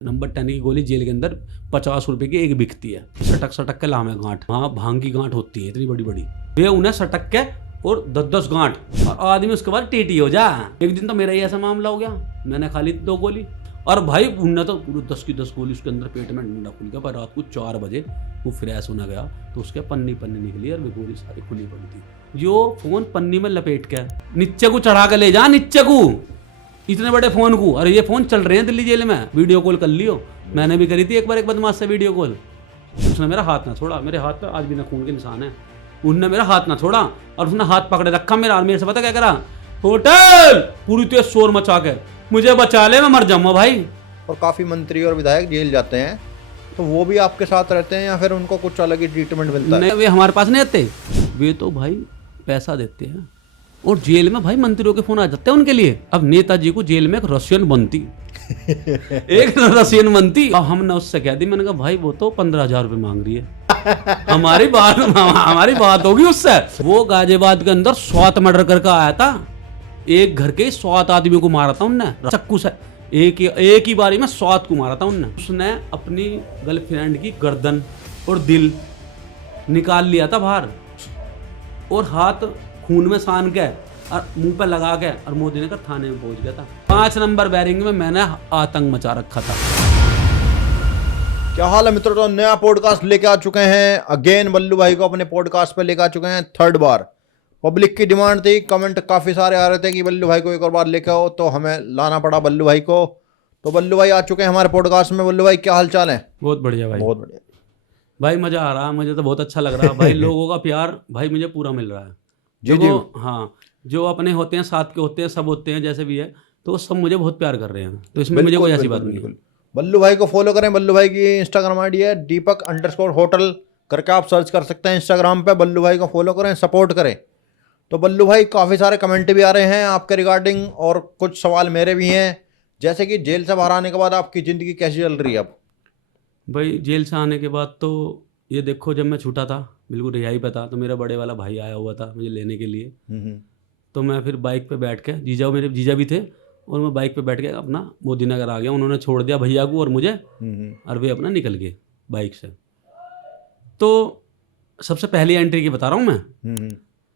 Number 10 की गोली jail के अंदर 50 रुपए की एक बिकती है। सटक सटक के लामे गांठ, वहाँ भांग की गांठ होती है इतनी बड़ी बड़ी, वे उन्हें सटक के और 10-10 गांठ, और आदमी उसके बाद टीटी हो जा। एक दिन तो मेरा ही ऐसा मामला हो गया, मैंने खा ली 2 गोली, और भाई उनने तो पूरे 10 की 10 गोली उसके अंदर पेट में डंडा खुल गया। पर रात को 4 बजे वो फ्रेश होना गया तो उसके पन्नी निकली और वे गोली सारी खुली पड़ी थी। जो फोन पन्नी में लपेट के नीचे को चढ़ा के ले जा, नीचे को, इतने बड़े फोन को। अरे ये फोन चल रहे हैं दिल्ली जेल में, वीडियो कॉल कर लियो। मैंने भी करी थी एक बार एक बदमाश से वीडियो कॉल, उसने मेरा हाथ ना छोड़ा, मेरे हाथ पे आज भी ना खून के निशान है। उनने मेरा हाथ ना छोड़ा और उसने हाथ पकड़े रखा मेरा, और मेरे से पता क्या करा, होटल पूरी तेज शोर मचा के मुझे बचा ले, मैं मर जाऊंगा भाई। और काफ़ी मंत्री और विधायक जेल जाते हैं, तो वो भी आपके साथ रहते हैं या फिर उनको कुछ अलग ही ट्रीटमेंट मिलता है? नहीं, वे हमारे पास नहीं आते, वे तो भाई पैसा देते हैं। और जेल में भाई मंत्रियों के फोन आ जाते हैं उनके लिए। अब नेताजी को जेल में एक रशियन बनती एक रशियन बनती, अब हमने उससे कह दी, मैंने कहा भाई वो तो 15,000 रुपये मांग रही है हमारी बात होगी उससे। वो गाजियाबाद के अंदर 7 मर्डर करके आया था, एक घर के 7 आदमियों को मारा था उनने चक्कू से, एक ही बारी में 7 को मारा था उनने। उसने अपनी गर्लफ्रेंड की गर्दन और दिल निकाल लिया था बाहर, और हाथ खून में सान के और मुंह पे लगा के, और मोदी ने कर थाने में पहुंच गया था। 5 नंबर बैरिंग में मैंने आतंक मचा रखा था। क्या हाल है मित्रों, तो नया पॉडकास्ट लेके आ चुके हैं अगेन। बल्लू भाई को अपने पॉडकास्ट पे लेके आ चुके हैं 3rd बार। पब्लिक की डिमांड थी, कमेंट काफ़ी सारे आ रहे थे कि बल्लू भाई को एक और बार लेके आओ, तो हमें लाना पड़ा बल्लू भाई को। तो बल्लू भाई आ चुके हैं हमारे पॉडकास्ट में। बल्लू भाई क्या हाल चाल है? बहुत बढ़िया भाई, बहुत बढ़िया भाई, मजा आ रहा है, मुझे तो बहुत अच्छा लग रहा है भाई। लोगों का प्यार भाई मुझे पूरा मिल रहा है। जी जी। हाँ, जो अपने होते हैं, साथ के होते हैं, सब होते हैं जैसे भी है, तो सब मुझे बहुत प्यार कर रहे हैं, तो इसमें मुझे कोई ऐसी बात नहीं है। बल्लू भाई को फॉलो करें। बल्लू भाई की इंस्टाग्राम आईडी है दीपक_होटल करके आप सर्च कर सकते हैं इंस्टाग्राम पे। बल्लू भाई को फॉलो करें, सपोर्ट करें। तो बल्लू भाई काफ़ी सारे कमेंट भी आ रहे हैं आपके रिगार्डिंग, और कुछ सवाल मेरे भी हैं, जैसे कि जेल से बाहर आने के बाद आपकी ज़िंदगी कैसी चल रही है अब? भाई जेल से आने के बाद तो ये देखो, जब मैं छूटा था, बिल्कुल रिहाई पे था, तो मेरा बड़े वाला भाई आया हुआ था मुझे लेने के लिए। तो मैं फिर बाइक पे बैठ के, मेरे जीजा भी थे, और मैं बाइक पे बैठ के अपना मोदी नगर आ गया। उन्होंने छोड़ दिया भैया को और मुझे, और वे अपना निकल गए बाइक से। तो सबसे पहली एंट्री की बता रहा हूँ मैं।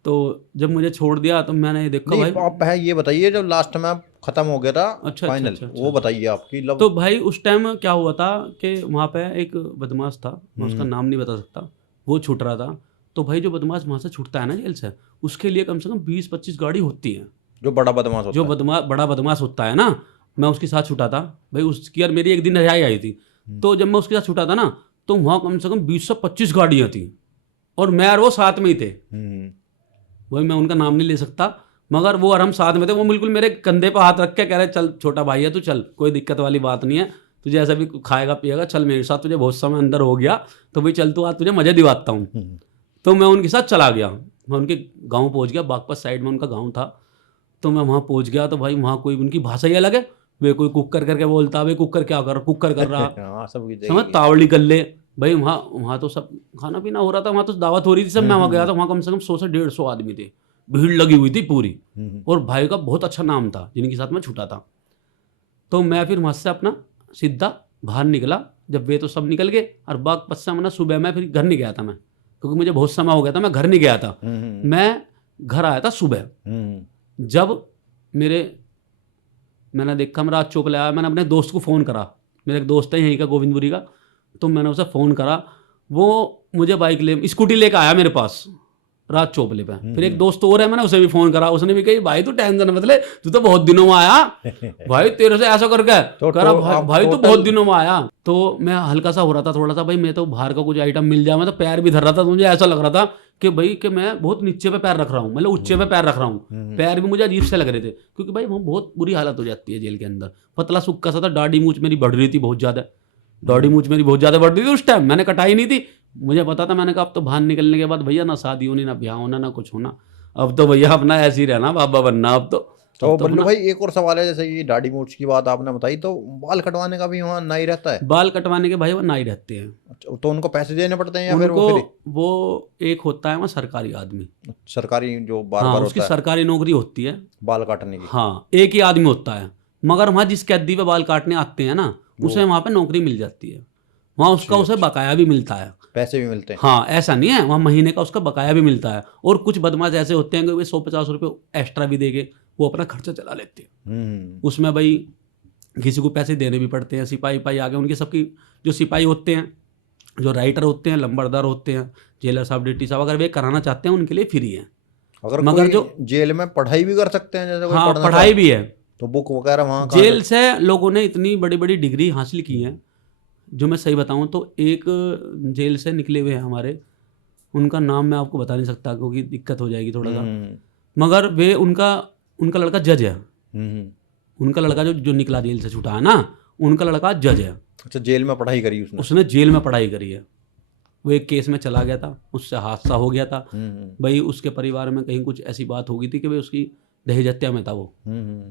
तो जब मुझे छोड़ दिया तो मैंने ये देखा भाई, आप ये बताइए जब लास्ट में आप खत्म हो गया था, अच्छा, फाइनल, अच्छा, वो बताइए आपकी लव। तो भाई उस टाइम क्या हुआ था कि वहाँ पे एक बदमाश था, मैं उसका नाम नहीं बता सकता, वो छूट रहा था। तो भाई जो बदमाश वहाँ से छूटता है ना जेल से, उसके लिए कम से कम 20-25 गाड़ी होती है। जो बड़ा बदमाश होता है, बड़ा बदमाश होता है ना, मैं उसके साथ छूटा था भाई। उसकी यार मेरी एक दिन रिहाई आई थी, तो जब मैं उसके साथ छूटा था ना, तो वहाँ कम से कम 20 से 25 गाड़ियाँ थी, और मैं और वो साथ में ही थे। वही मैं उनका नाम नहीं ले सकता, मगर वो और हम साथ में थे। वो बिल्कुल मेरे कंधे पर हाथ रख के कह रहे चल छोटा भाई है तू, चल कोई दिक्कत वाली बात नहीं है, तुझे ऐसा भी खाएगा पिएगा, चल मेरे साथ, तुझे बहुत समय अंदर हो गया तो भाई चल तू आज तुझे मजे दिवाता हूँ। तो मैं उनके साथ चला गया, मैं उनके गाँव पहुँच गया, बागपत साइड में उनका गाँव था। तो मैं वहाँ पहुँच गया, तो भाई वहाँ कोई उनकी भाषा ही अलग है। वे कोई कुकर करके बोलता, वे कुकर क्या कर, कुकर कर रहा समझ, तावड़ी कर ले भाई। वहाँ तो सब खाना पीना हो रहा था, वहाँ तो दावत हो रही थी सब। मैं वहाँ गया था, वहाँ कम से कम 100 से 150 आदमी थे, भीड़ लगी हुई थी पूरी। और भाई का बहुत अच्छा नाम था जिनके साथ मैं छूटा था। तो मैं फिर वहाँ से अपना सीधा बाहर निकला, जब वे तो सब निकल गए, और बागपत से मैंने सुबह मैं फिर घर नहीं गया था मैं, क्योंकि मुझे बहुत समय हो गया था, मैं घर नहीं गया था। मैं घर आया था सुबह, जब मैंने देखा मेरा आज चोपले आया, मैंने अपने दोस्त को फ़ोन करा, मेरा एक दोस्त है यहीं का गोविंदपुरी का, तो मैंने उसे फ़ोन करा। वो मुझे स्कूटी लेकर आया मेरे पास रात चोपले पे। फिर एक दोस्त और है, मैंने उसे भी फ़ोन करा, उसने भी कही भाई तू टेंशन मत ले, तू तो बहुत दिनों में आया भाई, तेरे से ऐसा करके करा भाई तू बहुत दिनों में आया। तो मैं हल्का सा हो रहा था थोड़ा सा भाई, मैं तो बाहर का कुछ आइटम मिल जाए, मैं तो पैर भी धर रहा था, तो मुझे ऐसा लग रहा था कि भाई कि मैं बहुत नीचे पे पैर रख रहा हूँ, मतलब ऊंचे पे पैर रख रहा हूँ। पैर भी मुझे अजीब से लग रहे थे, क्योंकि भाई वहाँ बहुत बुरी हालत हो जाती है जेल के अंदर। पतला सुक्का सा था, दाढ़ी मूछ मेरी बढ़ रही थी बहुत ज़्यादा, बढ़ रही थी उस टाइम, मैंने कटाई नहीं थी, मुझे पता था। मैंने कहा अब तो बाहर निकलने के बाद भैया ना शादी होनी, ना ब्याह होना, ना कुछ होना, अब तो भैया अपना ऐसे ही रहना, बाबा बनना अब तो। बल्लू भाई एक और सवाल है, जैसे ये दाढ़ी मूछ की बात आपने बताई, तो बाल कटवाने का भी वहाँ ना ही रहता है? बाल कटवाने के भाई वो ना ही रहते हैं। अच्छा, तो उनको पैसे देने पड़ते हैं या फिर वो एक होता है वहाँ सरकारी आदमी, सरकारी जो बार हाँ, उसकी सरकारी नौकरी होती है बाल काटने की। हाँ, एक ही आदमी होता है, मगर वहाँ जिस कैदी पे बाल काटने आते हैं ना, उसे वहाँ पे नौकरी मिल जाती है, वहाँ उसका उसे बकाया भी मिलता है, पैसे भी मिलते हैं। हाँ ऐसा नहीं है, वहाँ महीने का उसका बकाया भी मिलता है। और कुछ बदमाश ऐसे होते हैं कि वे 150 रुपये एक्स्ट्रा भी देके वो अपना खर्चा चला लेते हैं। उसमें भाई किसी को पैसे देने भी पड़ते हैं, सिपाही पाई आगे उनकी सबकी, जो सिपाही होते हैं, जो राइटर होते हैं, लंबरदार होते हैं, जेलर साहब, डिप्टी साहब, अगर वे कराना चाहते हैं उनके लिए फ्री है। अगर मगर कोई जो जेल में पढ़ाई भी कर सकते हैं, जैसे कोई हाँ पढ़ना पढ़ाई भी है, तो बुक वगैरह वहाँ जेल से लोगों ने इतनी बड़ी बड़ी डिग्री हासिल की है, जो मैं सही बताऊं तो एक जेल से निकले हुए हैं हमारे, उनका नाम मैं आपको बता नहीं सकता क्योंकि दिक्कत हो जाएगी थोड़ा सा, मगर वे उनका लड़का जज है, उनका लड़का जो निकला जेल से छूटा है ना, उनका लड़का जज है। अच्छा, जेल में पढ़ाई करी उसने जेल में पढ़ाई करी है। वो एक केस में चला गया था, उससे हादसा हो गया था भाई, उसके परिवार में कहीं कुछ ऐसी बात हो गई थी कि भाई उसकी दहेज हत्या में था वो,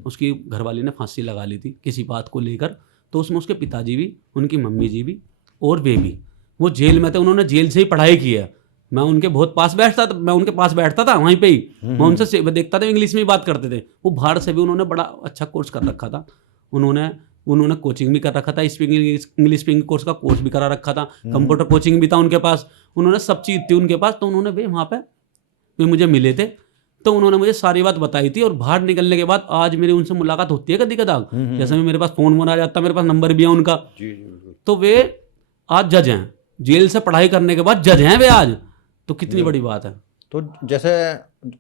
उसकी घरवाली ने फांसी लगा ली थी किसी बात को लेकर, तो उसमें उसके पिताजी भी, उनकी मम्मी जी भी और वे भी, वो जेल में थे, उन्होंने जेल से ही पढ़ाई की है। मैं उनके बहुत पास बैठता था, मैं उनके पास बैठता था वहीं पे ही, मैं उनसे देखता था, इंग्लिश में ही बात करते थे। वो बाहर से भी उन्होंने बड़ा अच्छा कोर्स कर रखा था, उन्होंने कोचिंग भी कर रखा था, इंग्लिश स्पीकिंग कोर्स का कोर्स भी करा रखा था, कंप्यूटर कोचिंग भी था उनके पास, उन्होंने सब चीज़ थी उनके पास। तो उन्होंने भी वहाँ पे भी मुझे मिले थे, तो उन्होंने मुझे सारी बात बताई थी। और बाहर निकलने के बाद आज मेरी उनसे मुलाकात होती है कभी कदार, जैसे मेरे पास फ़ोन आ जाता, मेरे पास नंबर भी है उनका। तो वे आज जज हैं, जेल से पढ़ाई करने के बाद जज हैं वे आज, तो कितनी बड़ी बात है। तो जैसे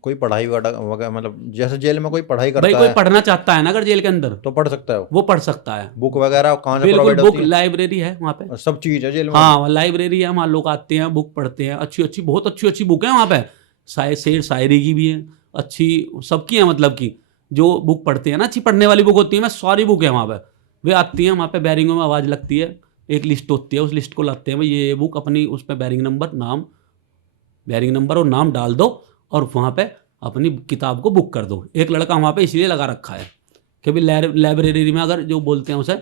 कोई पढ़ाई वगैरह, मतलब जैसे जेल में कोई पढ़ाई करता भाई है, कोई पढ़ना चाहता है ना अगर जेल के अंदर, तो पढ़ सकता है वो पढ़ सकता है। बुक वगैरह कहाँ से बिल्कुल, प्रोवाइड बुक होती है? लाइब्रेरी है वहाँ पे, सब चीज़ है जेल में। हाँ लाइब्रेरी है, वहाँ लोग आते हैं, बुक पढ़ते हैं, अच्छी बहुत अच्छी बुक है वहाँ पे, शेर शायरी की भी है, अच्छी सबकी है, मतलब कि जो बुक पढ़ते हैं ना, अच्छी पढ़ने वाली बुक होती है, मैं सारी बुक है वहाँ पे, वे आती हैं वहाँ पे, बैरिंगों में आवाज़ लगती है, एक लिस्ट होती है, उस लिस्ट को लाते हैं भाई, ये बुक अपनी उस पर बैरिंग नंबर और नाम डाल दो और वहाँ पे अपनी किताब को बुक कर दो। एक लड़का वहाँ पे इसलिए लगा रखा है कि भाई लाइब्रेरी में अगर जो बोलते हैं उसे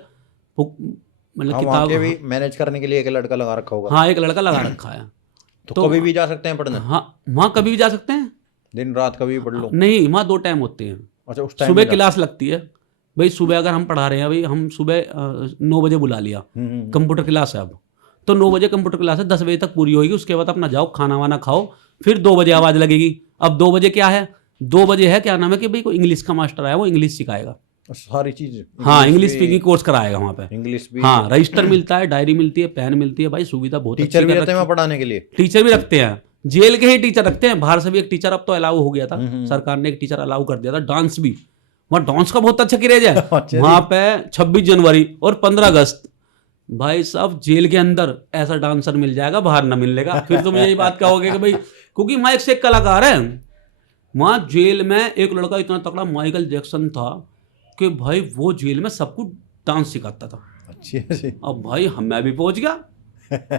मतलब किताब के भी मैनेज करने के लिए एक लड़का लगा रखा होगा। हाँ एक लड़का लगा रखा है। तो कभी भी जा सकते हैं पढ़ने? हाँ वहाँ कभी भी जा सकते हैं, दिन रात कभी भी पढ़ लो? नहीं, वहाँ 2 टाइम होते हैं। अच्छा, उस टाइम सुबह क्लास लगती है भाई, सुबह अगर हम पढ़ा रहे हैं भाई, हम सुबह 9 बजे बुला लिया, कंप्यूटर क्लास है अब, तो 9 बजे कंप्यूटर क्लास है, 10 बजे तक पूरी होगी, उसके बाद अपना जाओ खाना वाना खाओ, फिर 2 बजे आवाज़ लगेगी। अब 2 बजे क्या है, 2 बजे है क्या नाम है कि भाई कोई इंग्लिश का मास्टर आया, वो इंग्लिश सिखाएगा, सारी चीज। हाँ इंग्लिश स्पीकिंग कोर्स कराएगा वहाँ पे, इंग्लिश भी, हाँ रजिस्टर मिलता है, डायरी मिलती है, पेन मिलती है, भाई सुविधा बहुत अच्छी। टीचर भी रहते हैं पढ़ाने के लिए? टीचर भी रखते हैं, जेल के ही टीचर रखते हैं, बाहर से भी एक टीचर अब तो अलाउ हो गया था, सरकार ने एक टीचर अलाउ कर दिया था। डांस भी, वहाँ डांस का बहुत अच्छा क्रेज है वहाँ पे। 26 जनवरी और 15 अगस्त भाई साहब जेल के अंदर ऐसा डांसर मिल जाएगा, बाहर ना मिलेगा। फिर तुम यही बात कहोगे कि भाई, क्योंकि वहाँ एक से एक कलाकार है वहाँ जेल में। एक लड़का इतना तगड़ा माइकल जैक्सन था कि भाई वो जेल में सबको डांस सिखाता था। अच्छी। अब भाई मैं भी पहुंच गया,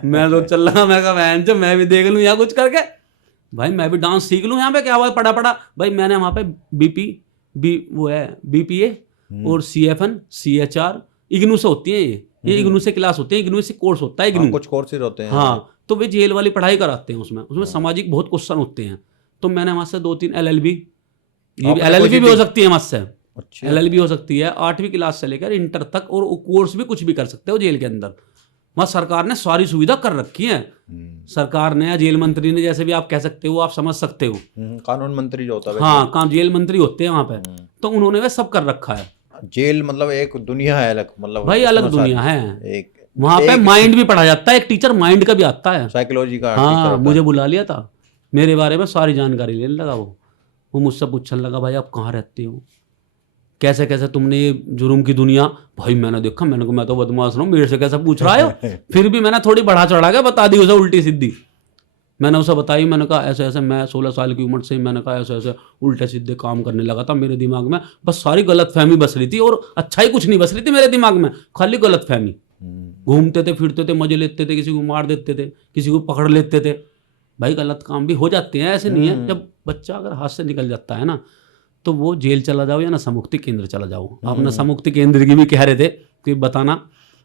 मैं तो चल रहा, मैं कहा बहन जो मैं भी देख लूँ यहाँ कुछ करके, भाई मैं भी डांस सीख लूँ यहाँ पे, क्या हुआ पड़ा भाई। मैंने वहाँ पे BPA और CFN CHR इग्नू से होती है, ये इग्नू से क्लास होती है, इग्नू से कोर्स होता है, इग्नू कुछ कोर्सेज होते हैं। हाँ तो वे जेल वाली पढ़ाई कराते हैं, उसमें सामाजिक बहुत क्वेश्चन होते हैं। तो मैंने वहाँ से 2-3 LLB, ये LLB भी हो सकती है वहाँ से, LLB हो सकती है 8वीं क्लास से लेकर इंटर तक, और कोर्स भी कुछ भी कर सकते हो जेल के अंदर। वहाँ सरकार ने सारी सुविधा कर रखी है, सरकार ने, जेल मंत्री ने, जैसे भी आप कह सकते हो, आप समझ सकते हो, कानून मंत्री जो होता है, हाँ जेल मंत्री होते हैं वहाँ पे, तो उन्होंने वह सब कर रखा है। जेल मतलब एक दुनिया है अलग, मतलब भाई अलग दुनिया है। एक वहाँ पे माइंड भी पढ़ा जाता है, एक टीचर माइंड का भी आता है, साइकोलॉजी का। हाँ मुझे बुला लिया था, मेरे बारे में सारी जानकारी लेने लगा वो मुझसे पूछने लगा भाई आप कहाँ रहते हो, कैसे कैसे तुमने ये जुर्म की दुनिया। भाई मैंने देखा, मैंने कहा मैं तो बदमाश हूँ, मेरे से कैसे पूछ रहा है। फिर भी मैंने थोड़ी बढ़ा चढ़ा के बता दी उसे, उल्टी सीधी मैंने उसे बताई। मैंने कहा ऐसे ऐसे मैं 16 साल की उम्र से, मैंने कहा ऐसे ऐसे उल्टे सीधे काम करने लगा था, मेरे दिमाग में बस सारी गलत फहमी बस रही थी, और अच्छा ही कुछ नहीं बस रही थी मेरे दिमाग में, खाली गलत फहमी। घूमते थे फिरते थे, मजे लेते थे, किसी को मार देते थे, किसी को पकड़ लेते थे। भाई गलत काम भी हो जाते हैं, ऐसे नहीं है। जब बच्चा अगर हाथ से निकल जाता है ना, तो वो जेल चला जाओ या नशा मुक्ति केंद्र चला जाओ। आप नशा मुक्ति केंद्र की भी कह रहे थे कि बताना,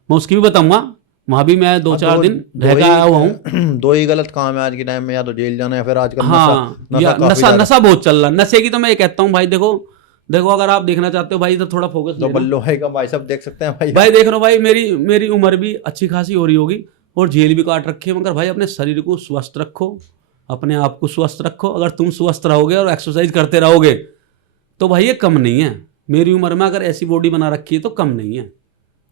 मैं उसकी भी बताऊंगा। वहाँ भी मैं 2-4 दिन रह के आया हुआ हूँ। 2 ही गलत काम है आज के टाइम में, या तो जेल जाना है, फिर आजकल हाँ नशा बहुत चल रहा है। नशे की तो मैं ये कहता हूँ भाई देखो, देखो अगर आप देखना चाहते हो भाई तो थोड़ा फोकस तो बल्लू भाई का भाई सब देख सकते हैं भाई। भाई देख रहा हूँ भाई, मेरी उम्र भी अच्छी खासी हो रही होगी और जेल भी काट रखी है, मगर भाई अपने शरीर को स्वस्थ रखो, अपने आप को स्वस्थ रखो। अगर तुम स्वस्थ रहोगे और एक्सरसाइज करते रहोगे तो भाई ये कम नहीं है। मेरी उम्र में अगर ऐसी बॉडी बना रखी है तो कम नहीं है।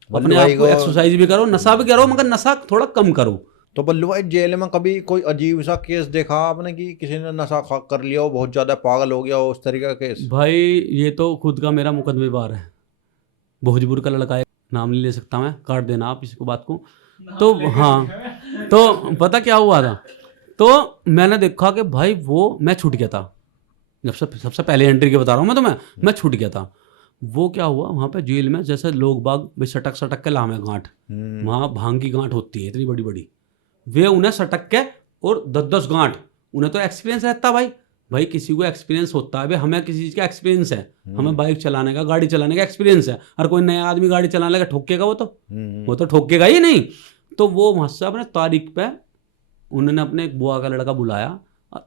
अपने आप को एक्सरसाइज भी करो, नशा भी करो, मगर नशा थोड़ा कम करो। तो बल्लू भाई जेल में कभी कोई अजीब सा केस देखा आपने कि किसी ने नशा कर लिया हो, बहुत ज्यादा पागल हो गया हो, उस तरीके का केस? भाई ये तो खुद का मेरा मुकदमेबार है, भोजपुर का लड़का है, नाम नहीं ले सकता मैं, काट देना आप इसी को बात को। तो हाँ, तो पता क्या हुआ था, तो मैंने देखा कि भाई वो मैं छूट गया था, जब सबसे पहले एंट्री के बता रहा हूँ मैं, तो मैं छूट गया था। वो क्या हुआ वहाँ पे जेल में, जैसे लोग बाग भाई सटक सटक के लामे गांठ, वहाँ भांग की गांठ होती है इतनी बड़ी बड़ी, वे उन्हें सटक के और 10-10 गांठ, उन्हें तो एक्सपीरियंस रहता भाई किसी को एक्सपीरियंस होता है भाई, हमें किसी चीज़ का एक्सपीरियंस है, हमें बाइक चलाने का, गाड़ी चलाने का एक्सपीरियंस है। और कोई नया आदमी गाड़ी चलाने का ठोकेगा वो तो ठोकेगा ही नहीं। तो वो वहाँ से अपने तारीख पे उन्होंने अपने एक बुआ का लड़का बुलाया,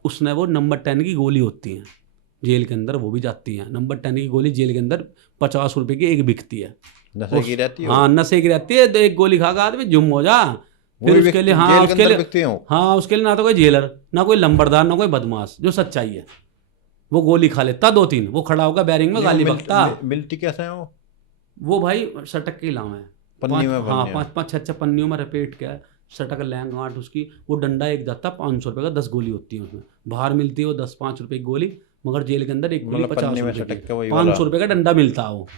उसने वो नंबर 10 की गोली होती है जेल के अंदर, वो भी जाती है नंबर 10 की गोली जेल के अंदर 50 रुपए की एक बिकती है, नशे की रहती है। हाँ नशे की रहती है। तो एक गोली खा के आदमी जुम हो जा, फिर उसके लिए उसके लिए ना तो कोई जेलर, ना कोई लंबरदार, ना कोई बदमाश, जो सच्चाई है वो गोली खा लेता 2-3, वो खड़ा होगा बैरिंग में गाली बकता। मिलती कैसे है वो भाई सटक के लाम है, पन्नी में, हाँ 5-6 पन्नियों में रपेट के सटक लैंग गांठ उसकी, वो डंडा एक जाता 500 रुपये का, 10 गोली होती है उसमें, बाहर मिलती है वो 10-5 रुपये की गोली, मगर जेल के अंदर एक गोली 50 रुपये की, 500 रुपये का डंडा मिलता है वो।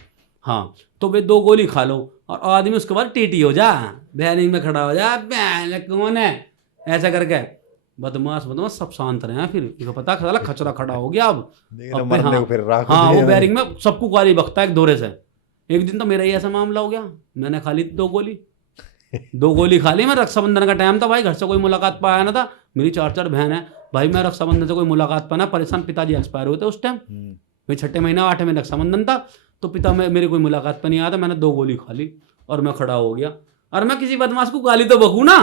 हाँ तो वे 2 गोली खा लो और आदमी उसके बाद टीटी हो जा, बैरिंग में खड़ा हो जा, बैन कौन है ऐसा करके, बदमाश सब शांत रहे हैं। फिर पता साला खचरा खड़ा हो गया अब हाँ वो बैरिंग में सबको गाली बकता है एक दौरे से। एक दिन तो मेरा ही ऐसा मामला हो गया, मैंने खा ली 2 गोली खा ली मैं, रक्षाबंधन का टाइम था भाई, घर से कोई मुलाकात पर आया ना था, मेरी 4 बहन है भाई, मैं रक्षाबंधन से कोई मुलाकात पर ना परेशान, पिताजी एक्सपायर हुए थे उस टाइम, मैं 6 महीना 8 में रक्षाबंधन था, तो पिता में मेरे कोई मुलाकात पर नहीं आया था, मैंने 2 गोली खा ली और मैं खड़ा हो गया। और मैं किसी बदमाश को गाली तो बकू ना,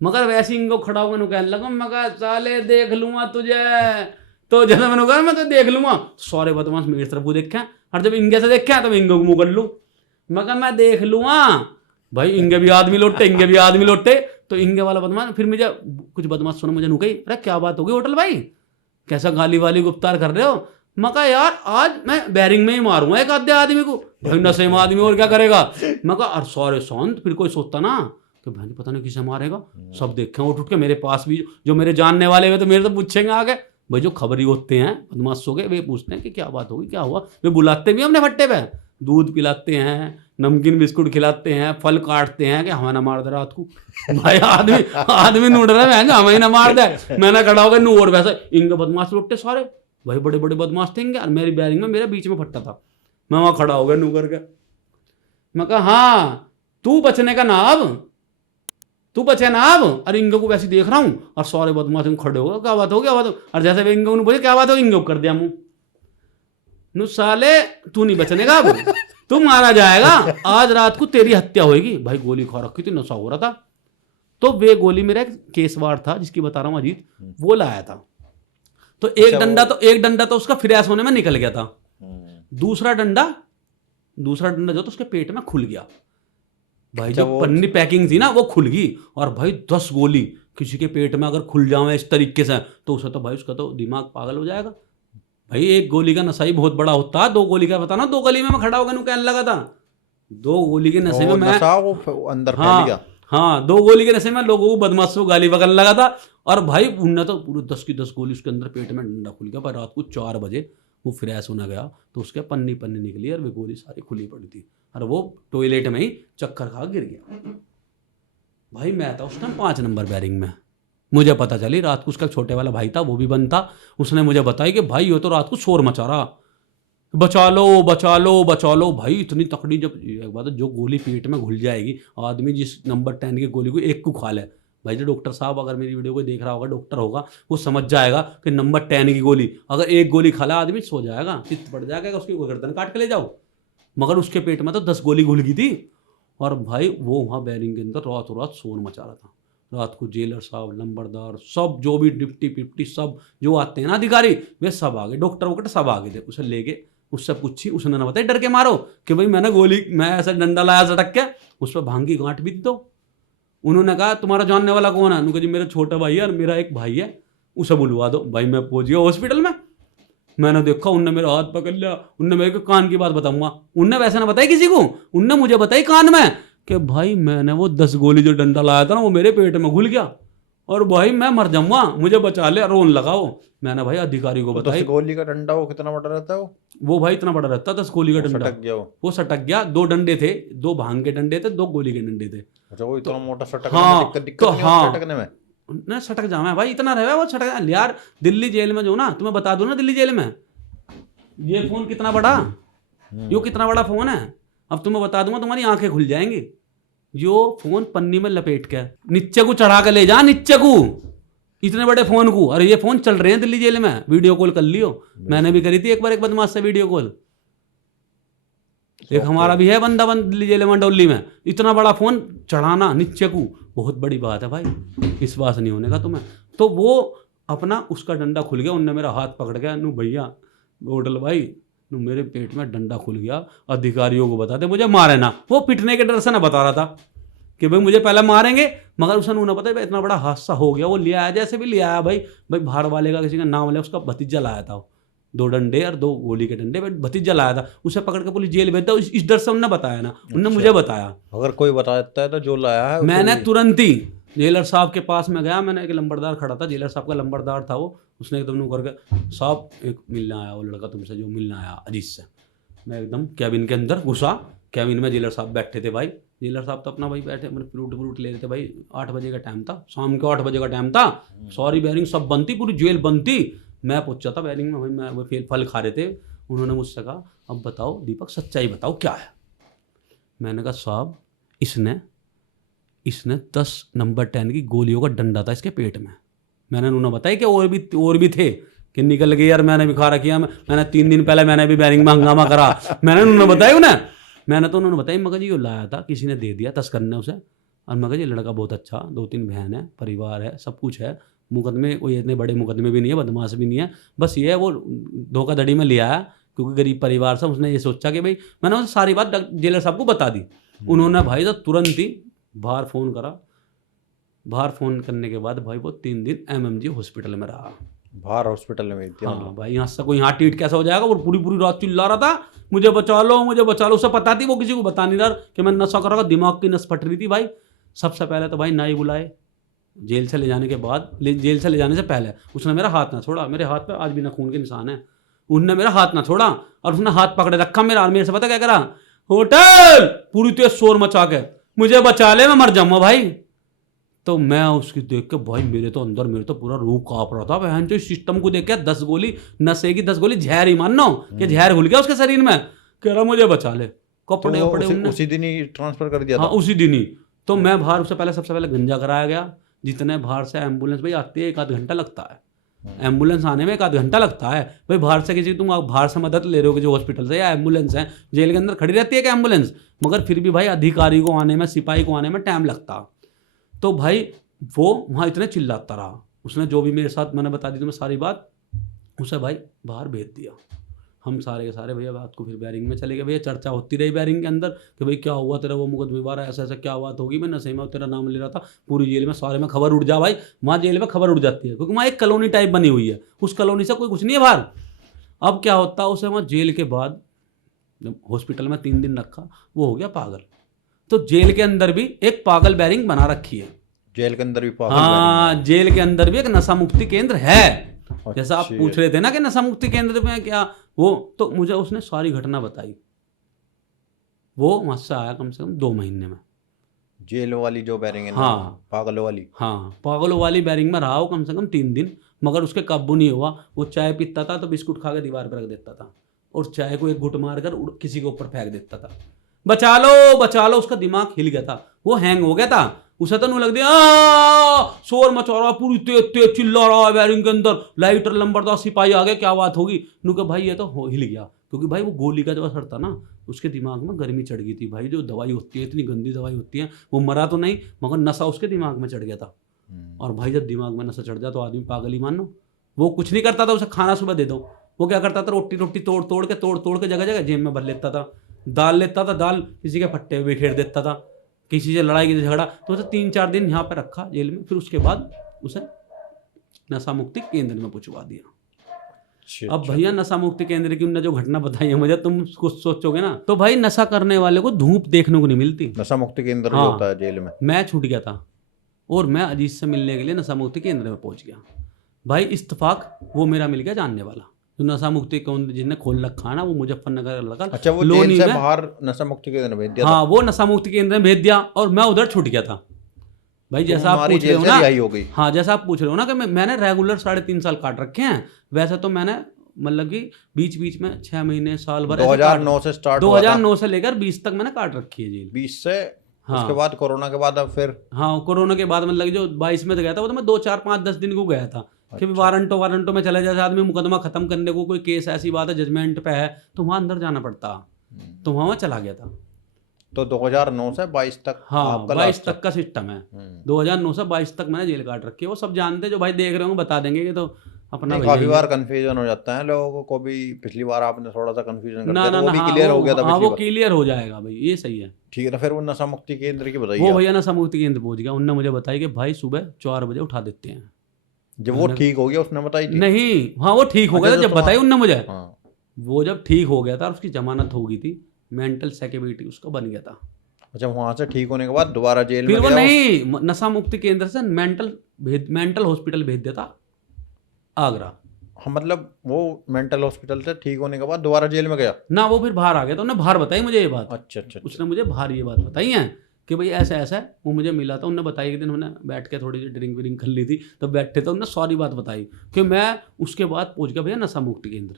मगर वैसे इनको खड़ा होकर कहने लगा, मैं साले देख लूंगा तुझे, तो जैसे मैंने कहा मैं तो देख लूंगा, सारे बदमाश मेरी तरफ को देखे, और जब इंगे से देखे तो इंगे को मुँह कर लूँ, मैं देख लूंगा भाई, इंगे भी आदमी लौटे, तो इंगे वाला बदमाश फिर मुझे कुछ बदमाश सुना, मुझे नुकई, अरे क्या बात होगी होटल भाई, कैसा गाली वाली गुप्तार कर रहे हो? मैं कहा यार आज मैं बैरिंग में ही मारूंगा एक आधे आदमी को, भाई नशे में आदमी और क्या करेगा। मैं कहा अरे सॉरी शांत, फिर कोई सोचता ना कि भाई पता नहीं किसे मारेगा, सब देखे उठ के मेरे पास भी जो मेरे जानने वाले हुए तो मेरे तो पूछेंगे आगे, भाई जो खबरी होते हैं बदमाश हो गए, वे पूछते हैं कि क्या बात होगी क्या हुआ, वे बुलाते भी हमने भट्टे पे, दूध पिलाते हैं, नमकीन बिस्कुट खिलाते हैं, फल काटते हैं कि हमें ना मार दे रात को। भाई आदमी नूड रहा है हमें ना मार दे, मैंने खड़ा होकर नू, और वैसा इनके बदमाश लुट्टे सारे भाई, बड़े बड़े बदमाश थे इनके, और मेरी बैरिंग में मेरे बीच में फट्टा था, मैं वहां खड़ा हो गया नू करके। मैं कहा हाँ तू बचने का ना अब, तू बचे ना अब, अरे इंगो को वैसे देख रहा हूँ, और सारे बदमाश खड़े हो गए, क्या बात हो क्या बात हो, और जैसे वे इंगो ने बोले क्या बात हो, इंगो कर दिया मुंह, नु साले तू नहीं बचने का अब, तू मारा जाएगा, आज रात को तेरी हत्या होगी। भाई गोली खा रखी थी, नशा हो रहा था, तो वे गोली मेरा एक केसवार था जिसकी बता रहा हूँ अजीत, वो लाया था, तो एक डंडा तो उसका फ्रेश होने में निकल गया था, दूसरा डंडा जो तो उसके पेट में खुल गया भाई, जो पन्नी पैकिंग थी ना वो खुल गई, और भाई 10 गोली किसी के पेट में अगर खुल जाए इस तरीके से तो उसे तो भाई उसका तो दिमाग पागल हो जाएगा भाई। एक गोली का नशा ही बहुत बड़ा होता है, 2 गोली का पता ना, 2 गोली में मैं खड़ा होकर कहने लगा था, 2 गोली के नशे में मैं अंदर फैल गया, हाँ 2 गोली के नशे में लोगों को बदमाशों को गाली बगलने लगा था, और भाई उनने तो पूरे 10 की 10 गोली उसके अंदर पेट में डंडा खुल गया। पर रात को 4 बजे वो फ्रेश होना गया तो उसके पन्नी निकली और वे गोली सारी खुली पड़ी थी, और वो टॉयलेट में ही चक्कर खा गिर गया भाई। मैं था उस टाइम 5 नंबर बैरिंग में, मुझे पता चली रात को उसका छोटे वाला भाई था वो भी बंद था, उसने मुझे बताया कि भाई ये तो रात को शोर मचा रहा, बचा लो भाई। इतनी तकड़ी, जब एक बात है जो गोली पेट में घुल जाएगी, आदमी जिस नंबर 10 की गोली को एक को खा ले भाई, जो डॉक्टर साहब अगर मेरी वीडियो को देख रहा होगा, डॉक्टर होगा, वो समझ जाएगा कि नंबर 10 की गोली अगर एक गोली खा ले आदमी सो जाएगा, चित्त पड़ जाएगा, उसकी गर्दन काट के ले जाओ, मगर उसके पेट में तो 10 गोली घुल गई थी। और भाई वो वहाँ बैरिंग के अंदर रात शोर मचा रहा था, रात को जेलर साहब, नंबरदार, सब जो भी डिप्टी पिप्टी सब जो आते हैं ना अधिकारी, वे सब आ गए, डॉक्टर वोक्टर सब आ गए थे, उसे लेके उससे पूछी, उसने ना बताई डर के मारो कि भाई मैं ऐसा डंडा लाया सटक के, उस पर भांग की गांठ भी दी। तो उन्होंने कहा तुम्हारा जानने वाला कौन है? उन्होंने कहा जी मेरा छोटा भाई है और मेरा एक भाई है, उसे बुलवा दो। भाई मैं पहुंच गया हॉस्पिटल में, मैंने देखा उनने मेरा हाथ पकड़ लिया, उनने मेरे को कान की बात बताऊंगा, उनने वैसे ना बताई किसी को, उनने मुझे बताई कान में कि भाई मैंने वो 10 गोली जो डंडा लाया था ना वो मेरे पेट में घुल गया और भाई मैं मर जाऊंगा, मुझे बचा ले, रोन लगाओ। मैंने भाई अधिकारी को बताई। 10 गोली का डंडा वो कितना बड़ा रहता है? वो भाई इतना बड़ा रहता 10 गोली का डंडा। सटक गया वो सटक गया। 2 डंडे थे, 2 भांग के डंडे थे, 2 गोली के डंडे थे। अच्छा, वो इतना मोटा सटक हाँ, दिक्कत तो नहीं हाँ सटकने में? ना सटक जामा है भाई, इतना रहे वो सटक यार। दिल्ली जेल में जो ना, तुम्हें बता दूं ना, दिल्ली जेल में ये फोन कितना बड़ा, यो कितना बड़ा फोन है, अब तुम्हें बता दूंगा तुम्हारी आंखें खुल जाएंगी। यो फोन पन्नी में लपेट के नीचे को चढ़ा के ले जा, नीचे को, इतने बड़े फोन को। अरे ये फोन चल रहे हैं दिल्ली जेल में, वीडियो कॉल कर लियो, मैंने भी करी थी एक बार एक बदमाश से वीडियो कॉल। एक हमारा भी है बंदा दिल्ली जेल में डोली में, इतना बड़ा फोन चढ़ाना नीचे को बहुत बड़ी बात है भाई, विश्वास नहीं होने का तुम्हें। तो वो अपना उसका डंडा खुल गया, उनने मेरा हाथ पकड़ गया, नु भैया होटल भाई नु मेरे पेट में डंडा खुल गया, अधिकारियों को बता दे मुझे मारे ना। वो पिटने के डर से ना बता रहा था कि भाई मुझे पहले मारेंगे, मगर उसे ना पता है इतना बड़ा हादसा हो गया। वो ले आया, जैसे भी ले आया भाई बाहर वाले का किसी का नाम लिया, उसका भतीजा लाया था, 2 डंडे और 2 गोली के डंडे, भतीजा लाया था, उसे पकड़ के पुलिस जेल भेज दिया। इस डर से उन्होंने बताया ना, उन्होंने मुझे बताया। अगर कोई बता देता है तो जो लाया है मैंने तुरंत ही जेलर साहब के पास में गया, मैंने एक लंबरदार खड़ा था, जेलर साहब का लंबरदार था वो, उसने एकदम नु करके साहब एक मिलने आया वो लड़का तुमसे जो मिलने आया अजीत से। मैं एकदम कैबिन के अंदर घुसा, कैबिन में जेलर साहब बैठे थे भाई, जेलर साहब तो अपना भाई बैठे, मैंने फ्रूट ले रहे थे भाई। 8 बजे का टाइम था, शाम के 8 बजे का टाइम था, सॉरी बैरिंग सब बनती, पूरी जेल बनती। मैं पूछा था बैरिंग में भाई, मैं वो फल खा रहे थे। उन्होंने मुझसे कहा अब बताओ दीपक सच्चाई बताओ क्या है। मैंने कहा साहब इसने 10 नंबर 10 की गोलियों का डंडा था इसके पेट में। मैंने उन्होंने बताया कि और भी थे कि निकल गए यार, मैंने भी खा रखी, मैंने 3 दिन पहले मैंने भी बैरिंग में हंगामा करा। मैंने उन्होंने बताया उन्हें, मैंने तो उन्होंने बताया मगर जी वो लाया था, किसी ने दे दिया तस्कर ने उसे, और मगर जी लड़का बहुत अच्छा, 2-3 बहन है, परिवार है, सब कुछ है, मुकदमे कोई इतने बड़े मुकदमे भी नहीं है, बदमाश भी नहीं है, बस ये है वो धोखाधड़ी में लिया है क्योंकि गरीब परिवार से। उसने ये सोचा कि भाई, मैंने उसे सारी बात जेलर साहब को बता दी। उन्होंने भाई तो तुरंत ही बाहर फ़ोन करा, बाहर फ़ोन करने के बाद भाई वो 3 दिन MMG हॉस्पिटल में रहा। बाहर हॉस्पिटल में? हाँ भाई, यहाँ से कोई यहाँ ट्रीट कैसा हो जाएगा। वो पूरी रात चिल्ला रहा था मुझे बचा लो मुझे बचा लो। उसे पता थी, वो किसी को बता नहीं रहा कि मैं नशा कर रहा था, दिमाग की नस फट रही थी भाई। सबसे पहले तो भाई नाई बुलाए, जेल से ले जाने के बाद, जेल से ले जाने से पहले उसने मेरा हाथ ना छोड़ा, मेरे हाथ पे आज भी ना खून के निशान है। उनने मेरा हाथ ना छोड़ा और उसने हाथ पकड़े रखा मेरा, मेरे से पता क्या करा, होटल पूरी तेज शोर मचा के मुझे बचा ले, मैं मर जाऊंगा भाई। तो मैं उसकी देख के भाई मेरे तो पूरा रूह कांप रहा था बहन। जो सिस्टम को देख के 10 गोली नशे की, 10 गोली जहर ही मानो कि जहर घुल गया उसके शरीर में, कह रहा मुझे बचा ले। कपड़े तो उसी दिन ही ट्रांसफर कर दिया था? हाँ उसी दिन ही। तो मैं बाहर, उससे पहले सबसे पहले गंजा कराया गया। जितने बाहर से एम्बुलेंस भाई आती है 1-8 घंटा लगता है, एम्बुलेंस आने में 1-8 घंटा लगता है भाई। बाहर से किसी तुम बाहर से मदद ले रहे हो कि जो हॉस्पिटल से या एम्बुलेंस है, जेल के अंदर खड़ी रहती है कि एम्बुलेंस, मगर फिर भी भाई अधिकारी को आने में, सिपाही को आने में टाइम लगता। तो भाई वो वहाँ इतने चिल्लाता रहा। उसने जो भी मेरे साथ, मैंने बता दी तुम्हें सारी बात, उसे भाई बाहर भेज दिया। हम सारे के सारे भैया बात को फिर बैरिंग में चले गए। भैया चर्चा होती रही बैरिंग के अंदर कि भाई क्या हुआ तेरा, वो मुकदमे बार ऐसा ऐसा क्या बात होगी, मैं नशे में तेरा नाम ले रहा था, पूरी जेल में सारे में खबर उड़ जा भाई। वहाँ जेल में खबर उड़ जाती है क्योंकि वहाँ एक कॉलोनी टाइप बनी हुई है, उस कॉलोनी से कोई कुछ नहीं है बाहर। अब क्या होता है, उसे वहाँ जेल के बाद जब हॉस्पिटल में 3 दिन रखा, वो हो गया पागल। तो जेल के अंदर भी एक पागल बैरिंग बना रखी है। जेल के अंदर भी पागल? हाँ, जेल के अंदर भी एक नशा मुक्ति केंद्र है। जैसा आप पूछ रहे थे ना कि नशा मुक्ति केंद्र में क्या वो, तो मुझे उसने सारी घटना बताई। वो वहां से आया कम से कम 2 महीने में। जेल वाली जो बैरिंग है? हाँ, पागलों वाली। हाँ, पागलों वाली बैरिंग में रहा वो कम से कम 3 दिन, मगर उसके काबू नहीं हुआ। वो चाय पीता था तो बिस्कुट खा के दीवार पर रख देता था और चाय को एक घुट मारकर किसी के ऊपर फेंक देता था। बचा लो, उसका दिमाग हिल गया था, वो हैंग हो गया था। उसे तो नहीं लग दिया, शोर मचा रहा, पूरी तेज चिल्ला रहा है बैरिंग के अंदर। लाइटर लंबरदार सिपाही आ गए, क्या बात होगी। नु कहा भाई ये तो हिल गया, क्योंकि भाई वो गोली का जो असर था ना, उसके दिमाग में गर्मी चढ़ गई थी भाई। जो दवाई होती है, इतनी गंदी दवाई होती है, वो मरा तो नहीं मगर नशा उसके दिमाग में चढ़ गया था। और भाई जब दिमाग में नशा चढ़ जाए तो आदमी पागल ही मानो। वो कुछ नहीं करता था, उसे खाना सुबह दे दो, वो क्या करता था, रोटी रोटी तोड़ तोड़ के जगह जगह जेब में भर लेता था। दाल लेता था, दाल किसी के फट्टे हुए खेर देता था, किसी से लड़ाई किसी से झगड़ा, तो उसे 3-4 दिन यहाँ पे रखा जेल में, फिर उसके बाद उसे नशा मुक्ति केंद्र में पहुंचवा दिया। अच्छा, अब भैया नशा मुक्ति केंद्र की उन्होंने जो घटना बताई है मुझे, तुम कुछ सोचोगे ना, तो भाई नशा करने वाले को धूप देखने को नहीं मिलती। नशा मुक्ति केंद्र जो हाँ। होता है जेल में। मैं छूट गया था और मैं अजीत से मिलने के लिए नशा मुक्ति केंद्र में पहुंच गया। भाई इत्तेफाक वो मेरा मिल गया जानने वाला, जो नशा मुक्ति केंद्र जिसने खोल रखा है ना, वो मुजफ्फरनगर लगा। अच्छा, वो जेल से बाहर नशा मुक्ति केंद्र में भेज दिया था? हाँ, वो नशा मुक्ति केंद्र में भेज दिया और मैं उधर छूट गया था। भाई जैसा आप पूछ रहे हो ना, हो गई। हाँ जैसा आप पूछ रहे हो ना कि मैंने रेगुलर 3.5 साल काट रखे हैं, वैसे तो मैंने मतलब कि बीच बीच में 6 महीने साल भर 2009 से स्टार्ट 2009 से लेकर 20 तक मैंने काट रखी है जेल। 20 से हाँ। उसके बाद कोरोना के बाद अब फिर हाँ, कोरोना के बाद मतलब कि जो 22 में तो गया था, वो तो मैं 2, 4, 5, 10 दिन को गया था कि वारंटो में चले जाए आदमी, मुकदमा खत्म करने को, कोई केस ऐसी बात है जजमेंट पे है तो वहाँ अंदर जाना पड़ता, तो वहाँ चला गया था। तो 2009 से 22 तक? हाँ, 22 तक का सिस्टम है। 2009 से 22 तक मैंने जेल काट रखी है। वो सब जानते, जो भाई देख रहे होंगे बता देंगे कि तो अपना काफी बार कंफ्यूजन हो जाता है लोगों को भी। पिछली बार आपने थोड़ा सा कंफ्यूजन कर ना दिया, ना तो वो भी हाँ, क्लियर हो गया था हाँ, पिछली वो बार। क्लियर हो जाएगा भाई, ये सही है। ठीक है, तो फिर वो नशा मुक्ति केंद्र की बताइए। वो भैया नशा मुक्ति केंद्र पहुंच गया, उनने मुझे बताया कि भाई सुबह 4 बजे उठा देते हैं। जब वो ठीक हो गया उसने बताई थी? नहीं, हाँ वो ठीक हो गया था जब बताई उनने मुझे। हाँ। वो जब ठीक हो गया था, उसकी जमानत हो गई थी, मेंटल सेक्योरिटी उसका बन गया था। अच्छा, वहां से ठीक होने के बाद दोबारा जेल में फिर वो गया? नहीं, नशा मुक्ति केंद्र से मेंटल हॉस्पिटल भेज देता आगरा। हाँ, मतलब वो मेंटल हॉस्पिटल से ठीक होने के बाद दोबारा जेल में गया ना, वो फिर बाहर आ गया, तो उन्होंने बाहर बताई मुझे ये बात। अच्छा। उसने मुझे बाहर ये बात बताई है कि भाई ऐसा ऐसा है। वो मुझे मिला था, उन्होंने बताई, एक दिन हमने बैठ के थोड़ी सी ड्रिंक विरिंक कर ली थी, तब बैठे थे, उन्होंने सारी बात बताई कि मैं उसके बाद पहुंच गया भैया नशा मुक्ति केंद्र।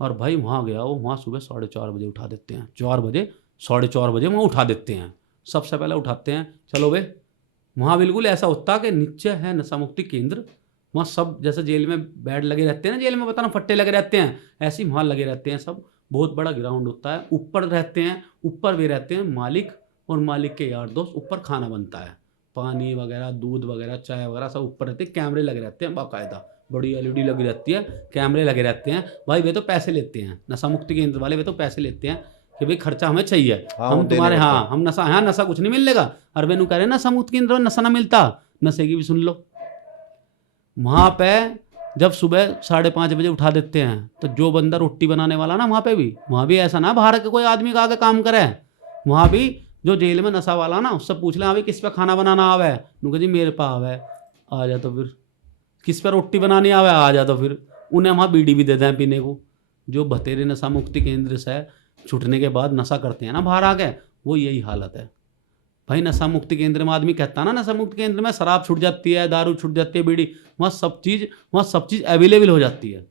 और भाई वहाँ गया, वो वहाँ सुबह 4:30 बजे उठा देते हैं, 4 बजे 4:30 बजे वहाँ उठा देते हैं। सबसे पहले उठाते हैं, चलो भाई। वहाँ बिल्कुल ऐसा होता कि नीचे है नशा मुक्ति केंद्र, वहाँ सब जैसे जेल में बेड लगे रहते हैं ना, जेल में बताना फट्टे लगे रहते हैं, ऐसे ही वहाँ लगे रहते हैं सब। बहुत बड़ा ग्राउंड होता है, ऊपर रहते हैं, ऊपर भी रहते हैं मालिक और मालिक के यार दोस्त। ऊपर खाना बनता है, पानी वगैरह, दूध वगैरह, चाय वगैरह सब ऊपर रहते हैं। कैमरे लगे रहते हैं बाकायदा, बड़ी LED लगी रहती है, कैमरे लगे रहते हैं। भाई वे तो पैसे लेते हैं, नशा मुक्ति केंद्र वाले वे तो पैसे लेते हैं कि भाई खर्चा हमें चाहिए, हम तुम्हारे, हाँ हम नशा, हाँ नशा कुछ नहीं मिलेगा। और वे कह रहे नशा मुक्ति केंद्र में नशा ना मिलता, नशे की भी सुन लो। वहाँ पे जब सुबह 5:30 बजे उठा देते हैं, तो जो बंदा रोटी बनाने वाला ना, वहाँ भी ऐसा ना बाहर के कोई आदमी का आगे काम करे, वहाँ भी जो जेल में नशा वाला ना, उससे पूछ ले, हाँ भाई किस पे खाना बनाना आवे, नुका जी मेरे पे आवे, आ जा। तो फिर किस पे रोटी बनानी आवे, आ जा। तो फिर उन्हें वहाँ बीड़ी भी देते हैं पीने को। जो बतेरे नशा मुक्ति केंद्र से छूटने के बाद नशा करते हैं ना बाहर आके, वो यही हालत है भाई। नशा मुक्ति केंद्र में आदमी कहता है ना, नशा मुक्ति केंद्र में शराब छूट जाती है, दारू छूट जाती है, बीड़ी, वहाँ सब चीज़ अवेलेबल हो जाती है।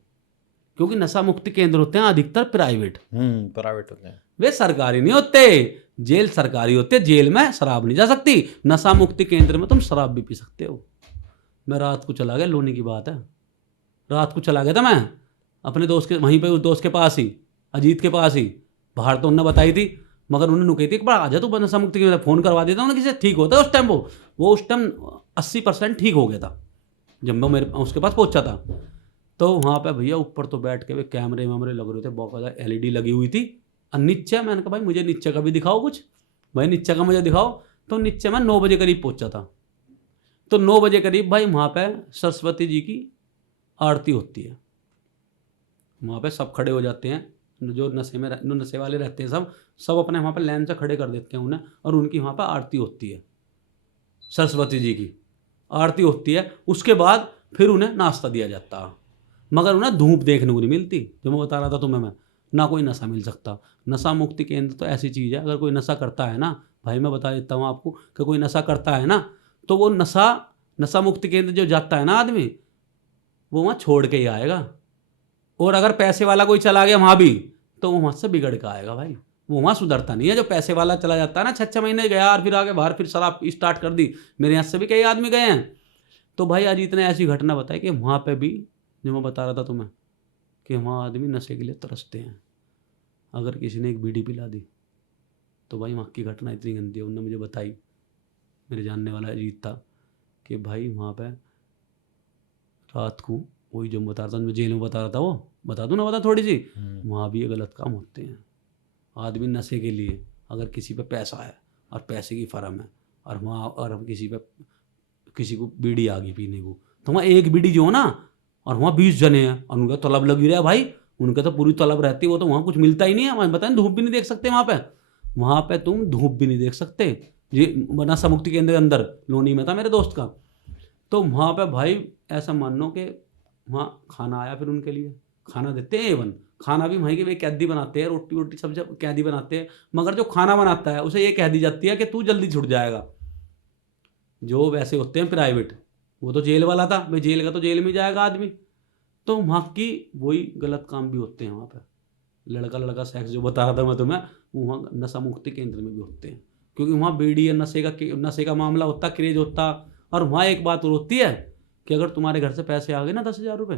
क्योंकि नशा मुक्ति केंद्र होते हैं अधिकतर प्राइवेट होते हैं, वे सरकारी नहीं होते। जेल सरकारी होते, जेल में शराब नहीं जा सकती, नशा मुक्ति केंद्र में तुम शराब भी पी सकते हो। मैं रात को चला गया, लोनी की बात है, रात को चला गया था मैं अपने दोस्त के, वहीं पे उस दोस्त के पास ही, अजीत के पास ही। बाहर तो उन्होंने बताई थी, मगर उन्होंने नुकी थी, एक बार आ जा तू नशा मुक्ति केंद्र, फ़ोन करवा देता उन्होंने, किसी ठीक होता है उस टाइम। वो उस टाइम 80% ठीक हो गया था जब मैं उसके पास पहुंचा था। तो वहाँ पे भैया ऊपर तो बैठ के वे कैमरे वैमरे लग रहे थे, बहुत ज़्यादा LED लगी हुई थी। और नीचे मैंने कहा भाई मुझे नीचे का भी दिखाओ कुछ, भाई नीचे का मुझे दिखाओ। तो नीचे मैं 9 बजे करीब पहुंचा था। तो 9 बजे करीब भाई वहाँ पे सरस्वती जी की आरती होती है। वहाँ पे सब खड़े हो जाते हैं, जो नशे वाले रहते हैं सब अपने वहाँ पे लाइन से खड़े कर देते हैं उन्हें, और उनकी वहाँ पे आरती होती है, सरस्वती जी की आरती होती है। उसके बाद फिर उन्हें नाश्ता दिया जाता है, मगर उन्हें धूप देखने को नहीं मिलती। जो मैं बता रहा था तुम्हें, मैं ना कोई नशा मिल सकता। नशा मुक्ति केंद्र तो ऐसी चीज़ है, अगर कोई नशा करता है ना भाई, मैं बता देता हूँ आपको कि कोई नशा करता है ना, तो वो नशा मुक्ति केंद्र जो जाता है ना आदमी, वो वहाँ छोड़ के ही आएगा। और अगर पैसे वाला कोई चला गया वहाँ भी, तो वो वहाँ से बिगड़ के आएगा भाई, वो वहाँ सुधरता नहीं है। जो पैसे वाला चला जाता है ना, 6-6 महीने गया और फिर आगे बाहर फिर शराब स्टार्ट कर दी, मेरे यहाँ से भी कई आदमी गए हैं। तो भाई आज इतने ऐसी घटना बताई कि वहाँ पे भी, जो मैं बता रहा था तुम्हें, कि वहाँ आदमी नशे के लिए तरसते हैं। अगर किसी ने एक बीड़ी पिला दी तो भाई वहाँ की घटना इतनी गंदी है। उन्होंने मुझे बताई, मेरे जानने वाला अजीत था, कि भाई वहाँ पे रात को, वही जो मैं बता रहा था, मैं जेल में बता रहा था, वो बता दूँ ना, बता थोड़ी सी, वहाँ भी ये गलत काम होते हैं। आदमी नशे के लिए अगर किसी पे पैसा है और पैसे की फर्म है और वहाँ और किसी को बीड़ी आ गई पीने को, तो वहाँ एक बीड़ी जो हो ना और वहाँ 20 जने हैं और उनका तलब लगी रहा है भाई, उनका तो पूरी तलब रहती है, वो तो वहाँ कुछ मिलता ही नहीं है। बताएं, धूप भी नहीं देख सकते वहाँ पे तुम धूप भी नहीं देख सकते। ये नशा मुक्ति केंद्र के अंदर लोनी में था मेरे दोस्त का, तो वहाँ पे भाई ऐसा मान लो कि वहाँ खाना आया, फिर उनके लिए खाना देते हैं, एवन खाना भी वहीं के वे कैदी बनाते हैं, रोटी वोटी सब जब कैदी बनाते हैं, मगर जो खाना बनाता है उसे ये कह दी जाती है कि तू जल्दी छूट जाएगा। जो वैसे होते हैं प्राइवेट, वो तो जेल वाला था भाई, जेल का तो जेल में जाएगा आदमी। तो वहाँ की वही गलत काम भी होते हैं वहाँ पर, लड़का लड़का सेक्स जो बता रहा था मैं तुम्हें, वहाँ नशा मुक्ति केंद्र में भी होते हैं, क्योंकि वहाँ बीड़ी या नशे का मामला होता, क्रेज होता। और वहाँ एक बात और होती है कि अगर तुम्हारे घर से पैसे आ गए ना 10,000 रुपये,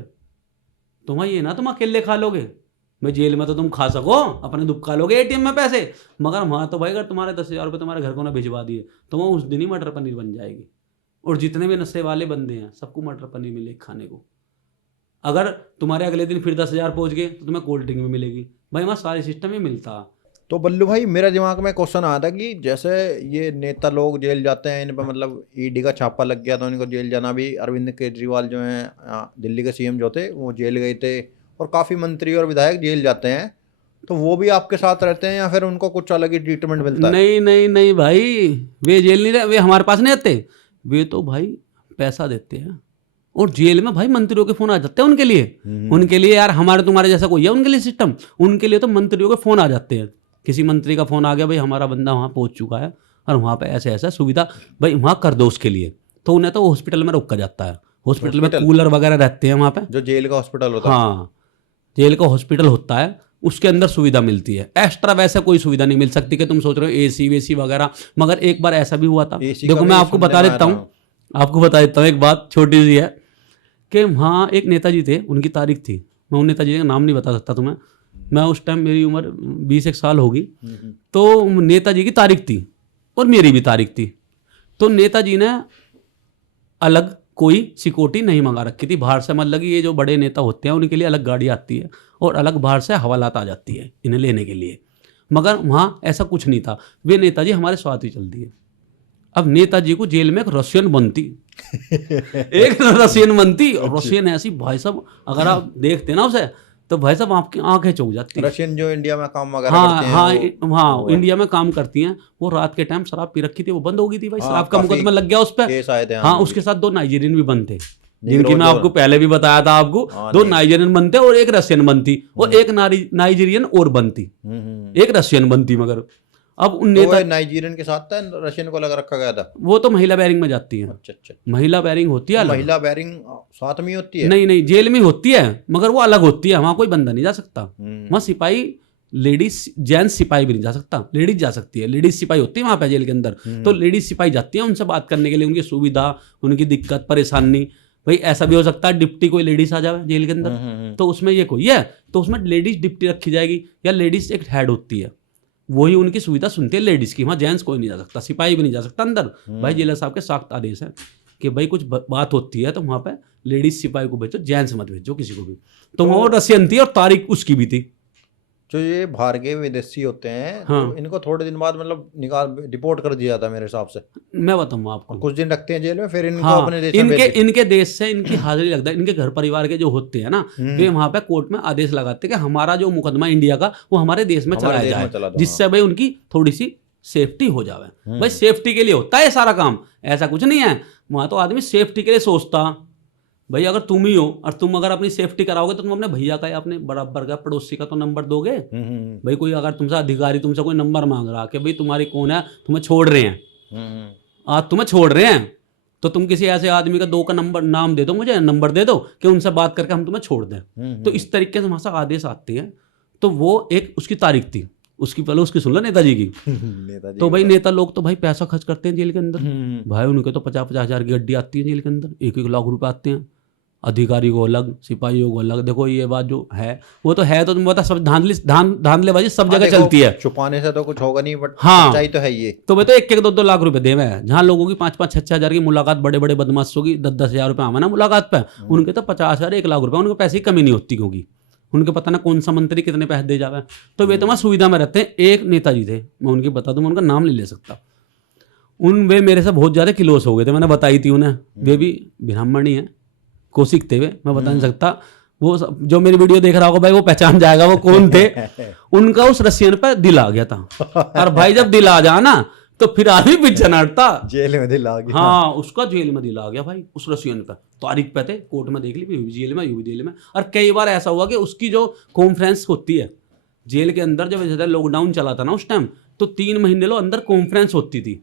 तो वहाँ ये ना तुम अकेले खा लोगे भाई, जेल में तो तुम खा सको, अपने दुख खा लोगे ATM में पैसे, मगर वहाँ तो भाई अगर तुम्हारे 10,000 रुपये तुम्हारे घर को ना भिजवा दिए तो वहाँ उस दिन ही मटर पनीर बन जाएगी। और जितने भी नशे वाले बंदे हैं सबको मटर पनीर मिलेगी खाने को। अगर तुम्हारे अगले दिन फिर 10,000 पहुँच गए तो तुम्हें कोल्ड ड्रिंक भी मिलेगी भाई, वहाँ सारे सिस्टम ही मिलता। तो बल्लू भाई, मेरा दिमाग में क्वेश्चन आया था कि जैसे ये नेता लोग जेल जाते हैं, इन पर मतलब ED का छापा लग गया तो इनको जेल जाना भी, अरविंद केजरीवाल जो हैं दिल्ली के CM जो थे वो जेल गए थे, और काफ़ी मंत्री और विधायक जेल जाते हैं, तो वो भी आपके साथ रहते हैं या फिर उनको कुछ अलग ही ट्रीटमेंट मिलता है? नहीं नहीं नहीं भाई, वे जेल नहीं रहे, वे हमारे पास नहीं आते, वे तो भाई पैसा देते हैं और जेल में भाई मंत्रियों के फोन आ जाते हैं उनके लिए यार, हमारे तुम्हारे जैसा कोई है उनके लिए सिस्टम, उनके लिए तो मंत्रियों के फोन आ जाते हैं। किसी मंत्री का फोन आ गया भाई हमारा बंदा वहाँ पहुँच चुका है और वहाँ पे ऐसे ऐसा सुविधा भाई वहाँ कर दो उसके लिए, तो उन्हें तो हॉस्पिटल में रोका जाता है। हॉस्पिटल में कूलर वगैरह रहते हैं वहाँ पे, जो जेल का हॉस्पिटल होता है। हाँ, जेल का हॉस्पिटल होता है, उसके अंदर सुविधा मिलती है। एक्स्ट्रा वैसे कोई सुविधा नहीं मिल सकती कि तुम सोच रहे हो AC वेसी वगैरह। मगर एक बार ऐसा भी हुआ था, देखो मैं आपको बता देता हूँ एक बात छोटी सी है कि वहाँ एक नेताजी थे, उनकी तारीख थी, मैं उन नेताजी का नाम नहीं बता सकता तुम्हें, मैं उस टाइम मेरी उम्र 20 साल होगी, तो नेताजी की तारीख थी और मेरी भी तारीख थी। तो नेताजी ने अलग कोई सिक्योरिटी नहीं मंगा रखी थी बाहर से, मतलब कि ये जो बड़े नेता होते हैं उनके लिए अलग गाड़ी आती है और अलग बाहर से हवालात आ जाती है इन्हें लेने के लिए, मगर वहाँ ऐसा कुछ नहीं था। वे नेताजी हमारे साथ ही चलती है। अब नेताजी को जेल में एक रशियन बनती रशियन ऐसी भाई साहब, अगर आप देखते ना उसे तो भाई साहब आपकी आंखें चौंक जाती हैं। रशियन जो इंडिया में काम वगैरह करते हैं, हाँ इंडिया में काम करती हैं। वो रात के टाइम शराब पी रखी थी, वो बंद हो गई थी भाई, शराब का मुकदमा लग गया उस पर। हाँ, उसके साथ 2 नाइजीरियन भी बंद थे, जिनकी मैं आपको पहले भी बताया था आपको। 2 नाइजीरियन बनते और एक रशियन बनती, और एक नाइजीरियन और बनती, एक रशियन बनती। मगर अब उन नेता नाइजीरियन के साथ था, रशियन को लगा रखा गया था। वो तो महिला बैरिंग में जाती है। अच्छा, महिला बैरिंग होती है, महिला बैरिंग साथ में होती है? नहीं, जेल में होती है मगर वो अलग होती है, वहां कोई बंदा नहीं जा सकता। वहां सिपाही, लेडीज जेंट्स सिपाही भी नहीं जा सकता, लेडीज जा सकती है। लेडीज सिपाही होती है वहां पे जेल के अंदर, तो लेडीज सिपाही जाती है उनसे बात करने के लिए, उनकी सुविधा, उनकी दिक्कत परेशानी। भाई ऐसा भी हो सकता है डिप्टी कोई लेडीज आ जाए जेल के अंदर, तो उसमें ये कोई है तो उसमें लेडीज डिप्टी रखी जाएगी, या लेडीज एक हेड होती है, वही उनकी सुविधा सुनती है लेडीज की। वहाँ जेंट्स कोई नहीं जा सकता, सिपाही भी नहीं जा सकता अंदर। भाई जेलर साहब के सख्त आदेश है कि भाई कुछ बात होती है तो वहाँ पे लेडीज सिपाही को भेजो, जेंट्स मत भेजो किसी को भी। तो वो रशियन थी और तारीख उसकी भी थी। जो ये बाहर के विदेशी होते हैं, हाँ, तो इनको थोड़े दिन बाद मतलब निकाल डिपोर्ट कर दिया जाता है मेरे हिसाब से। मैं बताऊँ आपको, कुछ दिन रखते हैं जेल में, फिर इनको हाँ, अपने देश में इनके देश से इनकी हाजिरी लगता है। इनके घर परिवार के जो होते हैं ना, वे वहाँ पे कोर्ट में आदेश लगाते हैं कि हमारा जो मुकदमा इंडिया का वो हमारे देश में चलाया जाए, जिससे भाई उनकी थोड़ी सी सेफ्टी हो जाए। भाई सेफ्टी के लिए होता है सारा काम, ऐसा कुछ नहीं है। वहाँ तो आदमी सेफ्टी के लिए सोचता। भाई अगर तुम ही हो और तुम अगर अपनी सेफ्टी कराओगे तो तुम अपने भैया का या अपने बराबर का पड़ोसी का तो नंबर दोगे। भाई कोई अगर तुमसे अधिकारी तुमसे कोई नंबर मांग रहा कि भाई तुम्हारी कौन है, तुम्हें छोड़ रहे हैं, आज तुम्हें छोड़ रहे हैं, तो तुम किसी ऐसे आदमी का 2 का नंबर नाम दे दो, मुझे नंबर दे दो कि उनसे बात करके हम तुम्हें छोड़ दें। तो इस तरीके से वहाँ से आदेश आते हैं। तो वो एक उसकी तारीख थी, उसकी पहले उसकी सुन लो नेताजी की। तो भाई नेता लोग तो भाई पैसा खर्च करते हैं जेल के अंदर। भाई उनके तो 50-50 हज़ार की गड्डी आती है जेल के अंदर, 1-1 लाख रुपए आते हैं। अधिकारी को अलग, सिपाहियों को अलग। देखो ये बात जो है वो तो है, तो तुम बता सब धांधलेबाजी सब जगह चलती है। छुपाने से तो कुछ होगा नहीं, बट हाँ सच्चाई तो है ये। तो भाई तो 1-1 2-2 लाख रुपए दे में, जहाँ लोगों की 5-5-6 हज़ार की मुलाकात, बड़े बड़े बदमाशों की 10-10 हज़ार रुपये आवा ना मुलाकात पे, उनके तो 50 हज़ार 1 लाख रुपए, उनके पैसे की कमी नहीं होती, क्योंकि उनके पता ना कौन सा मंत्री कितने पैसे दे जावे। तो वे तो वहाँ सुविधा में रहते हैं। एक नेताजी थे, मैं उनकी बता दूँ, मैं उनका नाम नहीं ले सकता। वे मेरे से बहुत ज़्यादा क्लोज हो गए थे, मैंने बताई थी उन्हें। वे भी ब्राह्मण ही हैं, कौशिक थे वे, मैं बता नहीं सकता। वो जो मेरी वीडियो देख रहा होगा भाई वो पहचान जाएगा वो कौन थे। उनका उस रसियन पे दिल आ गया था। और भाई जब दिल आ जाए ना तो फिर आदमी पीछे न हटता। जेल में दिल आ गया। हाँ, उसका जेल में दिल आ गया भाई उस रसियन का। तारीख पे थे, कोर्ट में देख ली, ये भी जेल में, ये भी जेल में। और कई बार ऐसा हुआ कि उसकी जो कॉन्फ्रेंस होती है जेल के अंदर, जब जैसे लॉकडाउन चला था ना उस टाइम, तो 3 महीने लो अंदर कॉन्फ्रेंस होती थी।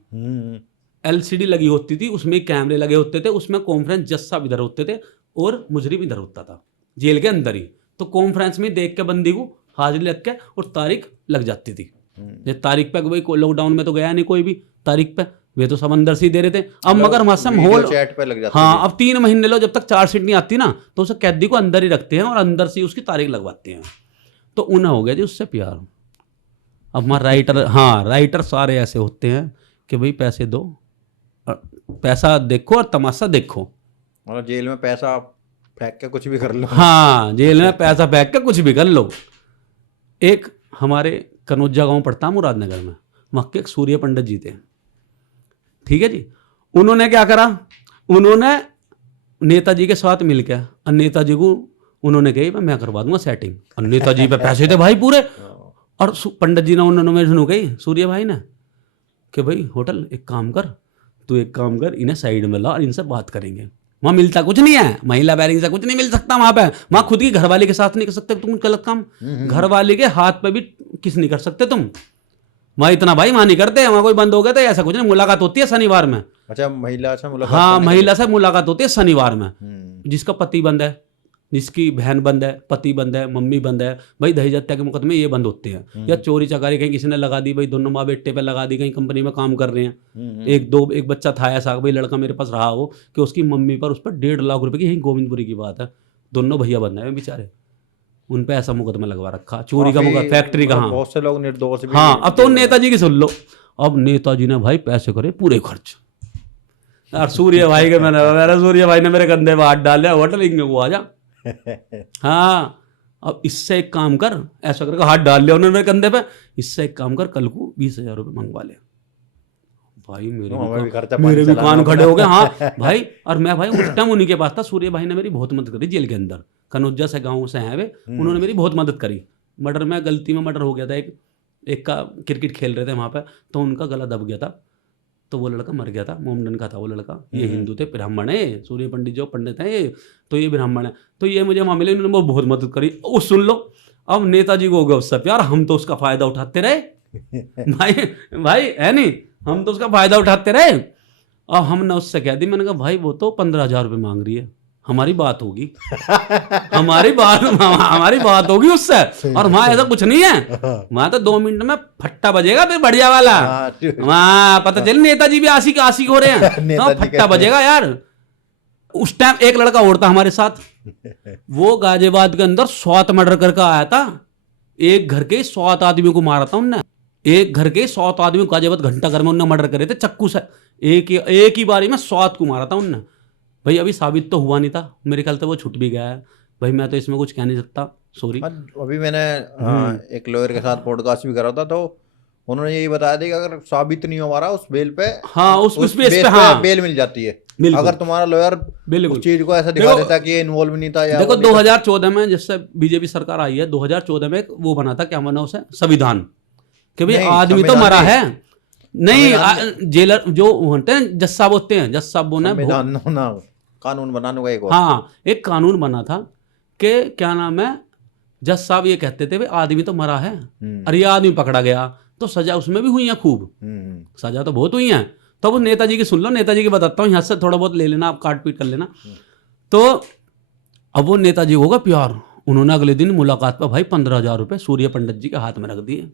LCD लगी होती थी, उसमें कैमरे लगे होते थे, उसमें कॉन्फ्रेंस जज साहब इधर होते थे और मुजरिम इधर होता था जेल के अंदर ही। तो कॉन्फ्रेंस में देख के बंदी को हाजिरी लग के और तारीख लग जाती थी। ये तारीख पे कोई लॉकडाउन में तो गया नहीं कोई भी तारीख पे, वे तो सब अंदर से ही दे रहे थे। अब मगर वहां से माहौल चैट पे लग जाती हाँ, अब 3 महीने लो, जब तक चार्जशीट नहीं आती ना तो उसे कैदी को अंदर ही रखते हैं और अंदर से उसकी तारीख लगवाते हैं। तो उन्हें हो गया जी उससे प्यार। अब हमारा राइटर, हाँ राइटर सारे ऐसे होते हैं कि भाई पैसे दो, पैसा देखो और तमाशा देखो। मतलब जेल में पैसा फेंक के कुछ भी कर लो। हाँ, जेल में पैसा फेंक के कुछ भी कर लो। एक हमारे कनौजा गांव पड़ता मुरादनगर में, वहाँ के एक सूर्य पंडित जी थे, ठीक है जी। उन्होंने क्या करा, उन्होंने नेताजी के साथ मिलकर और नेताजी को उन्होंने कही मैं करवा दूंगा सेटिंग। और नेताजी पे पैसे थे भाई पूरे। और पंडित जी ने उन्होंने मेरे सुनो कही सूर्य भाई ने कि भाई होटल एक काम कर, तू एक काम कर, इन्हें साइड में ला और इनसे बात करेंगे। वहाँ मिलता कुछ नहीं है, महिला बैरिंग से कुछ नहीं मिल सकता वहाँ पे। वहाँ खुद की घरवाली के साथ नहीं कर सकते तुम गलत काम, घरवाली के हाथ पे भी किस नहीं कर सकते तुम। वहाँ इतना भाई वहाँ नहीं करते, वहाँ कोई बंद हो गया तो ऐसा कुछ नहीं, मुलाकात होती है शनिवार में। अच्छा, महिला से मुलाकात? हाँ, महिला से मुलाकात होती है शनिवार में। जिसका पति बंद है, जिसकी बहन बंद है, पति बंद है, मम्मी बंद है, भाई दहेज हत्या के मुकदमे ये बंद होते हैं। या चोरी चकारी कहीं किसी ने लगा दी, भाई दोनों माँ बेटे पे लगा दी, कहीं कंपनी में काम कर रहे हैं, एक बच्चा था ऐसा, भाई लड़का मेरे पास रहा हो कि उसकी मम्मी पर उस पर 1.5 लाख रुपए की, यही गोविंदपुरी की बात है, दोनों भैया बंद है बेचारे, उन पे ऐसा मुकदमा लगवा रखा, चोरी का मुकदमा, फैक्ट्री का। हाँ, बहुत से लोग निर्दोष भी। हाँ, अब तो नेताजी की सुन लो। अब नेताजी ने भाई पैसे करे पूरे खर्च। यार सूर्य भाई के मैंने सूर्य भाई ने मेरे कंधे पे हाथ डाल होटल को आ जा। हाँ, अब इससे एक काम कर, ऐसा करके हाथ डाल लिया उन्होंने मेरे कंधे पे, इससे एक काम कर कल को 20,000 रुपये मंगवा ले। भाई मेरे भी कान खड़े हो गए। हाँ भाई, और मैं भाई उस टाइम उन्हीं के पास था। सूर्य भाई ने मेरी बहुत मदद करी जेल के अंदर, कनौजा से गाँव से हैं वे, उन्होंने मेरी बहुत मदद करी। मर्डर में गलती में मर्डर हो गया था, एक का क्रिकेट खेल रहे थे वहाँ पे, तो उनका गला दब गया था, तो वो लड़का मर गया था, मोमडन का था वो लड़का। ये हिंदू थे, ब्राह्मण है, सूर्य पंडित जो पंडित हैं ये, तो ये ब्राह्मण है। तो ये मुझे वहाँ मिले, इन्होंने बहुत मदद करी। वो सुन लो, अब नेताजी को हो गया उससे प्यार, हम तो उसका फायदा उठाते रहे। भाई है नहीं, हम तो उसका फायदा उठाते रहे। अब हमने उससे कह दी, मैंने कहा भाई वो तो 15,000 रुपये मांग रही है, हमारी बात होगी। हमारी बात होगी उससे। और वहां ऐसा कुछ नहीं है, वहां तो 2 मिनट में फट्टा बजेगा फिर बढ़िया वाला। वहां पता चल नेताजी भी आशिक हो रहे हैं, तो फट्टा बजेगा यार। उस टाइम एक लड़का और था हमारे साथ, वो गाजियाबाद के अंदर 7 मर्डर करके आया था। एक घर के 7 आदमियों को मारा था उनने, एक घर के 7 आदमियों को गाजियाबाद घंटाघर में उनने मर्डर करे थे चाकू से। एक ही बारी में 7 को मारा था उनने। भाई अभी साबित तो हुआ नहीं था, मेरे ख्याल से वो छूट भी गया है। भाई मैं तो इसमें कुछ कह नहीं सकता, सॉरी। अभी मैंने एक लॉयर के साथ पॉडकास्ट भी करा था, तो उन्होंने यही बताया था कि अगर साबित नहीं हो हमारा उस बेल पे, हाँ उस बेस पे हाँ बेल मिल जाती है। अगर तुम्हारा लॉयर उस चीज को ऐसा दिखा देता कि ये इन्वॉल्व नहीं था। या देखो 2014 में जिससे बीजेपी सरकार आई है, 2014 में वो बना था, क्या बना उसे, संविधान, कि भाई आदमी तो मरा है नहीं, जेलर जो होते हैं जज साहब होते हैं, जज साहब ने कानून बनाने का एक हाँ एक कानून बना था कि क्या नाम है, जज साहब ये कहते थे भाई आदमी तो मरा है और ये आदमी पकड़ा गया तो सजा उसमें भी हुई है खूब, सजा तो बहुत हुई है। तो वो नेताजी की सुन लो, नेताजी की बताता हूँ, यहाँ से थोड़ा बहुत ले लेना, आप काट पीट कर लेना। तो अब वो नेताजी होगा प्यार, उन्होंने अगले दिन मुलाकात पर भाई 15,000 रुपये सूर्य पंडित जी के हाथ में रख दिए।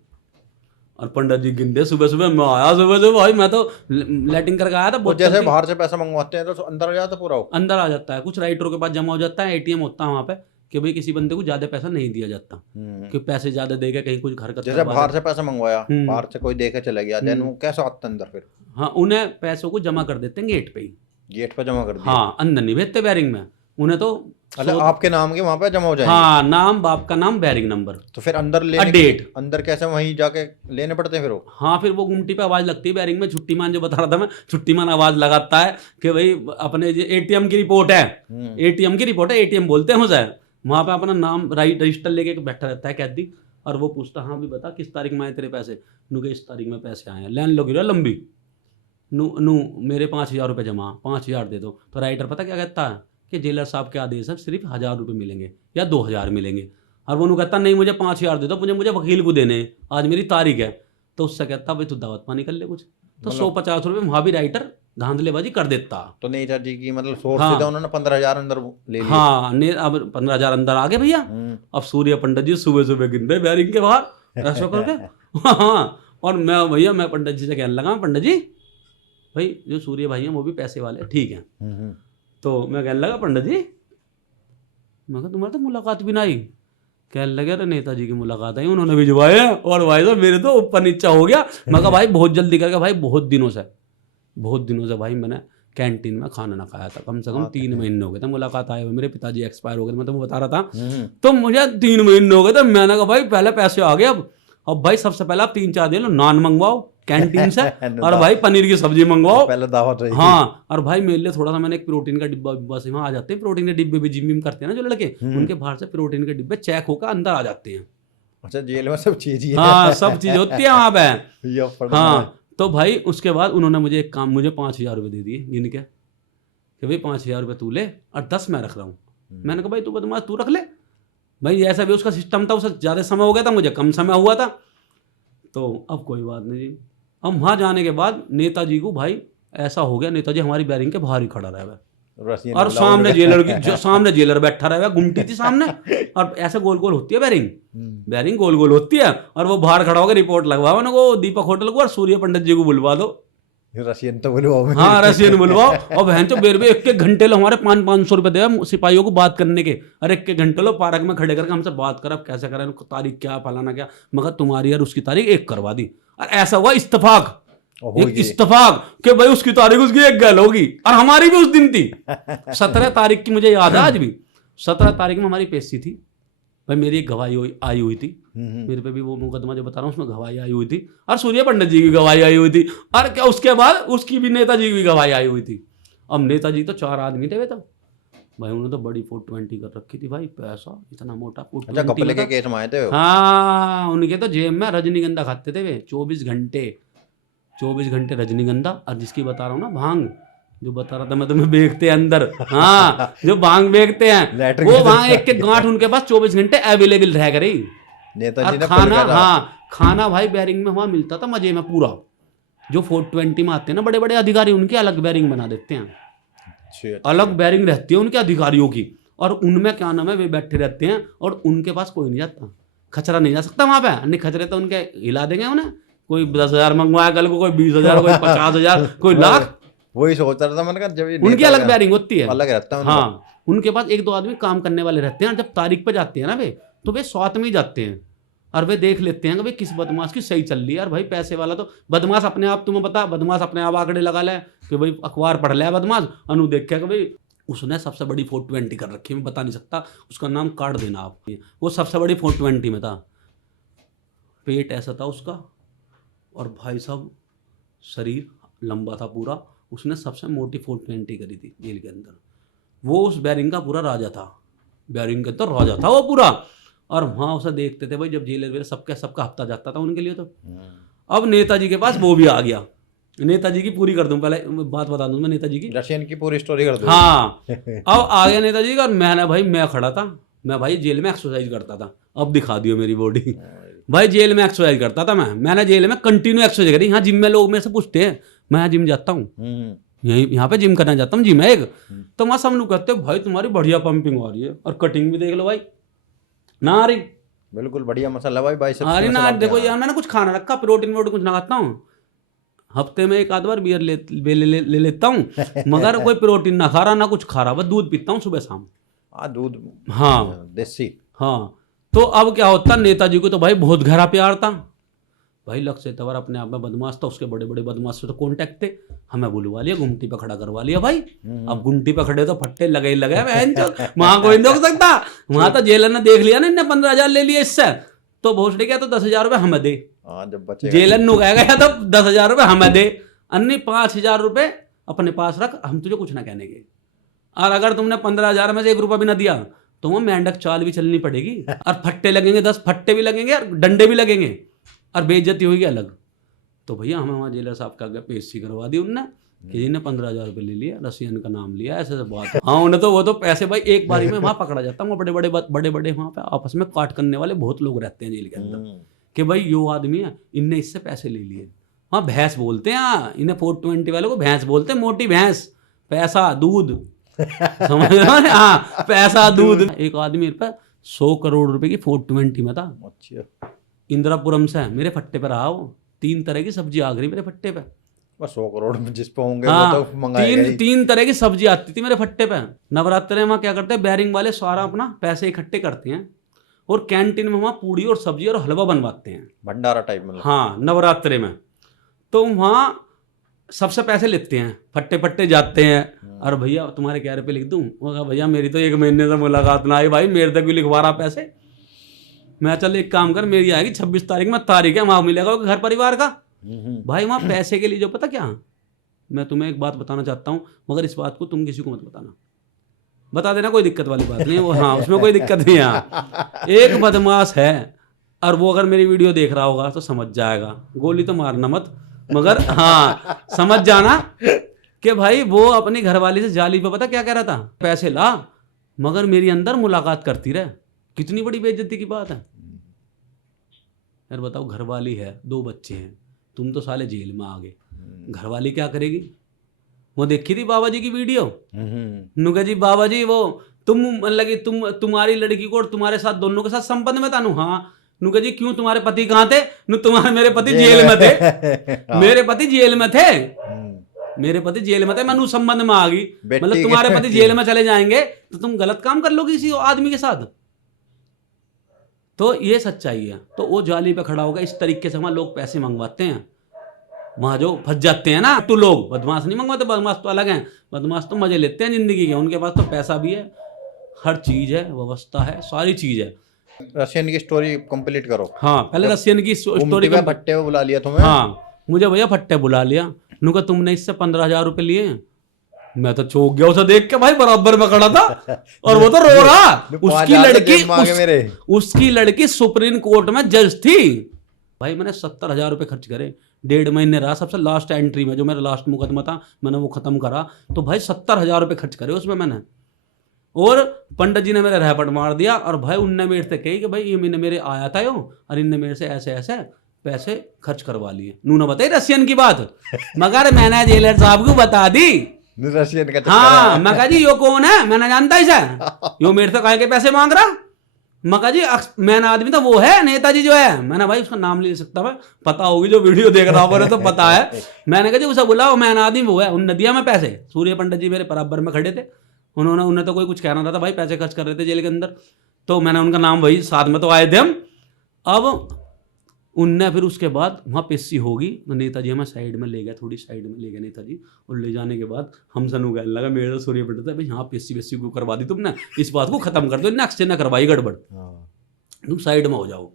और पंडित जी गिनते, सुबह सुबह मैं आया, सुबह भाई मैं तो लैटिंग करके आया था। तो जैसे बाहर से पैसा मंगवाते हैं तो अंदर आ जाता है, पूरा अंदर आ जाता है, कुछ राइटरों के पास जमा हो जाता है, ATM होता है वहाँ पे कि भाई किसी बंदे को ज्यादा पैसा नहीं दिया जाता, कि पैसे ज्यादा देगा कहीं कुछ घर का। जैसे बाहर से पैसा मंगवाया, बाहर से कोई देके चला गया, देन वो कैसे आता है अंदर फिर? हाँ, उन्हें पैसों को जमा कर देते हैं गेट पे ही, गेट पे जमा कर दिया। हाँ, अंदर नहीं भेजते बैरिंग में। उन्हें तो मतलब आपके नाम के वहां पे जमा हो जाएंगे। हाँ, नाम, बाप का नाम, बैरिंग नंबर, तो फिर अंदर लेने डेट। अंदर कैसे वहीं जाके लेने पड़ते हैं फिर वो? हाँ, फिर वो गुमटी पे आवाज लगती है बैरिंग में, छुट्टी मान जो बता रहा था मैं, छुट्टी मान आवाज लगाता है कि भाई अपने जो एटीएम की रिपोर्ट है, एटीएम की रिपोर्ट है, एटीएम बोलते हैं उसे, वहां पे अपना नाम रजिस्टर लेके बैठा रहता है कैदी, और वो पूछता हाँ भी बता किस तारीख में आए तेरे पैसे, नु के इस तारीख में पैसे आए हैं, लाइन लगी रहा लंबी, नु मेरे 5,000 रुपये जमा, 5,000 दे दो। तो राइटर पता क्या कहता है कि जेलर साहब के आदेश है सिर्फ 1,000 रुपये मिलेंगे या 2,000 मिलेंगे, और वो कहता नहीं मुझे 5,000 दे दो, मुझे वकील को देने, आज मेरी तारीख है। तो उससे कहता भाई तू दावत पानी कर ले कुछ, तो 150 रुपये वहाँ भी राइटर धांधलेबाजी कर देता। तो नेता जी की मतलब सोर्स से उन्होंने 15,000 अंदर ले लिया। हाँ, अब 15,000 अंदर आ गए भैया। अब सूर्य पंडित जी सुबह सुबह गिन रहे बैरिंग के बाहर ऐसा करके। हाँ, और मैं पंडित जी से कहने लगा, पंडित जी भाई जो सूर्य भाई हैं वो भी पैसे वाले, ठीक है। तो मैं कहने लगा पंडित जी, मैं कहा तुम्हारी तो मुलाकात भी ना आई। कहने लगे अरे नेताजी की मुलाकात आई, उन्होंने भिजवाए हैं, और भाई साहब मेरे तो ऊपर नीचा हो गया। मैं कहा भाई बहुत जल्दी करके, भाई बहुत दिनों से भाई मैंने कैंटीन में खाना ना खाया था, कम से कम 3 महीने हो गए थे मुलाकात आए हुए, मेरे पिताजी एक्सपायर हो गए, मैं तो बता रहा था। तो मुझे 3 महीने हो गए थे। मैंने कहा भाई पहले पैसे आ गए, अब भाई सबसे पहले आप 3-4 दिन नान मंगवाओ कैंटीन से, और भाई पनीर की सब्जी मंगवाओ, पहले दावत रही। हाँ, और भाई मेरे लिए थोड़ा सा मैंने एक प्रोटीन का डिब्बा से, वहाँ आ जाते हैं प्रोटीन के डिब्बे भी, जिम करते हैं ना जो लड़के, उनके बाहर से प्रोटीन के डिब्बे चेक होकर अंदर आ जाते हैं। अच्छा, जेल में सब चीज ही है। हाँ, सब चीज होती है वहाँ पे। हाँ, तो भाई उसके बाद उन्होंने मुझे 5,000 रुपये दे दिए गिन के, कि भाई 5,000 रुपये तू ले और 10 मैं रख रहा हूँ। मैंने कहा भाई तू बदमाश, तू रख ले भाई, ऐसा भी उसका सिस्टम था, उससे ज़्यादा समय हो गया था, मुझे कम समय हुआ था। तो अब कोई बात नहीं जी। अब वहाँ जाने के बाद नेताजी को भाई ऐसा हो गया, नेताजी हमारी बैरिंग के बाहर ही खड़ा रहा, और सामने जेलर की सामने जेलर बैठा रहा, गुमटी थी सामने, और ऐसे गोल गोल होती है बैरिंग गोल गोल होती है, और वो बाहर खड़ा होकर रिपोर्ट लगवा उनको दीपक होटल को, और सूर्य पंडित जी को बुलवा दो, रशियन तो बुलवाओ। हाँ, रशियन बुलवाओ। और बहन तो बेर एक घंटे लो, हमारे 500 रुपये दे सिपाहियों को बात करने के, अरे 1 घंटे लो पार्क में खड़े करके हमसे बात कर, अब कैसे करें, तारीख क्या, फलाना क्या, मगर तुम्हारी और उसकी तारीख एक करवा दी। और ऐसा हुआ इत्तेफाक, एक इत्तेफाक कि भाई उसकी तारीख उसकी एक गल होगी, और हमारी भी उस दिन थी 17 तारीख की, मुझे याद है आज भी। 17 तारीख में हमारी पेशी थी भाई, मेरी एक गवाही आई हुई थी, मेरे पे भी वो मुकदमा जो बता रहा हूँ उसमें गवाही आई हुई थी, और सूर्य पंडित जी की गवाही आई हुई थी, और क्या उसके बाद उसकी भी नेताजी की भी गवाही आई हुई थी। अब नेताजी तो 4 आदमी थे तब भाई, उन्होंने तो बड़ी 420 कर रखी थी भाई, पैसा इतना मोटा 420। अच्छा, कपले के केस में आए थे? हाँ, उनके तो जेब में रजनीगंधा खाते थे वे 24 घंटे रजनीगंधा। और जिसकी बता रहा हूँ ना भांग, जो बता रहा था मैं तुम्हें, बेचते हैं अंदर, हाँ, जो भांग बेचते हैं वो भांग एक गांठ उनके पास 24 घंटे अवेलेबल रह गई। नेताजी ने खाना, हाँ, खाना भाई बैरिंग में वहाँ मिलता था मजे में पूरा। जो 420 में आते हैं ना बड़े बड़े अधिकारी, उनकी अलग बैरिंग बना देते हैं, अलग बैरिंग रहती है उनके अधिकारियों की, और उनमें क्या नाम है वे बैठे रहते हैं, और उनके पास कोई नहीं जाता, खचरा नहीं जा सकता वहाँ पे, नहीं खचरे तो उनके हिला देंगे उन्हें, कोई 10,000 मंगवाया कल को, कोई 20,000, कोई 50,000, कोई लाख। वही सोच रहा था मैंने, जब उनकी अलग बैरिंग होती है, अलग रहता है। हाँ, उनके पास 1-2 आदमी काम करने वाले रहते हैं, जब तारीख पे जाते हैं ना वे, तो वे साथ में ही जाते हैं, और वे देख लेते हैं कि भाई किस बदमाश की सही चल रही है। और भाई पैसे वाला तो बदमाश अपने आप, तुम्हें पता, बदमाश अपने आप आंकड़े लगा ले कि भाई अखबार पढ़ ले बदमाश, अनु देख के कि भाई उसने सबसे बड़ी 420 कर रखी है, मैं बता नहीं सकता, उसका नाम काट देना आप, वो सबसे बड़ी 420 में था। पेट ऐसा था उसका, और भाई साहब शरीर लंबा था पूरा, उसने सबसे मोटी 420 करी थी जेल के अंदर। वो उस बैरिंग का पूरा राजा था, बैरिंग के अंदर राजा था वो पूरा। और वहाँ उसे देखते थे भाई, जब जेल सबका हफ्ता जाता था उनके लिए। तो अब नेताजी के पास वो भी आ गया, नेताजी की पूरी कर दूं, पहले बात बता दूं मैं नेताजी की, रशियन की पूरी स्टोरी कर दूं। हाँ, अब आ गया नेताजी का, और मैं खड़ा था, मैं भाई जेल में एक्सरसाइज करता था, अब दिखा दियो मेरी बॉडी भाई, जेल में एक्सरसाइज करता था मैंने जेल में कंटिन्यू एक्सरसाइज करी। हाँ, जिम में लोग मेरे से पूछते हैं, मैं यहाँ जिम जाता हूँ, यहाँ पे जिम करना जाता हूँ, जिम है एक, तो वहाँ सब लोग कहते हैं भाई तुम्हारी बढ़िया पंपिंग हो रही है, और कटिंग भी देख लो भाई, ना आ रही, बिल्कुल बढ़िया मसाला भाई, अरे ना देखो यार, मैंने कुछ खाना रखा, प्रोटीन वोटीन कुछ ना खाता हूँ, हफ्ते में 1 आध बार बियर ले लेता हूँ, मगर कोई प्रोटीन ना खा रहा, ना कुछ खा रहा, बस दूध पीता हूँ सुबह शाम। दूध, हाँ देसी। हाँ, तो अब क्या होता, नेताजी को तो भाई बहुत गहरा प्यार था भाई लक्ष्य तवर अपने आप में बदमाश था, उसके बड़े बड़े बदमाश से तो कॉन्टेक्ट थे, हमें बुलवा लिया, गुमटी पे खड़ा करवा लिया भाई। अब गुमटी पे खड़े तो फट्टे लगे ही लगे, वहां कोई नहीं रोक सकता। वहां तो जेलर ने देख लिया ना, इन्हें 15,000 ले लिया इससे, तो भोसड़ी क्या तो 10,000 रुपए हमें दे। जब बचे जेलर नु कहेगा या तो 10,000 रुपए हमें दे, अन्य 5,000 रुपए अपने पास रख, हम तुझे कुछ ना कहने के। और अगर तुमने 15,000 में से 1 रुपया भी ना दिया तो वो मेंढक चाल भी चलनी पड़ेगी, और फट्टे लगेंगे, 10 फट्टे भी लगेंगे और डंडे भी लगेंगे, और बेइज्जती होगी अलग। तो भैया हमें वहाँ जेलर साहब का पेशी करवा दी उनने कि जिन्हें 15,000 रुपये ले लिया, रसियन का नाम लिया, ऐसे से बात। हाँ उन्हें तो वो तो पैसे भाई एक बारी में वहाँ पकड़ा जाता है। बड़े बड़े वहाँ पे आपस में काट करने वाले बहुत लोग रहते हैं जेल के अंदर, कि भाई यो आदमी है, इनने इससे पैसे ले लिए। हाँ भैंस बोलते हैं इन्हें, 420 वालों को भैंस बोलते हैं, मोटी भैंस, पैसा दूध, समझ रहे हो? हाँ पैसा दूध। एक आदमी पे 100 करोड़ रुपए की 420 में था, इंदिरापुरम से मेरे फट्टे पर रहा वो। 3 तरह की सब्जी आ गई मेरे फट्टे पे, 100 करोड़ में जिस पे होंगे हाँ, वो तो मंगाएगा ही। 3 तरह की सब्जी आती थी मेरे फट्टे पे। नवरात्रे में क्या करते हैं, बैरिंग वाले सारा अपना पैसे इकट्ठे करते हैं और कैंटीन में वहाँ पूड़ी और सब्जी और हलवा बनवाते हैं, भंडारा टाइप में। हाँ नवरात्रे में, तो वहाँ सबसे पैसे लेते हैं, फट्टे फट्टे जाते हैं। और भैया तुम्हारे क्या रुपये लिख दूँ? वो कहा भैया मेरी तो 1 महीने से मुलाकात ना आई भाई, मेरे तक भी लिखवा रहा पैसे। मैं चल एक काम कर, मेरी आएगी 26 तारीख में, तारीख है वहाँ मिलेगा घर परिवार का। भाई वहाँ पैसे के लिए जो पता क्या, मैं तुम्हें एक बात बताना चाहता हूँ, मगर इस बात को तुम किसी को मत बताना, बता देना, कोई दिक्कत वाली बात नहीं है वो, हाँ उसमें कोई दिक्कत नहीं है। एक बदमाश है और वो अगर मेरी वीडियो देख रहा होगा तो समझ जाएगा, गोली तो मारना मत, मगर हाँ समझ जाना कि भाई वो अपनी घरवाली से जाली पे पता क्या कह रहा था, पैसे ला मगर मेरी अंदर मुलाकात करती रहे। कितनी बड़ी बेइज्जती की बात है यार, बताओ घरवाली है, 2 बच्चे हैं, तुम तो साले जेल में आ गए, घरवाली क्या करेगी? वो देखी थी बाबा जी की वीडियो, नुका जी बाबा जी वो तुम लगी तुम्हारी लड़की को और तुम्हारे साथ दोनों के साथ संबंध में था नु, हाँ नुका जी क्यों तुम्हारे पति कहाँ थे? मेरे पति जेल में थे, मेरे पति जेल में थे, मेरे पति जेल में थे, मैं संबंध में आ गई, मतलब तुम्हारे पति जेल में चले जाएंगे तो तुम गलत काम कर लोगे किसी आदमी के साथ। तो ये सच्चाई है। तो वो जाली पे खड़ा होगा, इस तरीके से वहां लोग पैसे मंगवाते हैं, वहां जो फंस जाते हैं ना तो लोग, बदमाश नहीं मंगवाते, बदमाश तो अलग हैं, बदमाश तो मजे लेते हैं जिंदगी के, उनके पास तो पैसा भी है, हर चीज है, व्यवस्था है, सारी चीज है। रशियन की स्टोरी कंप्लीट करो। हाँ पहले रशियन की स्टोरी का फट्टे को बुला लिया तुम्हें। हाँ मुझे भैया फट्टे बुला लिया, नुका तुमने इससे 15,000 रुपए लिए। मैं तो चौंक गया उसे देख के भाई, बराबर में खड़ा था और वो तो रो रहा। उसकी लड़की सुप्रीम कोर्ट में जज थी भाई। मैंने 70,000 रुपए खर्च करे, 1.5 महीने रहा, सबसे लास्ट एंट्री में जो मेरा लास्ट मुकदमा था मैंने वो खत्म करा, तो भाई 70,000 रुपए खर्च करे उसमें मैंने। और पंडित जी ने मेरे रहपट मार दिया, और भाई उनने मेरे से कही कि भाई ये महीने मेरे आया था यो, और इनने मेरे से ऐसे ऐसे पैसे खर्च करवा लिए। नूना बताई रशियन की बात, मगर मैंने जेलर साहब को बता दी रशियन का। हाँ मैं कहा जी यो कौन है, मैंने जानता इसे, यो मेरे से कहे के पैसे मांग रहा। मैं कहा जी मैंने आदमी तो वो है नेताजी जो है, मैंने भाई उसका नाम ले सकता मैं, पता होगी जो वीडियो देख रहा होगा तो पता है। मैंने कहा जी उसे बुलाओ, मैंने आदमी वो है, उनने दिया मैं पैसे। सूर्य पंडित जी मेरे बराबर में खड़े थे, उन्हें तो कोई कुछ कहना था भाई, पैसे खर्च कर रहे थे जेल के अंदर, तो मैंने उनका नाम वही, साथ में तो आए थे हम। अब उनने फिर उसके बाद वहाँ पेशी होगी तो नेताजी हमें साइड में ले गया, थोड़ी साइड में ले गया नेताजी, और ले जाने के बाद हमसे नु कहने लगा, मेरे तो सूर्य पंडित था भाई, यहाँ पेशी को करवा दी तुमने, इस बात को खत्म कर दो, नेक्स्ट ना करवाई गड़बड़, तुम साइड में हो जाओ।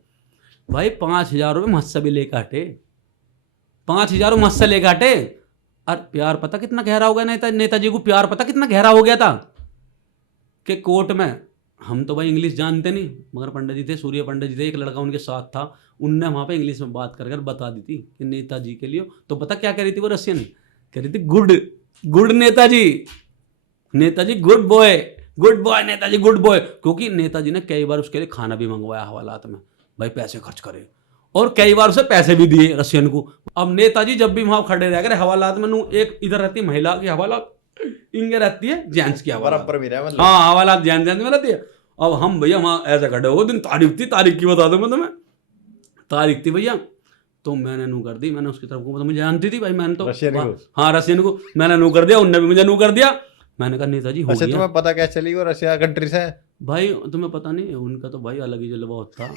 भाई 5,000 रुपये मुझसे भी लेकर हटे, 5,000 मुझसे लेकर हटे। और प्यार पता कितना गहरा हो गया नेताजी को, प्यार पता कितना गहरा हो गया था कि कोर्ट में हम तो भाई इंग्लिश जानते नहीं, मगर पंडित जी थे, सूर्य पंडित जी थे, एक लड़का उनके साथ था, उनने वहाँ पे इंग्लिश में बात कर बता दी थी कि नेताजी के लिए। तो पता क्या कह रही थी वो रशियन, कह रही थी good Netaji, Netaji good boy Netaji good boy, क्योंकि नेताजी ने कई बार उसके लिए खाना भी मंगवाया हवालात में, भाई पैसे खर्च करे, और कई बार उसे पैसे भी दिए रशियन को। अब नेताजी जब भी वहां खड़े रह गए हवालात में, एक इधर रहती है महिला की हवालात, इंगे रहती है जेंट्स की हवालात, हाँ हवालात जेंट्स में रहती है। अब हम भैया वहाँ ऐसे खड़े हो, दिन तारीख थी, तारीख की बता दो मैं तुम्हें, तारीख थी भैया, तो मैंने नू कर दी, मैंने उसकी तरफ को, मुझे जानती थी भाई, मैंने तो हाँ रशियन को मैंने नू कर दिया, उनने भी मुझे नू कर दिया। मैंने कहा नेताजी हो गया। तुम्हें पता क्या चली वो रशिया कंट्री से? भाई तुम्हें पता नहीं, उनका तो भाई अलग ही जलवा होता,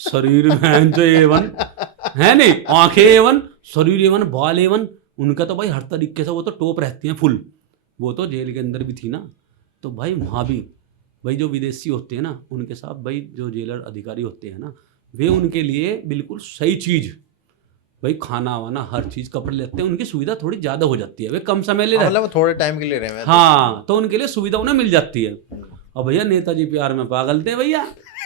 शरीर में जो A1 है नहीं, आंखें एवन, शरीर एवन, बाल एवन, उनका तो भाई हर तरीके से वो तो टॉप रहती हैं फुल। वो तो जेल के अंदर भी थी ना, तो भाई वहाँ भी भाई जो विदेशी होते हैं ना उनके साथ भाई जो जेलर अधिकारी होते हैं ना, वे उनके लिए बिल्कुल सही चीज़, भाई खाना वाना हर चीज़, कपड़े लेते हैं, उनकी सुविधा थोड़ी ज़्यादा हो जाती है, वे कम समय ले रहे हैं। मतलब वो थोड़े टाइम के लिए रहे हैं। हाँ, तो उनके लिए सुविधा उन्हें मिल जाती है। अब भैया नेताजी प्यार में पागल थे भैया,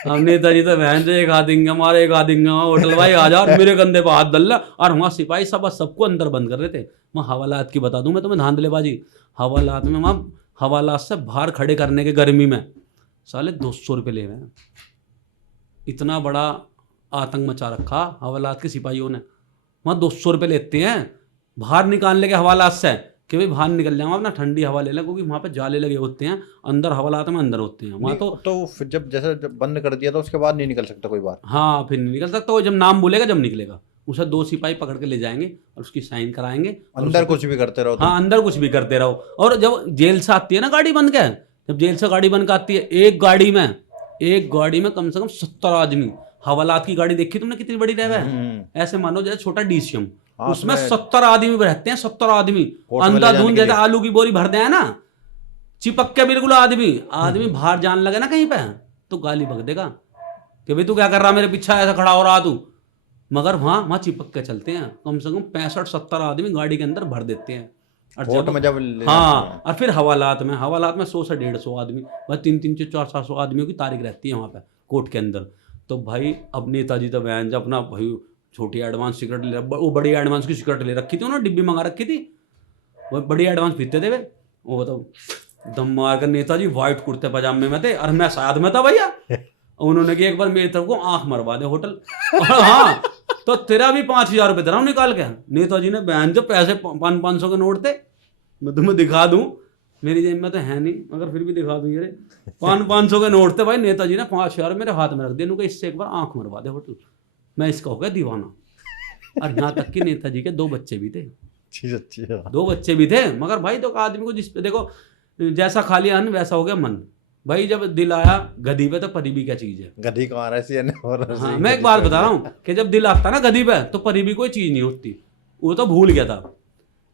अब नेताजी तो बहन से एक आदेंगे हमारे, एक आदेंगे होटल भाई आ जाओ, मेरे कंधे पर हाथ डल, और वहाँ सिपाही सब सबको अंदर बंद कर रहे थे। वहाँ हवालात की बता दूं मैं तुम्हें धांधलेबाजी, हवालात में वहाँ हवालात से बाहर खड़े करने के गर्मी में साले 200 रुपये ले रहे हैं। इतना बड़ा आतंक मचा रखा हवालात के सिपाहियों ने, वहाँ 200 रुपये लेते हैं बाहर निकालने के हवालात से, कि भाई बाहर निकल जाओ अपना ठंडी हवा ले लें, क्योंकि वहाँ पे जाले लगे होते हैं अंदर, हवालात में अंदर होते हैं वहाँ। तो फिर जब बंद कर दिया तो उसके बाद नहीं निकल सकता कोई बाहर। हाँ, फिर नहीं निकल सकता, वो जब नाम बोलेगा जब निकलेगा, उसे 2 सिपाही पकड़ के ले जाएंगे और उसकी साइन कराएंगे, अंदर कुछ भी करते रहो। हाँ, अंदर कुछ भी करते रहो। और जब जेल से आती है ना गाड़ी बन के, जब जेल से गाड़ी बन के आती है, एक गाड़ी में कम से कम 70 आदमी, हवालात की गाड़ी देखी तुमने कितनी बड़ी रहे है, ऐसे मानो जैसे छोटा डीसीएम, उसमें 70 आदमी रहते हैं, 70 आदमी अंधाधुंध, जैसे आलू की बोरी भर दे ना, चिपक के बिल्कुल आदमी बाहर जाने लगे ना कहीं पे तो गाली बक देगा कि भाई तू क्या कर रहा, मेरे पीछे ऐसा खड़ा हो रहा तू, मगर वहाँ चिपक के चलते हैं। कम से कम 65-70 आदमी गाड़ी के अंदर भर देते हैं। और जब हाँ, और फिर हवालात में 100 से 150 आदमी, बस 300, 400 आदमियों की तारीख रहती है वहाँ पे कोर्ट के अंदर। तो भाई अब नेताजी तो बहन जब अपना भाई छोटी एडवांस सिगरेट ले, वो बड़ी एडवांस की सिगरेट ले रखी थी उन्होंने, डिब्बी मंगा रखी थी, वो बड़ी एडवांस पीते थे वे, वो तो दम मार कर नेताजी व्हाइट कुर्ते पजामे में थे और मैं साथ में था भैया। उन्होंने कि एक बार मेरी तरफ को आंख मरवा दे होटल, और हाँ तो तेरा भी 5000 रुपये दे रहा हूँ निकाल के। नेताजी ने बहन जो पैसे 500 के नोट थे, मैं तुम्हें दिखा दूं, मेरी जेब में तो है नहीं मगर फिर भी दिखा दूं, ये 500 के नोट थे भाई, नेताजी ने 5000 मेरे हाथ में रख दिए, उनको इससे एक बार आंख मरवा दे होटल, मैं इसका हो गया दीवाना। और यहाँ तक कि नेताजी के 2 बच्चे भी थे, 2 बच्चे भी थे, मगर भाई तो आदमी को जिस पे देखो जैसा खाली अन्न वैसा हो गया मन। भाई जब दिल आया गधी पे तो परी भी क्या चीज है, गधी कहाँ रहती है। हाँ, मैं एक बात बता रहा हूँ कि जब दिल आता ना गधी पे तो परी भी कोई चीज नहीं होती, वो तो भूल गया था।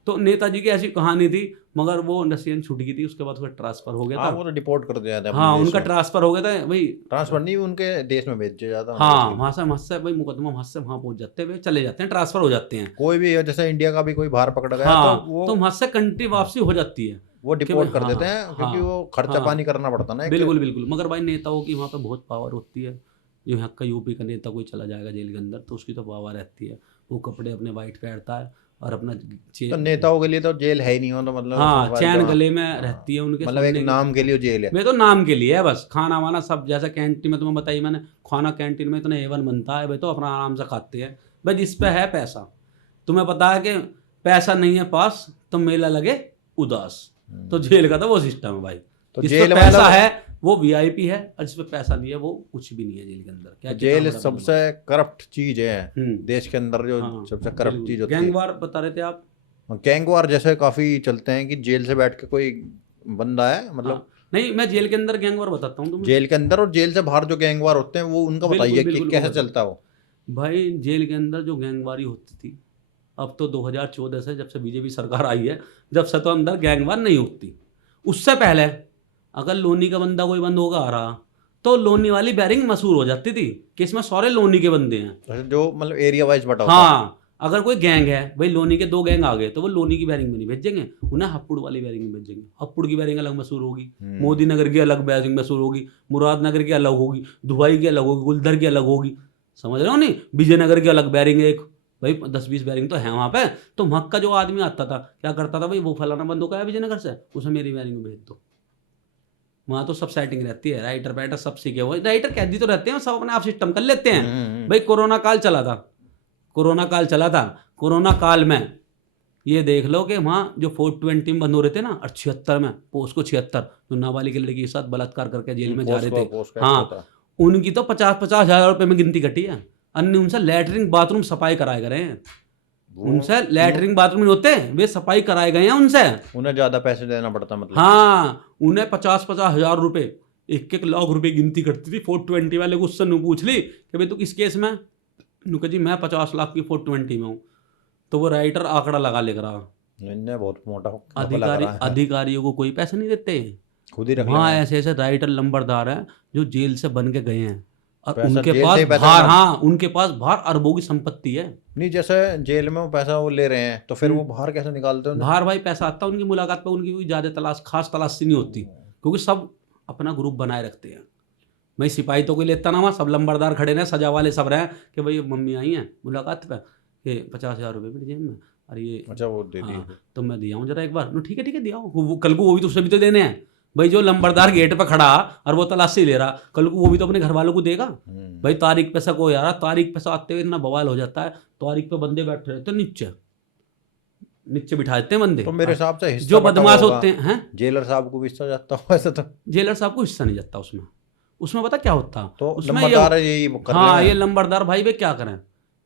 तो नेताजी की ऐसी कहानी थी, मगर वो नसीहत छूट गई थी, उसके बाद उसका ट्रांसफर हो गया था। वो तो डिपोर्ट कर दिया था। हाँ, उनका ट्रांसफर हो गया था भाई, ट्रांसफर नहीं उनके देश में भेज दिया जाता। हाँ, वहाँ से भाई मुकदमा वहाँ से वहाँ पहुँच जाते हैं, चले जाते हैं, ट्रांसफर हो जाते हैं। कोई भी जैसे इंडिया का भी कोई बाहर पकड़ गया हाँ, तो वहाँ से कंट्री वापसी हो जाती है, वो डिपोर्ट कर देते हैं, क्योंकि वो खर्चा पानी करना पड़ता ना। बिल्कुल। मगर भाई नेताओं की वहाँ पे बहुत पावर होती है। जो यहाँ का यूपी का नेता कोई चला जाएगा जेल के अंदर तो उसकी तो पावर रहती है, वो कपड़े अपने वाइट पहनता है और अपना तो नेताओं के लिए तो जेल है ही नहीं हो, तो मतलब हाँ, चैन गले में रहती है उनके, मतलब एक नाम के लिए जेल है। मैं तो नाम के लिए है बस, खाना वाना सब जैसा कैंटीन में तुम्हें बताई मैंने, खाना कैंटीन में इतना A1 बनता है भाई, तो अपना आराम से खाते हैं भाई, जिस पे है पैसा। तुम्हें पता है कि पैसा नहीं है पास तो मेला लगे उदास, तो जेल का तो वो सिस्टम है भाई, तो जिस पे पैसा है वो VIP है और जिस पे पैसा नहीं है वो कुछ भी नहीं है जेल के अंदर। क्या जेल सबसे करप्ट चीज है देश के अंदर, जो सबसे करप्ट चीज होती है। गैंगवार बता रहे थे आप, गैंगवार जैसे काफी चलते हैं कि जेल से बैठ के कोई बंदा है, मतलब नहीं, मैं जेल के अंदर गैंगवार बताता हूँ तुम्हें। जेल के अंदर और जेल से बाहर जो गैंगवार होते हैं वो उनका बताइए कि कैसे चलता है वो। भाई जेल के अंदर जो गैंगवारी होती थी, अब तो 2014 से जब से बीजेपी सरकार आई है, जब से तो अंदर गैंगवार नहीं होती। उससे पहले अगर लोनी का बंदा कोई बंद होगा आ रहा तो लोनी वाली बैरिंग मशहूर हो जाती थी कि इसमें सारे लोनी के बंदे हैं, जो मतलब एरिया वाइज बटा होता है। हाँ, अगर कोई गैंग है भाई, लोनी के 2 गैंग आ गए तो वो लोनी की बैरिंग में नहीं भेजेंगे, उन्हें हप्पुड़ वाली बैरिंग में भेजेंगे। हप्पुड़ की बैरिंग अलग मशहूर होगी, मोदी नगर की अलग बैरिंग मशहूर होगी, मुरादनगर की अलग होगी, दुबई की अलग होगी, गुलदर की अलग होगी, समझ रहे हो नहीं, विजयनगर की अलग बैरिंग है एक, भाई 10-20 बैरिंग तो है वहाँ पे। तो वहाँ का जो आदमी आता था क्या करता था, भाई वो फलाना बंद हो गया विजयनगर से, उसे मेरी बैरिंग में भेज दो। वहाँ तो सब सेटिंग रहती है, राइटर पैटर सब सीखे हुए, राइटर कैदी तो रहते हैं, सब अपने आप सिस्टम कर लेते हैं। भाई कोरोना काल चला था, कोरोना काल में ये देख लो कि वहाँ जो 420 में बंद हो रहे थे ना, और 76 में पोस्को 76 जो नाबालिग लड़की के साथ बलात्कार करके जेल में जा रहे थे, हाँ, उनकी तो 50-50 हज़ार रुपये में गिनती कटी है। अन्य उनसे लैटरिन बाथरूम सफाई कराए गए हैं, उनसे लैटरिन बाथरूम नहीं होते, वे सफाई कराए गए हैं उनसे, उन्हें ज्यादा पैसे देना पड़ता, मतलब हाँ, उन्हें 50-50 हज़ार रुपये, 1-1 लाख रुपए गिनती करती थी। 420 वाले को उससे नहीं पूछ ली कि भाई तू किस केस में, नुका जी मैं 50 लाख की 420 में हूँ, तो वो राइटर आंकड़ा लगा लेकर आ, इनने बहुत मोटा अधिकारियों को कोई पैसे नहीं देते, खुद ही रख वहाँ लेंगे। ऐसे ऐसे राइटर लंबरदार हैं जो जेल से बन के गए हैं और पैसा उनके जेल पास से ही पैसा बाहर, कमा- हाँ उनके पास बाहर अरबों की संपत्ति है। नहीं, जैसे जेल में वो पैसा वो ले रहे हैं तो फिर वो बाहर कैसे निकालते हैं उन्हें? बाहर भाई पैसा आता है, उनकी मुलाकात पे उनकी कोई ज़्यादा खास तलाशी नहीं होती, क्योंकि सब अपना ग्रुप बनाए रखते हैं। भाई सिपाही तो कोई लेता ना, वहाँ सब लंबरदार खड़े रहे, सजा वाले सब रहे कि भाई मम्मी आई हैं मुलाकात पे, ये 50,000 रुपये मेरी जेब में, अरे ये अच्छा वो दे दिए। हाँ तो मैं दिया हूँ जरा एक बार, ठीक है दिया हूँ, वो कल को वो भी तो उसे भी तो देने हैं भाई। जो लंबरदार गेट पे खड़ा और वो तलाशी ले रहा, कल को वो भी तो अपने घर वालों को देगा भाई। तारीख पैसा को यार, तारीख पैसा आते हुए इतना बवाल हो जाता है, तारीख पे बंदे बैठे रहते नीचे नीचे बिठा देते हैं बंदे। तो मेरे हिसाब से हिस्सा जो बटा बदमाश होगा। होते हैं, जेलर साहब को भी हिस्सा जाता हो वैसे तो। जेलर साहब को हिस्सा नहीं जाता उसमें, उसमें पता क्या होता तो उसमें लंबरदार यही कर हाँ रहे ये हैं। लंबरदार भाई वे क्या करें,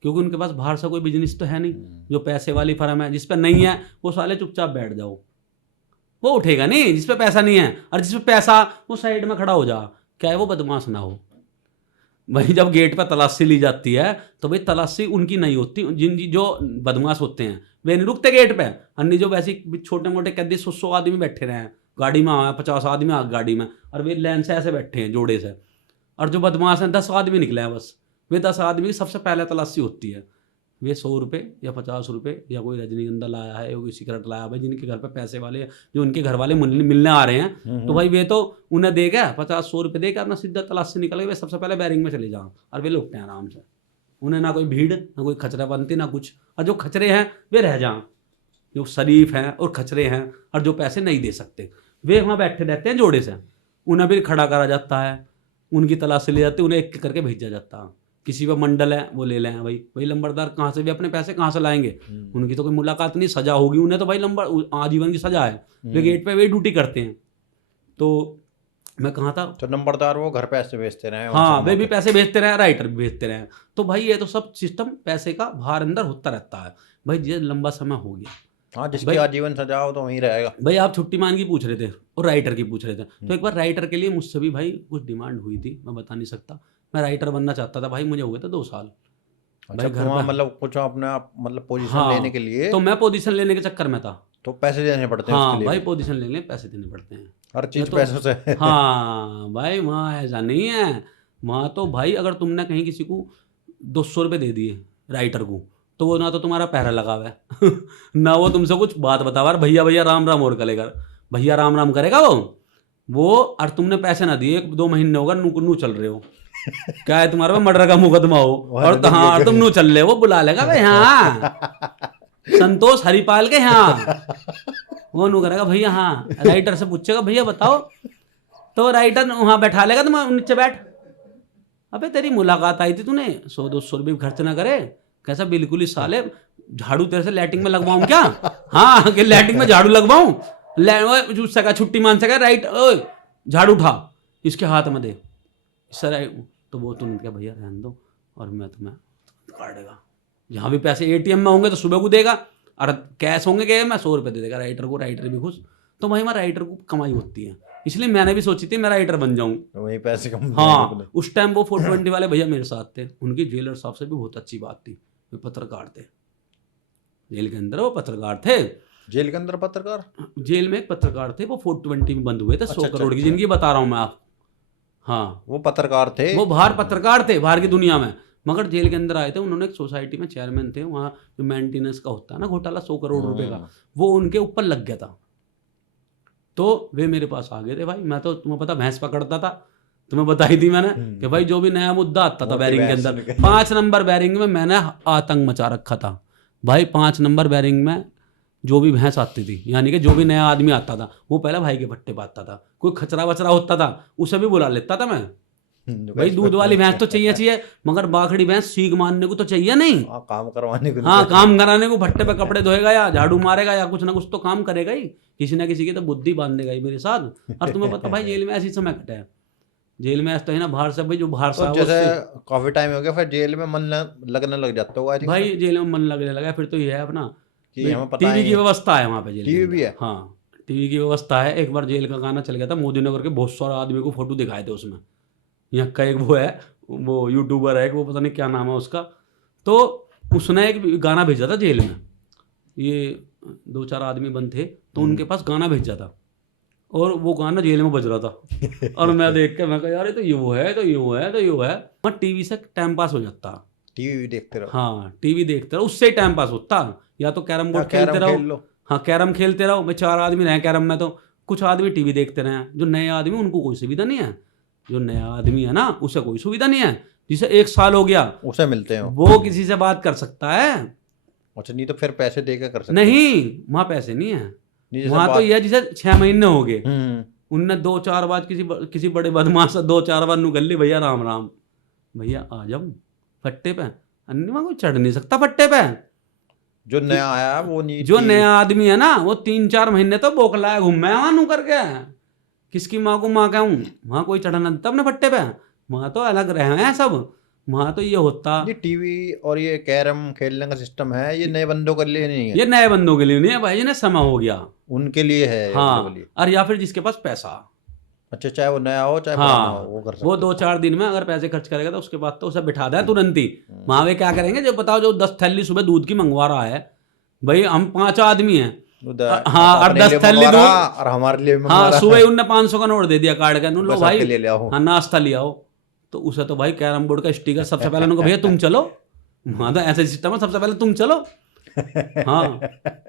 क्योंकि उनके पास बाहर से कोई बिजनेस तो है नहीं। जो पैसे वाली फर्म है, जिस पे नहीं है वो साले चुपचाप बैठ जाओ, वो उठेगा नहीं जिस पे पैसा नहीं है, और जिस पे पैसा वो साइड में खड़ा हो जा, क्या है वो बदमाश ना हो। भाई जब गेट पर तलाशी ली जाती है तो भाई तलाशी उनकी नहीं होती, जिन जो बदमाश होते हैं वे नहीं रुकते गेट पे, अन्य जो वैसे छोटे मोटे कैदी 100 आदमी बैठे रहे हैं गाड़ी में, आया 50 आदमी आ गाड़ी में, और वे लाइन से ऐसे बैठे हैं जोड़े से, और जो बदमाश हैं 10 आदमी निकले हैं बस, वे 10 आदमी की सबसे पहले तलाशी होती है। वे 100 रुपये या 50 रुपये या कोई रजनीगंधा लाया है या कोई सिगरेट लाया भाई, जिनके घर पे पैसे वाले जो उनके घर वाले मिलने आ रहे हैं, तो भाई वे तो उन्हें देगा 50-100 रुपये देकर अपना सीधा तलाशी निकल गए, वे सबसे पहले बैरिंग में चले जाओ और वे लुटते हैं आराम से। उन्हें ना कोई भीड़, ना कोई खचरा बनती, ना कुछ, और जो खचरे हैं वे रह जाएं, जो शरीफ हैं और खचरे हैं और जो पैसे नहीं दे सकते वे वहाँ बैठे रहते हैं जोड़े से, उन्हें भी खड़ा करा जाता है, उनकी तलाशी ली जाती है, उन्हें एक करके भेजा जाता है। किसी पर मंडल है वो ले लें भाई, वही लंबरदार कहाँ से भी अपने पैसे कहाँ से लाएंगे, उनकी तो कोई मुलाकात नहीं, सजा होगी उन्हें तो भाई आजीवन की सजा है, वे गेट पे वही ड्यूटी करते हैं। तो मैं कहाँ था, तो नंबरदार वो घर पैसे भेजते रहे, हाँ वे भी पैसे भेजते रहे, राइटर भी भेजते रहे, तो भाई ये तो सब सिस्टम पैसे का बाहर अंदर होता रहता है भाई। ये लंबा समय हो गया, हाँ जिसकी आजीवन सजा हो तो वहीं रहेगा भाई। आप छुट्टी मान की पूछ रहे थे और राइटर की पूछ रहे थे, तो एक बार राइटर के लिए मुझसे भी भाई कुछ डिमांड हुई थी, मैं बता नहीं सकता, मैं राइटर बनना चाहता था भाई, मुझे हो गए थे 2 साल। अच्छा, भाई घर वहाँ पर मतलब कुछ अपने आप मतलब पोजीशन हाँ, लेने के लिए तो मैं पोजीशन लेने के चक्कर में था, तो पैसे देने पड़ते हैं हाँ उसके लिए भाई भी। पोजीशन लेने पैसे देने पड़ते हैं, हर चीज तो पैसों से हाँ भाई वहाँ ऐसा नहीं है, वहाँ तो भाई अगर तुमने कहीं किसी को 200 रुपये दे दिए राइटर को, तो वो ना तो तुम्हारा पहरा लगा हुआ है ना वो तुमसे कुछ बात बतावा, भैया भैया राम राम और करेगा, भैया राम राम करेगा वो, और तुमने पैसे ना दिए 1-2 महीने होगा नू चल रहे हो क्या है तुम्हारे मर्डर का मुकदमा हो, और तो हाँ तुम नू चल रहे हो, वो बुला लेगा भाई हाँ संतोष हरिपाल के यहाँ, वो नू करेगा भैया हाँ, राइटर से पूछेगा भैया बताओ, तो राइटर वहाँ बैठा लेगा, तुम नीचे बैठ, अबे तेरी मुलाकात आई थी, तूने 100-200 रुपये खर्च ना करे, कैसा बिल्कुल ही साले, झाड़ू तेरे से लैटिंग में लगवाऊं क्या, हाँ कि लैटिंग में झाड़ू लगवाऊं, उससे कहा छुट्टी मान सका, राइट झाड़ू उठा इसके हाथ में दे सर, तो वो तुरंत क्या भैया रहने दो, और मैं तुम्हें काटेगा, जहाँ भी पैसे ATM में होंगे तो सुबह को देगा, और कैश होंगे कि मैं 100 रुपये दे देगा राइटर को, राइटर भी खुश, तो भाई हमारा राइटर को कमाई होती है, इसलिए मैंने भी सोची थी मैं राइटर बन जाऊँ, वही पैसे कम। हाँ उस टाइम वो 420 वाले भैया मेरे साथ थे, उनकी जेलर साहब से भी बहुत अच्छी बात थी, वे पत्रकार थे जेल के अंदर, वो पत्रकार थे जेल के अंदर पत्रकार, जेल में एक पत्रकार थे, वो 420 में बंद हुए थे, 100 अच्छा, करोड़ की, अच्छा। जिनकी बता रहा हूँ मैं आपको, हाँ वो पत्रकार थे, वो बाहर पत्रकार थे बाहर की दुनिया में, मगर जेल के अंदर आए थे, उन्होंने एक सोसाइटी में चेयरमैन थे, वहाँ जो मेंटेनेंस का होता है ना घोटाला 100 करोड़ रुपए का, वो उनके ऊपर लग गया था, तो वे मेरे पास आ गए थे भाई, मैं तो तुम्हें पता भैंस पकड़ता था, तुम्हें बताई थी मैंने कि भाई जो भी नया मुद्दा आता था बैरिंग के अंदर, 5 नंबर बैरिंग में मैंने आतंक मचा रखा था भाई, 5 नंबर बैरिंग में जो भी भैंस आती थी, यानी कि जो भी नया आदमी आता था वो पहले भाई के भट्टे पाता था, कोई खचरा वचरा होता था उसे भी बुला लेता था मैं, भाई दूध वाली भैंस तो चाहिए, मगर बाखड़ी भैंस सीख मारने को तो चाहिए नहीं, काम करवाने को, हाँ काम कराने को, भट्टे पे कपड़े धोएगा या झाड़ू मारेगा या कुछ ना कुछ तो काम करेगा ही, किसी ना किसी की तो बुद्धि बांधेगा ही मेरे साथ। और तुम्हें पता भाई जेल में ऐसी समय कटे है, जेल में ऐसा है ना बाहर से भाई, जो बाहर से जैसे काफी टाइम हो गया फिर जेल में मन लगने लग जाता होगा भाई, जेल में मन लगने लगा, फिर तो ये है अपना कि हमें पता टीवी है की व्यवस्था है वहाँ पे, जेल टीवी भी है, हाँ टीवी की व्यवस्था है। एक बार जेल का गाना चल गया था, मोदी नगर के बहुत सारे आदमी को फोटो दिखाए थे उसमें, यहाँ का एक वो है, वो यूट्यूबर है, वो पता नहीं क्या नाम है उसका, तो उसने एक गाना भेजा था जेल में, ये 2-4 आदमी बंद थे तो उनके पास गाना भेजा था और वो गाना जेल में बज रहा था और मैं देख के मैं कहा यार ये तो यूं है तो यूं है तो यूं है। मैं टीवी से टाइम पास हो जाता, टीवी देखते रहो। हाँ टीवी देखते रहो, उससे ही टाइम पास होता। या तो कैरम बोर्ड खेलते खेल रहो, लो। हाँ कैरम खेलते रहो। भाई 4 आदमी रहे कैरम में, तो कुछ आदमी टीवी देखते रहे। जो नए आदमी उनको कोई सुविधा नहीं है, जो नया आदमी है ना उसे कोई सुविधा नहीं है। जिसे 1 साल हो गया उसे मिलते हो, वो किसी से बात कर सकता है। अच्छा नहीं तो फिर पैसे देकर कर सकते नहीं वहाँ पैसे नहीं है, नहीं, वहाँ तो यह जिसे 6 महीने हो गए हम्म, उनने 2-4 बार किसी बड़े बदमाश से 2-4 बार नुगल ली, भैया राम राम, भैया आ जाओ फट्टे पे। अन्य वहाँ कोई चढ़ नहीं सकता फट्टे पे। जो नया आया वो नहीं, जो नया आदमी है ना वो 3-4 महीने तो बोखलाया घूमे वहाँ नू करके, किसकी माँ को माँ कहूँ, वहाँ कोई चढ़ना देता अपने फट्टे पे। वहाँ तो अलग रहे हैं सब, वहाँ तो ये होता। ये टीवी और ये कैरम खेलने का सिस्टम है, ये नए बंदों के लिए नहीं है, ये नए बंदों के लिए नहीं है भाई, जिन्हें समय हो गया उनके लिए है। हाँ, और या फिर जिसके पास पैसा, अच्छा चाहे वो नया हो चाहे पुराना हो, हाँ वो कर सकते वो 2-4 दिन में अगर पैसे खर्च करेगा तो उसके बाद तो उसे बिठा दे तुरंत ही। वहाँ वे क्या करेंगे, जो बताओ जो 10 थैली सुबह दूध की मंगवा रहा है, भाई हम 5 आदमी हैं, हाँ और 10 थैली दूध, और हमारे लिए हाँ सुबह उनने 500 का नोट दे दिया कार्ड का, लो भाई ले आओ, हाँ नाश्ता ले आओ। तो उसे तो भाई कैरम बोर्ड का स्टिकर सबसे पहले उनको भैया तुम चलो, वहाँ तो ऐसा सिस्टम है सबसे पहले तुम चलो। हाँ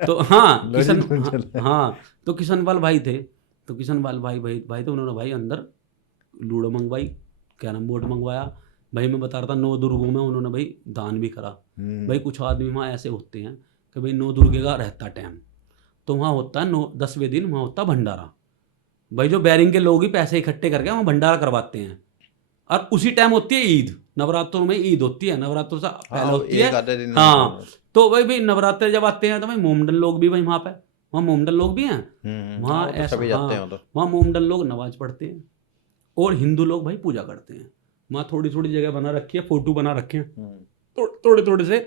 तो हाँ हाँ तो किशनपाल भाई थे, तो किशनपाल भाई तो उन्होंने भाई अंदर लूडो मंगवाई, कैरम बोर्ड मंगवाया। भाई मैं बता रहा था 9 दुर्गों में उन्होंने भाई दान भी करा। भाई कुछ आदमी वहाँ ऐसे होते हैं कि भाई 9 दुर्गे का रहता टाइम, तो वहाँ होता है 10वें दिन वहाँ होता भंडारा। भाई जो बैरिंग के लोग ही पैसे इकट्ठे करके वहाँ भंडारा करवाते हैं, और उसी टाइम होती है ईद, नवरात्रों में ईद होती है, नवरात्रों से पहले होती है। हाँ तो भाई नवरात्र जब आते हैं तो भाई मोमडन लोग भी भाई वहाँ मोमडन लोग भी हैं वहाँ, ऐसा वहाँ मोमडन लोग नमाज पढ़ते हैं और हिंदू लोग भाई पूजा करते हैं। वहाँ थोड़ी थोड़ी जगह बना रखी है, फोटो बना रखे हैं थोड़े थोड़े से,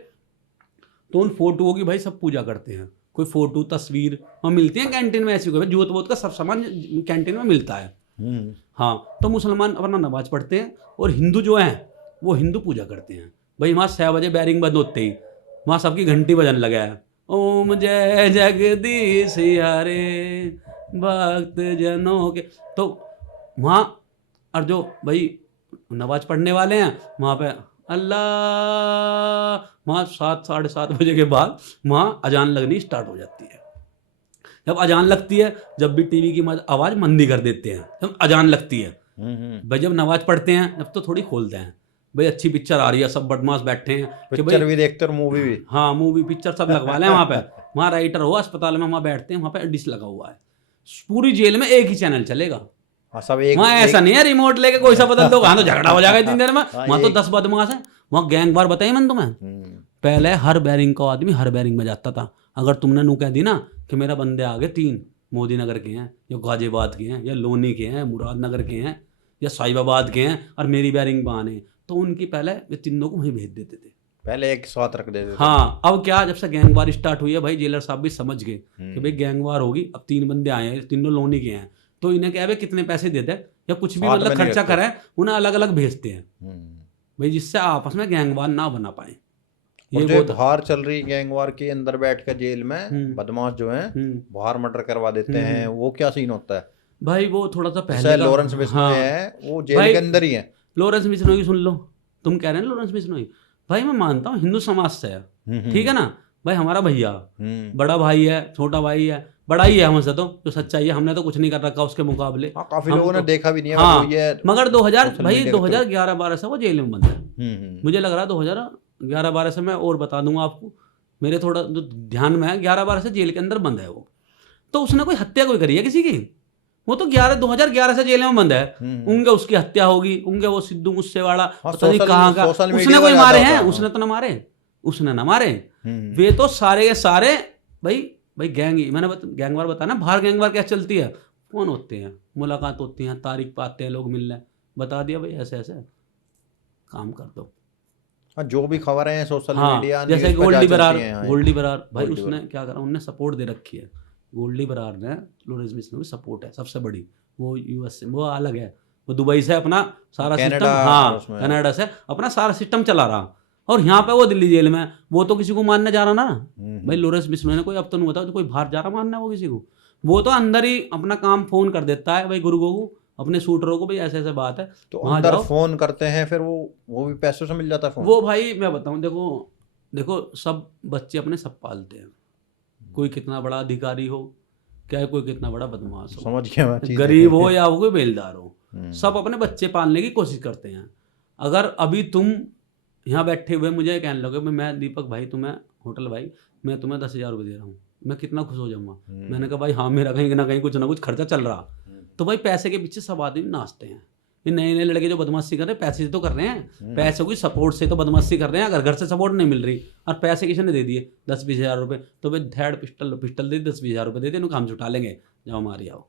तो उन फोटोओं की भाई सब पूजा करते हैं। कोई फोटो तस्वीर वहाँ मिलती है कैंटीन में, ऐसी कोई जोत वोत का सब सामान कैंटीन में मिलता है। हाँ तो मुसलमान अपना नमाज पढ़ते हैं और हिंदू जो हैं वो हिंदू पूजा करते हैं। भाई वहाँ 6 बजे बैरिंग बंद होते ही वहाँ सबकी घंटी बजन लगा है, ओम जय जगदीश हरे भक्त जनों के। तो वहाँ और जो भाई नमाज पढ़ने वाले हैं वहाँ पे अल्लाह, वहाँ 7-7:30 बजे के बाद वहाँ अजान लगनी स्टार्ट हो जाती है। जब अजान लगती है, जब भी टीवी की आवाज़ मंदी कर देते हैं, जब अजान लगती है भाई, जब नमाज पढ़ते हैं जब तो थोड़ी खोलते हैं भाई, अच्छी पिक्चर आ रही है, सब बदमाश बैठे हैं कि पिक्चर भी देखते और मूवी भी, हाँ मूवी पिक्चर सब लगवा लें वहाँ पे। वहाँ राइटर हो अस्पताल में वहाँ बैठते हैं, वहाँ पे डिश लगा हुआ है, पूरी जेल में एक ही चैनल चलेगा। सब एक, वहाँ ऐसा नहीं है रिमोट लेके कोई सा बदल दो, वहाँ तो झगड़ा हो जाएगा इतनी देर में। वहाँ तो 10 बदमाश हैं। वहाँ गैंग वार बताइए मैंने तुम्हें, पहले हर बैरिंग का आदमी हर बैरिंग में जाता था। अगर तुमने नू कह दी ना कि मेरा बंदे आगे 3 मोदी नगर के हैं या गाजियाबाद के हैं या लोनी के हैं, मुरादनगर के हैं या साहिबाबाद के हैं और मेरी बैरिंग में आने, तो उनकी पहले वे तीनों को वहीं भेज देते थे, पहले एक साथ रख देते थे। हाँ अब क्या, जब से गैंगवार स्टार्ट हुई है भाई जेलर साहब भी समझ गए कि भाई गैंगवार होगी, अब 3 बंदे आए हैं, तीनों लोनी के हैं, तो इन्हें क्या है कितने पैसे देते हैं या कुछ भी मतलब खर्चा करें, उन्हें अलग अलग भेजते हैं भाई, जिससे आपस में गैंगवार ना बना पाए। ये जो बाहर चल रही गैंगवार के अंदर बैठ कर जेल में बदमाश जो हैं बाहर मर्डर करवा देते हैं, वो क्या सीन होता है भाई? वो थोड़ा सा पहले लॉरेंस बिश्नोई है, वो जेल के अंदर ही है। लॉरेंस बिश्नोई सुन लो, तुम कह रहे हैं लॉरेंस बिश्नोई, भाई मैं मानता हूँ हिंदू समाज से है, ठीक है ना भाई, हमारा भैया बड़ा भाई है, छोटा भाई है, बड़ा ही है हमसे, तो जो सच्चाई है हमने तो कुछ नहीं कर रखा उसके मुकाबले। काफी लोगों ने देखा भी नहीं है। हाँ मगर 2011-12 से वो जेल में बंद है। मुझे लग रहा है 2011-12 से, मैं और बता दूंगा आपको, मेरे थोड़ा जो ध्यान में है 11-12 से जेल के अंदर बंद है वो। तो उसने कोई हत्या कोई करी है किसी की? वो तो 2011 से जेल में बंद है। उनके उसकी हत्या होगी, उनके वो सिद्धू मुस्सेवाला पता नहीं कहाँ का, उसने कोई मारे हैं? उसने तो ना मारे, उसने ना मारे। वे तो सारे के सारे भाई गैंग, मैंने गैंगवार बताया ना, बाहर गैंगवार क्या चलती है, कौन होते हैं, मुलाकात होती है, तारीख पाते हैं लोग मिलने, बता दिया भाई ऐसे ऐसे काम कर दो। जो भी खबर है सोशल मीडिया, जैसे गोल्डी बरार भाई, उसने क्या करा, उनने सपोर्ट दे रखी है, गोल्डी बरार ने लॉरेंस बिश्नोई सपोर्ट है सबसे बड़ी, वो यूएस से, वो अलग है, वो दुबई से अपना सारा सिस्टम, हाँ कनाडा से अपना सारा सिस्टम चला रहा, और यहाँ पे वो दिल्ली जेल में है, वो तो किसी को मारने जा रहा ना भाई। लोरेंस बिश्नोई ने कोई अब तो नहीं बताओ तो कोई बाहर जा रहा मारना वो किसी को, वो तो अंदर ही अपना काम फोन कर देता है भाई गुरु को, अपने शूटरों को, भाई ऐसे ऐसे बात है तो वहाँ अंदर जाओ। फोन करते हैं फिर वो भी पैसों से मिल जाता है फोन। वो भाई मैं बताऊं, देखो सब बच्चे अपने सब पालते हैं, कोई कितना बड़ा अधिकारी हो, क्या कोई कितना बड़ा बदमाश हो, समझ गया मैं चीज़। गरीब हो या वो कोई बेलदार हो, हम्म। सब अपने बच्चे पालने की कोशिश करते हैं। अगर अभी तुम यहाँ बैठे हुए मुझे कहने लगे मैं दीपक भाई तुम्हें होटल भाई मैं तुम्हें 10,000 रुपये दे रहा हूँ, मैं कितना खुश हो जाऊंगा। मैंने कहा भाई हाँ मेरा कहीं ना कहीं कुछ ना कुछ खर्चा चल रहा। तो भाई पैसे के पीछे सब आदमी नाचते हैं, ये नए नए लड़के जो बदमाशी कर रहे हैं पैसे से तो कर रहे हैं, पैसे की सपोर्ट से तो बदमाशी कर रहे हैं। अगर घर से सपोर्ट नहीं मिल रही और पैसे किसी ने दे दिए 10-20 हज़ार रुपये, तो भाई धैड़ पिस्टल दे 10-20 हज़ार रुपये दे दे, हम छुटा लेंगे, जाओ मारी आओ।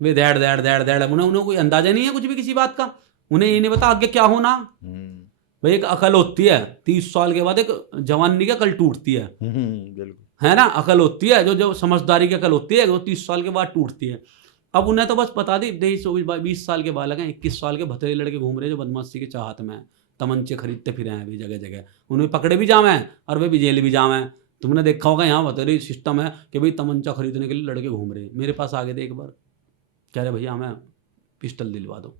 वे धैड़ धैड़ धैड़ धैड़, उन्हें कोई अंदाजा नहीं है कुछ भी किसी बात का, उन्हें ये नहीं पता आगे क्या होना। भाई एक अकल होती है 30 साल के बाद, एक जवानी की अकल टूटती है, बिल्कुल है ना, अकल होती है जो समझदारी की अकल होती है वो 30 साल के बाद टूटती है। अब उन्हें तो बस बता दी 20 साल के बालक हैं, 21 साल के भतेरे लड़के घूम रहे हैं जो बदमाशी के चाहत में हैं, तमंचे खरीदते फिरे हैं अभी जगह जगह, उन्हें पकड़े भी जावे हैं और वे भी जेल भी जावे हैं। तुमने देखा होगा यहाँ भतेरे सिस्टम है कि भाई तमंचा खरीदने के लिए लड़के घूम रहे हैं। मेरे पास आ गए थे एक बार, कह रहे भैया हमें पिस्टल दिलवा दो।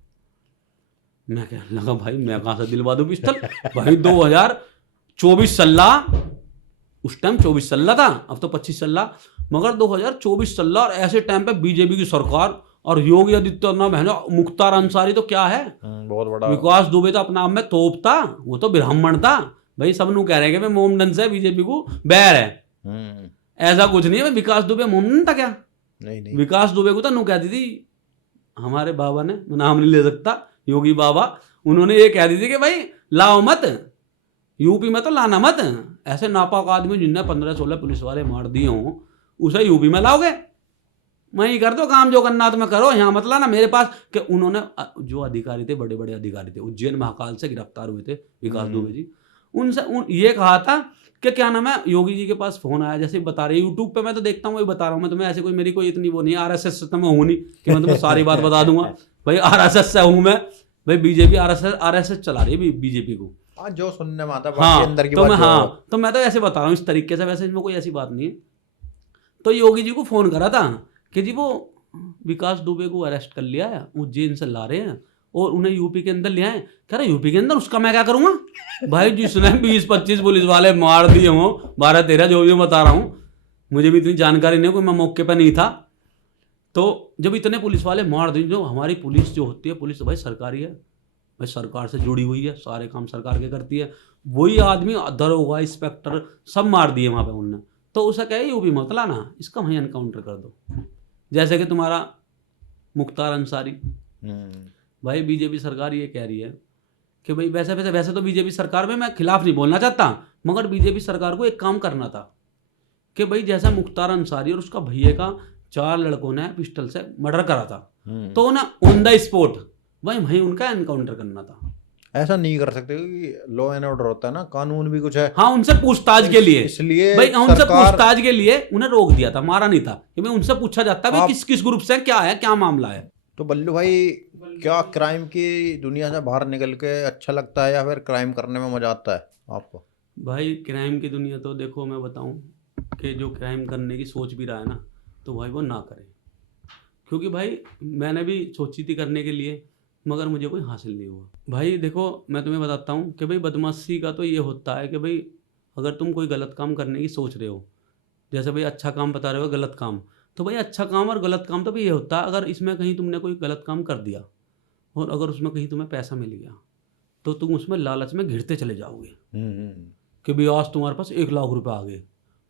मैं कहने लगा भाई मैं कहाँ से दिलवा दूँ पिस्टल, भाई 2024 सल्ला, उस टाइम 24 सल्ला था, अब तो 25 सल्ला, मगर 2024 सल्ला और ऐसे टाइम पे बीजेपी की सरकार और योगी आदित्यनाथ बहनों, मुख्तार अंसारी तो क्या है, बहुत बड़ा, विकास दुबे तो अपना आप में तोप था, वो तो ब्राह्मण था भाई। सब लोग कह रहे हैं कि मोमडन से बीजेपी को बैर है, ऐसा कुछ नहीं है। विकास दुबे मोमडन था क्या? नहीं। विकास दुबे को तो नू कहती थी हमारे बाबा ने, नाम नहीं ले सकता, योगी बाबा, उन्होंने ये कह दी थी कि भाई लाओ मत, यूपी में तो लाना मत, ऐसे नापाक आदमी जिनने 15-16 पुलिस वाले मार दिए हों उसे यूपी में लाओगे, वहीं कर दो काम, जो करना तुम्हें करो, यहाँ मत लाना मेरे पास। कि उन्होंने जो अधिकारी थे, बड़े बड़े अधिकारी थे, उज्जैन महाकाल से गिरफ्तार हुए थे विकास दुबे जी, उनसे ये कहा था कि क्या नाम है, योगी जी के पास फोन आया, जैसे बता रहे यूट्यूब पे मैं तो देखता हूँ, वही बता रहा हूँ मैं तुम्हें, ऐसे कोई मेरी कोई इतनी वो नहीं, RSS से तो मैं हूँ नहीं कि मैं तुम्हें सारी बात बता दूंगा भाई, RSS से हूँ मैं भाई, बीजेपी RSS चला रही है बीजेपी को, जो सुनने में आता है हाँ, अंदर की तो बात मैं जो हाँ तो मैं तो ऐसे बता रहा हूँ इस तरीके से, वैसे इसमें कोई ऐसी बात नहीं है। तो योगी जी को फोन करा था कि जी वो विकास दुबे को अरेस्ट कर लिया है, उज्जैन से ला रहे हैं और उन्हें यूपी के अंदर ले आए। कह रहे यूपी के अंदर उसका मैं क्या करूँगा भाई, जिसने 20-25 पुलिस वाले मार दिए हों, 12-13 जो भी बता रहा हूँ, मुझे भी इतनी जानकारी नहीं, कोई मैं मौके पर नहीं था। तो जब इतने पुलिस वाले मार दिए, जो हमारी पुलिस जो होती है, पुलिस भाई सरकारी है भाई, सरकार से जुड़ी हुई है, सारे काम सरकार के करती है, वही आदमी दरोगा इंस्पेक्टर सब मार दिए वहाँ पे उनने। तो उसे कहे यूपी मत लाना, इसका वहीं एनकाउंटर कर दो, जैसे कि तुम्हारा मुख्तार अंसारी। भाई बीजेपी सरकार ये कह रही है कि भाई वैसे तो बीजेपी सरकार में मैं खिलाफ नहीं बोलना चाहता, मगर बीजेपी सरकार को एक काम करना था कि भाई जैसा मुख्तार अंसारी और उसका भैया का 4 लड़कों ने पिस्टल से मर्डर करा था, तो ना ऑन द स्पॉट वहीं उनका एनकाउंटर करना था। ऐसा नहीं कर सकते क्योंकि लॉ एंड ऑर्डर होता है ना, कानून भी कुछ है। हाँ, उनसे पूछताछ के लिए, इसलिए भाई उनसे पूछताछ के लिए उन्हें रोक दिया था, मारा नहीं था, कि भाई उनसे पूछा जाता है किस किस ग्रुप से क्या है, क्या मामला है। तो बल्लू भाई क्या क्राइम की दुनिया से बाहर निकल के अच्छा लगता है या फिर क्राइम करने में मजा आता है आपको? भाई क्राइम की दुनिया तो देखो मैं बताऊं कि जो क्राइम करने की सोच भी रहा है ना, तो भाई वो ना करे, क्योंकि भाई मैंने भी सोची थी करने के लिए, मगर मुझे कोई हासिल नहीं हुआ। भाई देखो मैं तुम्हें बताता हूँ कि भाई बदमाशी का तो ये होता है कि भाई अगर तुम कोई गलत काम करने की सोच रहे हो, जैसे भाई अच्छा काम बता रहे हो गलत काम, तो भाई अच्छा काम और गलत काम तो भी ये होता है, अगर इसमें कहीं तुमने कोई गलत काम कर दिया और अगर उसमें कहीं तुम्हें पैसा मिल गया, तो तुम उसमें लालच में घिरते चले जाओगे कि भाई आज तुम्हारे पास 1 लाख रुपये आ गए,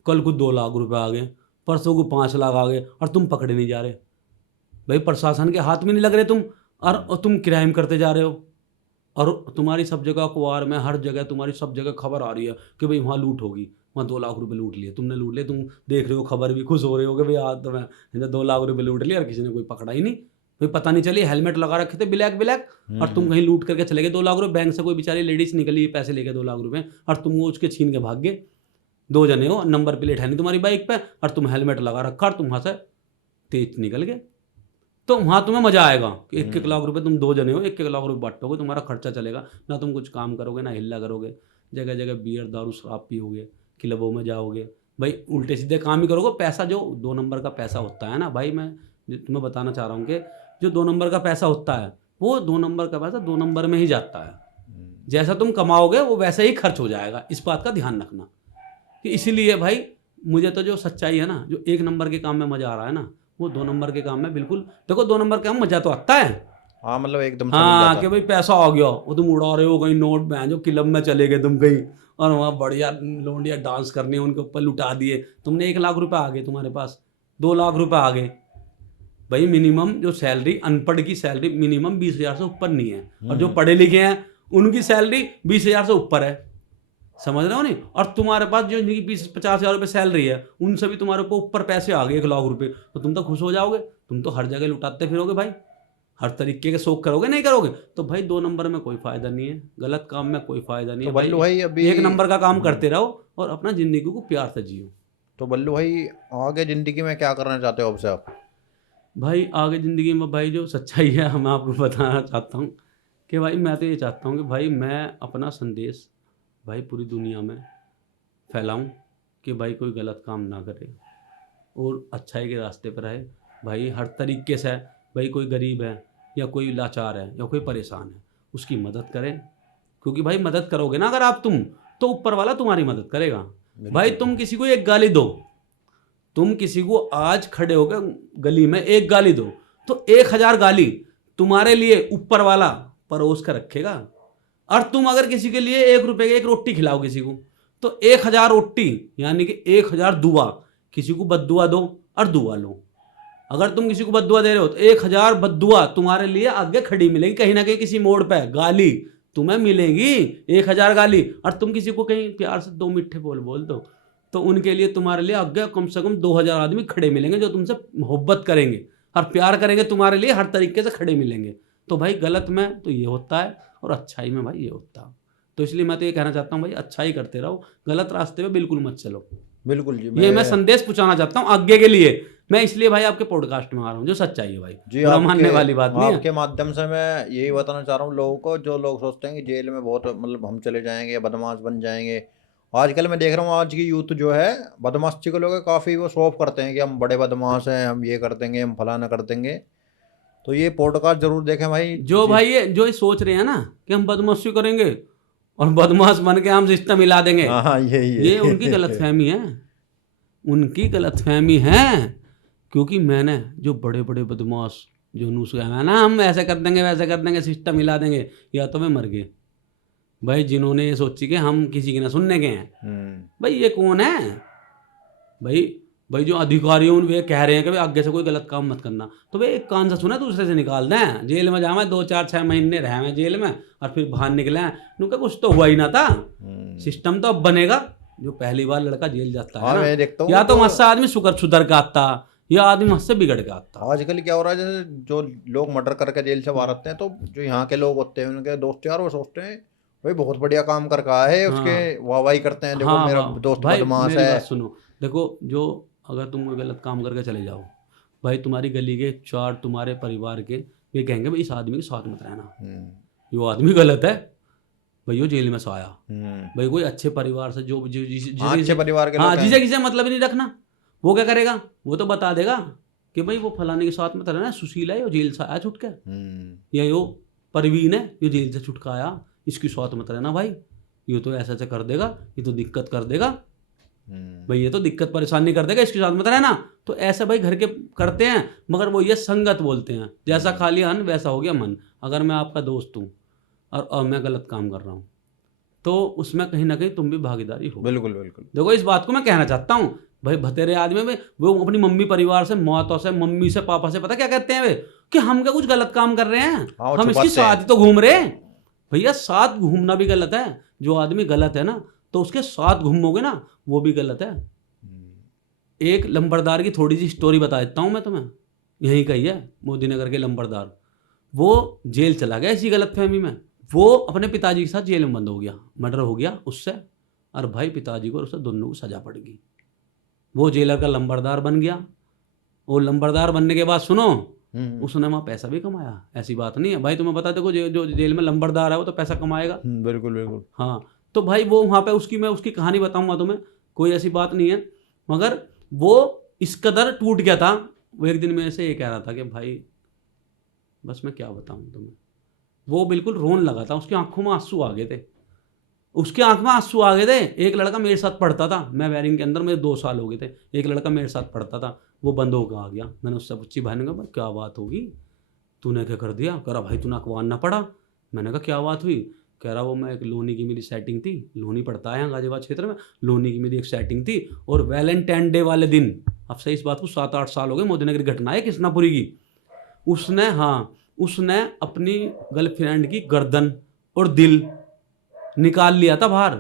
कल को 2 लाख रुपये आ गए, परसों को 5 लाख आ गए, और तुम पकड़े नहीं जा रहे। भाई प्रशासन के हाथ में नहीं लग रहे तुम, और तुम क्राइम करते जा रहे हो, और तुम्हारी सब जगह अखबार में हर जगह तुम्हारी सब जगह खबर आ रही है कि भाई वहाँ लूट होगी, वहाँ 2 लाख रुपए लूट लिए, तुमने लूट लिए, तुम देख रहे हो खबर भी, खुश हो रहे हो कि भाई आज तो मैं 2 लाख रुपए लूट लिए, और किसी ने कोई पकड़ा ही नहीं, भाई पता नहीं चली, हेलमेट लगा रखे थे ब्लैक, और तुम कहीं लूट करके चले गए 2 लाख रुपये, बैंक से कोई बेचारी लेडीज निकली पैसे लेके 2 लाख रुपये, और तुम वो उसके छीन के भाग गए। 2 जने हो, नंबर प्लेट है नहीं तुम्हारी बाइक पे, और तुम हेलमेट लगा रखा, और तुम वहाँ से तेज निकल गए, तो वहाँ तुम्हें मजा आएगा कि 1-1 लाख रुपए, तुम 2 जने हो, 1-1 लाख रुपए बांटोगे, तुम्हारा खर्चा चलेगा, ना तुम कुछ काम करोगे ना हिल्ला करोगे, जगह जगह बियर दारू शराब पियोगे, क्लबों में जाओगे, भाई उल्टे सीधे काम ही करोगे। पैसा जो 2 नंबर का पैसा होता है ना भाई, मैं जो तुम्हें बताना चाह रहा हूँ कि जो 2 नंबर का पैसा होता है वो 2 नंबर का पैसा 2 नंबर में ही जाता है। जैसा तुम कमाओगे वो वैसे ही खर्च हो जाएगा, इस बात का ध्यान रखना। कि इसीलिए भाई मुझे तो जो सच्चाई है ना, जो 1 नंबर के काम में मजा आ रहा है ना, वो 2 नंबर के काम में बिल्कुल, देखो 2 नंबर के काम मजा तो आता है। हाँ मतलब एकदम से मिल हाँ जाता कि है। भाई पैसा आ गया, वो तुम उड़ा रहे हो कहीं नोट में, जो क्लब में चले गए तुम कहीं और वहाँ बढ़िया लोंडिया डांस करनी है, उनके ऊपर लुटा दिए तुमने, 1 लाख रुपए आ गए तुम्हारे पास, 2 लाख रुपए आ गए। भाई मिनिमम जो सैलरी, अनपढ़ की सैलरी मिनिमम 20,000 से ऊपर नहीं है, और जो पढ़े लिखे हैं उनकी सैलरी 20,000 से ऊपर है, समझ रहे हो नहीं। और तुम्हारे पास जो जिनकी 50,000 रुपये सैलरी है, उनसे भी तुम्हारे ऊपर पैसे आ गए 1 लाख रुपए, तो तुम तो खुश हो जाओगे, तुम तो हर जगह लुटाते फिरोगे भाई, हर तरीके के शौक करोगे, नहीं करोगे तो भाई 2 नंबर में कोई फायदा नहीं है, गलत काम में कोई फायदा नहीं तो है बल्लू भाई अभी 1 नंबर का काम करते रहो और अपना जिंदगी को प्यार से जियो। तो बल्लू भाई आगे जिंदगी में क्या करना चाहते हो अब से आप? भाई आगे ज़िंदगी में भाई जो सच्चाई है मैं आपको बताना चाहता हूँ कि भाई मैं तो ये चाहता हूँ कि भाई मैं अपना संदेश भाई पूरी दुनिया में फैलाऊँ कि भाई कोई गलत काम ना करे और अच्छाई के रास्ते पर रहे। भाई हर तरीके से, भाई कोई गरीब है या कोई लाचार है या कोई परेशान है, उसकी मदद करें, क्योंकि भाई मदद करोगे ना अगर आप तुम, तो ऊपर वाला तुम्हारी मदद करेगा। भाई तुम किसी को 1 गाली दो, तुम किसी को आज खड़े होकर गली में 1 गाली दो, तो 1000 गाली तुम्हारे लिए ऊपर वाला परोस कर रखेगा। और तुम अगर किसी के लिए 1 रुपए की 1 रोटी खिलाओ किसी को, तो 1000 रोटी यानी कि 1000 दुआ, किसी को बद्दुआ दो और दुआ लो। अगर तुम किसी को बद्दुआ दे रहे हो तो 1000 बद्दुआ तुम्हारे लिए आगे खड़ी मिलेगी, कहीं ना कहीं किसी मोड़ पे गाली तुम्हें मिलेगी, 1000 गाली। और तुम किसी को कहीं प्यार से 2 मीठे बोल दो, तो उनके लिए तुम्हारे लिए आगे कम से कम 2000 आदमी खड़े मिलेंगे जो तुमसे मोहब्बत करेंगे और प्यार करेंगे, तुम्हारे लिए हर तरीके से खड़े मिलेंगे। तो भाई गलत में तो ये होता है और अच्छाई में भाई ये होता है। तो इसलिए मैं तो ये कहना चाहता हूँ भाई अच्छाई करते रहो, गलत रास्ते पे बिल्कुल मत चलो। बिल्कुल जी, ये मैं संदेश पहुंचाना चाहता हूँ आगे के लिए। मैं इसलिए भाई आपके पॉडकास्ट में आ रहा हूँ, जो सच्चाई है भाई, जी बुरा मानने वाली बात नहीं है। आपके माध्यम से मैं यही बताना चाह रहा हूँ लोगों को, जो लोग सोचते हैं कि जेल में बहुत मतलब हम चले जाएंगे, बदमाश बन जाएंगे। आजकल मैं देख रहा हूँ आज की यूथ जो है बदमाशी को लोग काफ़ी वो शो ऑफ करते हैं कि हम बड़े बदमाश हैं, हम ये कर देंगे, हम फलाना कर देंगे। तो ये पॉडकास्ट जरूर देखें भाई। जो भाई ये सोच रहे हैं ना कि हम बदमाशी करेंगे और बदमाश बन के हम सिस्टम हिला देंगे, हाँ ये उनकी गलतफहमी है, उनकी गलतफहमी है। क्योंकि मैंने जो बड़े बड़े बदमाश जो नूस है ना, हम ऐसे कर देंगे वैसे कर देंगे, सिस्टम हिला देंगे, या तो वे मर गए भाई, जिन्होंने ये सोची कि हम किसी की ना सुनने के हैं। भाई ये कौन है भाई जो अधिकारी हैं वे कह रहे हैं कि भाई आगे से कोई गलत काम मत करना, तो भाई एक कान से सुना दूसरे से निकाल दें, जेल में जावे 2 4 6 महीने रहे जेल में और फिर बाहर निकले, उनका कुछ तो हुआ ही ना था। सिस्टम तो अब बनेगा, जो पहली बार लड़का जेल जाता है मैं देखता हूँ या तो मुझसे आदमी सुधर के आता या आदमी मुझसे बिगड़ के आता। आजकल क्या हो रहा है, जैसे जो लोग मर्डर करके जेल से बाहर आते हैं, तो जो यहाँ के लोग होते हैं उनके दोस्त यार वो सोचते हैं भाई बहुत बढ़िया काम कर रहा है, उसके वाहवाही करते हैं, देखो मेरा दोस्त बदमाश है। सुनो देखो, जो अगर तुम कोई गलत काम करके चले जाओ भाई, तुम्हारी गली के 4 तुम्हारे परिवार के ये कहेंगे भाई इस आदमी के साथ मत रहना, ये आदमी गलत है भाई, वो जेल में से आया। भाई कोई अच्छे परिवार से जो अच्छे परिवार के हाँ जिसे किसे मतलब नहीं रखना, वो क्या करेगा, वो तो बता देगा कि भाई वो फलाने के साथ मत रहना, सुशील है, ये जेल से आया छुट के, या यो परवीन है, ये जेल से छुट के आया, इसकी साथ मत रहना भाई, ये तो ऐसा ऐसा कर देगा, ये तो दिक्कत कर देगा भाई, ये तो दिक्कत परेशानी कर देगा, इसके साथ मत रहना। तो ऐसा भाई घर के करते हैं, मगर वो ये संगत बोलते हैं, जैसा खाली अन्न वैसा हो गया मन। अगर मैं आपका दोस्त हूँ और मैं गलत काम कर रहा हूँ, तो उसमें कहीं ना कहीं तुम भी भागीदारी हो। बिल्कुल बिल्कुल। देखो इस बात को मैं कहना चाहता हूँ भाई, भतेरे आदमी में वो अपनी मम्मी परिवार से, मौतों से, मम्मी से, पापा से पता क्या कहते हैं वे, कि हम क्या कुछ गलत काम कर रहे हैं, हम इसकी साथ ही तो घूम रहे हैं। भैया साथ घूमना भी गलत है, जो आदमी गलत है ना तो उसके साथ घूमोगे ना वो भी गलत है। एक लंबरदार की थोड़ी सी स्टोरी बता देता हूँ मैं तुम्हें, यहीं का ही है, मोदी नगर के लंबरदार। वो जेल चला गया इसी गलतफहमी में, वो अपने पिताजी के साथ जेल में बंद हो गया, मर्डर हो गया उससे, और भाई पिताजी को और उससे दोनों को सजा पड़ गई। वो जेलर का लंबरदार बन गया, और लंबरदार बनने के बाद सुनो उसने वहाँ पैसा भी कमाया, ऐसी बात नहीं है भाई, तुम्हें बता देखो जो जेल में लंबरदार है वो तो पैसा कमाएगा। बिल्कुल बिल्कुल। हाँ तो भाई वो वहाँ पे मैं उसकी कहानी बताऊंगा तुम्हें, कोई ऐसी बात नहीं है, मगर वो इस कदर टूट गया था। वो एक दिन मेरे से ये कह रहा था कि भाई बस मैं क्या बताऊं तुम्हें, वो बिल्कुल रोने लगा था, उसकी आंखों में आंसू आ गए थे, उसके आंख में आंसू आ गए थे। एक लड़का मेरे साथ पढ़ता था, मैं वायरिंग के अंदर, मेरे 2 साल हो गए थे, एक लड़का मेरे साथ पढ़ता था, वो बंद होकर आ गया। मैंने उससे पूछी, भाई ने कहा क्या बात होगी, तूने क्या कर दिया? कह रहा भाई तूने अखबार ना पढ़ा। मैंने कहा क्या बात हुई? कह रहा वो मैं एक लोनी की मेरी सेटिंग थी, लोनी पड़ता है यहाँ गाजियाबाद क्षेत्र में, लोनी की मेरी एक सेटिंग थी, और वैलेंटाइन डे वाले दिन, अब से इस बात को 7-8 साल हो गए, मोदी की घटना है कृष्णापुरी की, उसने अपनी गर्लफ्रेंड की गर्दन और दिल निकाल लिया था बाहर,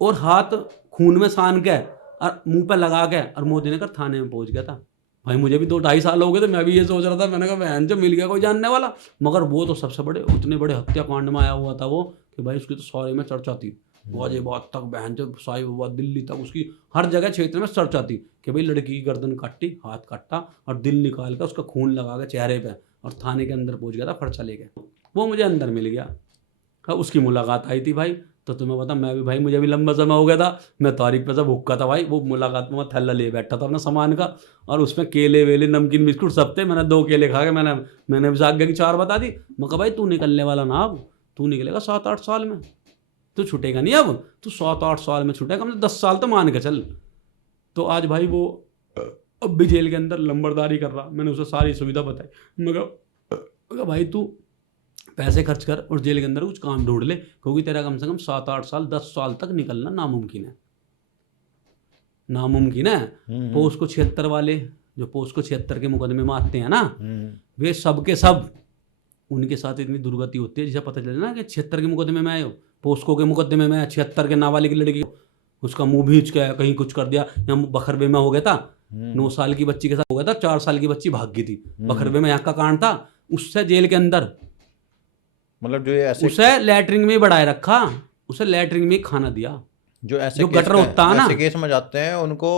और हाथ खून में सान के और मुंह पे लगा के, और मोदी ने कर थाने में पहुंच गया था। भाई मुझे भी 2-2.5 साल हो गए थे, मैं भी ये सोच रहा था, मैंने कहा बहन जब मिल गया कोई जानने वाला, मगर वो तो सबसे बड़े उतने बड़े हत्याकांड में आया हुआ था वो, कि भाई उसकी तो सारे में चर्चा थी, गाजियाबाद तक, बहन जब साहिबाबाद दिल्ली तक, उसकी हर जगह क्षेत्र में चर्चा थी कि भाई लड़की की गर्दन काटी, हाथ काटा और दिल निकाल कर उसका खून लगा के चेहरे पे, और थाने के अंदर पहुंच गया था, पर्चा लेके। वो मुझे अंदर मिल गया, उसकी मुलाकात आई थी भाई, तो तुम्हें पता मैं भी भाई, मुझे भी लंबा समय हो गया था, मैं तारीख पे सब भुक्का था भाई। वो मुलाकात में मैं थैला ले बैठा था अपना सामान का, और उसमें केले वेले नमकीन बिस्कुट सब थे, मैंने 2 केले खा के मैंने विशाखा की 4 बता दी। मैं कहा भाई तू निकलने वाला ना, अब तू निकलेगा 7-8 साल में, तू छूटेगा नहीं, अब तू 7-8 साल में छूटेगा, मतलब 10 साल तो मान के चल। तो आज भाई वो अब भी जेल के अंदर लंबरदारी कर रहा, मैंने उसे सारी सुविधा बताई, मगर भाई तू पैसे खर्च कर और जेल के अंदर कुछ काम ढूंढ ले, क्योंकि तेरा कम से कम 7-8 साल 10 साल तक निकलना नामुमकिन है, नामुमकिन है। पोस्को 76 वाले, जो पोस्को 76 के मुकदमे में आते हैं ना, वे सब के सब, उनके साथ इतनी दुर्गति होती है, जैसे पता चले ना कि 76 के मुकदमे में आए हो, पोस्को के मुकदमे में 76 के नाबालिग की लड़की, उसका मुंह भींच के कहीं कुछ कर दिया। यहाँ बखरबे में हो गया था, 9 साल की बच्ची के साथ हो गया था, 4 साल की बच्ची भाग गई थी, बखरबे में यहाँ का कांड था। उससे जेल के अंदर, मतलब जो ऐसे उसे लैटरिन में बढ़ाए रखा, उसे लैटरिन में खाना दिया। जो ऐसे जो गटर होता है ना, ऐसे केस में जाते हैं उनको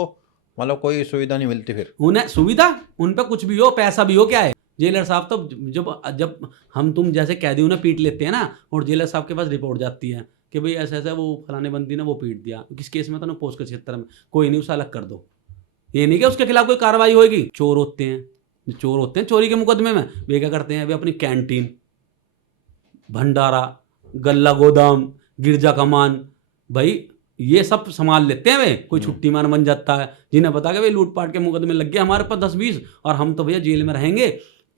मतलब कोई सुविधा नहीं मिलती, फिर उन्हें सुविधा, उन पर कुछ भी हो, पैसा भी हो, क्या है जेलर साहब तो जब हम तुम जैसे कैदी उन्हें पीट लेते हैं ना, और जेलर साहब के पास रिपोर्ट जाती है कि भाई ऐसा ऐसा वो फलाने बंदी ने वो पीट दिया, किस केस में था ना, पोस्को 76 में, कोई नहीं, उसे अलग कर दो, ये नहीं कि उसके खिलाफ कोई कार्रवाई होगी। चोर होते हैं चोरी के मुकदमे में, वे क्या करते हैं, वे अपनी कैंटीन, भंडारा, गल्ला गोदाम, गिरजा कमान, भाई ये सब संभाल लेते हैं वे, कोई छुट्टी मान बन जाता है, जिन्हें पता कि भाई लूटपाट के मुकदमे लग गए हमारे पास 10-20, और हम तो भैया जेल में रहेंगे,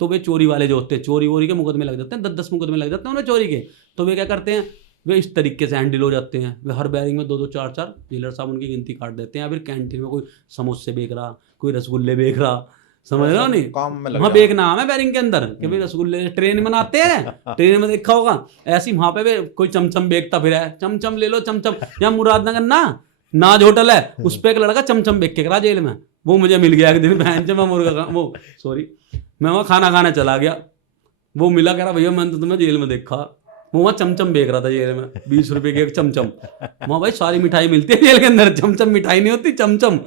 तो वे चोरी वाले जो होते हैं, चोरी वोरी के मुकदमे लग जाते हैं, 10-10 मुकदमे लग जाते हैं उन्हें चोरी के, तो वे क्या करते हैं, वे इस तरीके से हैंडल हो जाते हैं, वे हर बैरिंग में 2-2 4-4 जेलर साहब उनकी गिनती काट देते हैं, या फिर कैंटीन में कोई समोसे बेच रहा, कोई रसगुल्ले बेच रहा, समझ रहे हो नहीं, काम में लग वहाँ बेक नाम है बैरिंग के अंदर कि भाई रसगुल्ले ट्रेन बनाते हैं, ट्रेन में देखा होगा ऐसी, वहाँ पे कोई चमचम बेचता फिर है, चमचम ले लो चमचम। यहाँ मुरादनगर ना नाज होटल है, उस पर एक लड़का चमचम बेच के करा जेल में, वो मुझे मिल गया एक दिन, बहन से मैं मुर्गा मैं वहाँ खाना खाने चला गया, वो मिला, कह रहा भैया मैंने तो तुम्हें जेल में देखा, वो वहाँ चमचम बेच रहा था जेल में, 20 रुपए के एक चमचम। वहाँ भाई सारी मिठाई मिलती है जेल के अंदर, चमचम मिठाई नहीं होती, चमचम।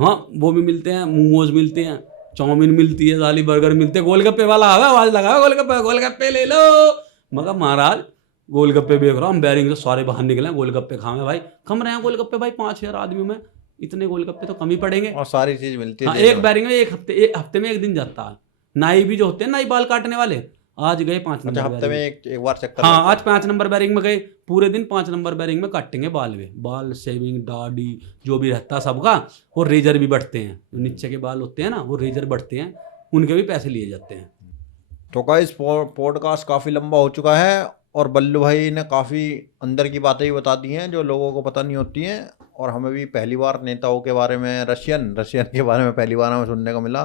हाँ वो भी मिलते हैं, मोमोज मिलते हैं, चाउमीन मिलती है, दाली बर्गर मिलते हैं, गोलगप्पे वाला आवा आवाज लगा, गोलगप्पे ले लो, मगर महाराज गोलगप्पे बेच रहा, हम बैरिंग से सारे बाहर निकले, गोलगप्पे खावे भाई, कम रहे हैं गोलगप्पे भाई, 5-6 आदमी में इतने गोलगप्पे तो कम ही पड़ेंगे, और सारी चीज मिलती है। हाँ, एक बैरिंग में एक हफ्ते में एक दिन जाता है। नाई भी जो होते हैं, नाई बाल काटने वाले, आज गए 5 नंबर हफ्ते में एक बार चक्कर। हाँ आज 5 नंबर बैरिंग में गए, पूरे दिन 5 नंबर बैरिंग में काटेंगे बाल शेविंग दाढ़ी जो भी रहता है सबका, और रेजर भी बढ़ते हैं, जो नीचे के बाल होते हैं ना वो रेजर बढ़ते हैं, उनके भी पैसे लिए जाते हैं। तो गाइस पॉडकास्ट काफ़ी लंबा हो चुका है, और बल्लू भाई ने काफ़ी अंदर की बातें भी बता दी हैं जो लोगों को पता नहीं होती हैं, और हमें भी पहली बार नेताओं के बारे में, रशियन के बारे में पहली बार हमें सुनने को मिला।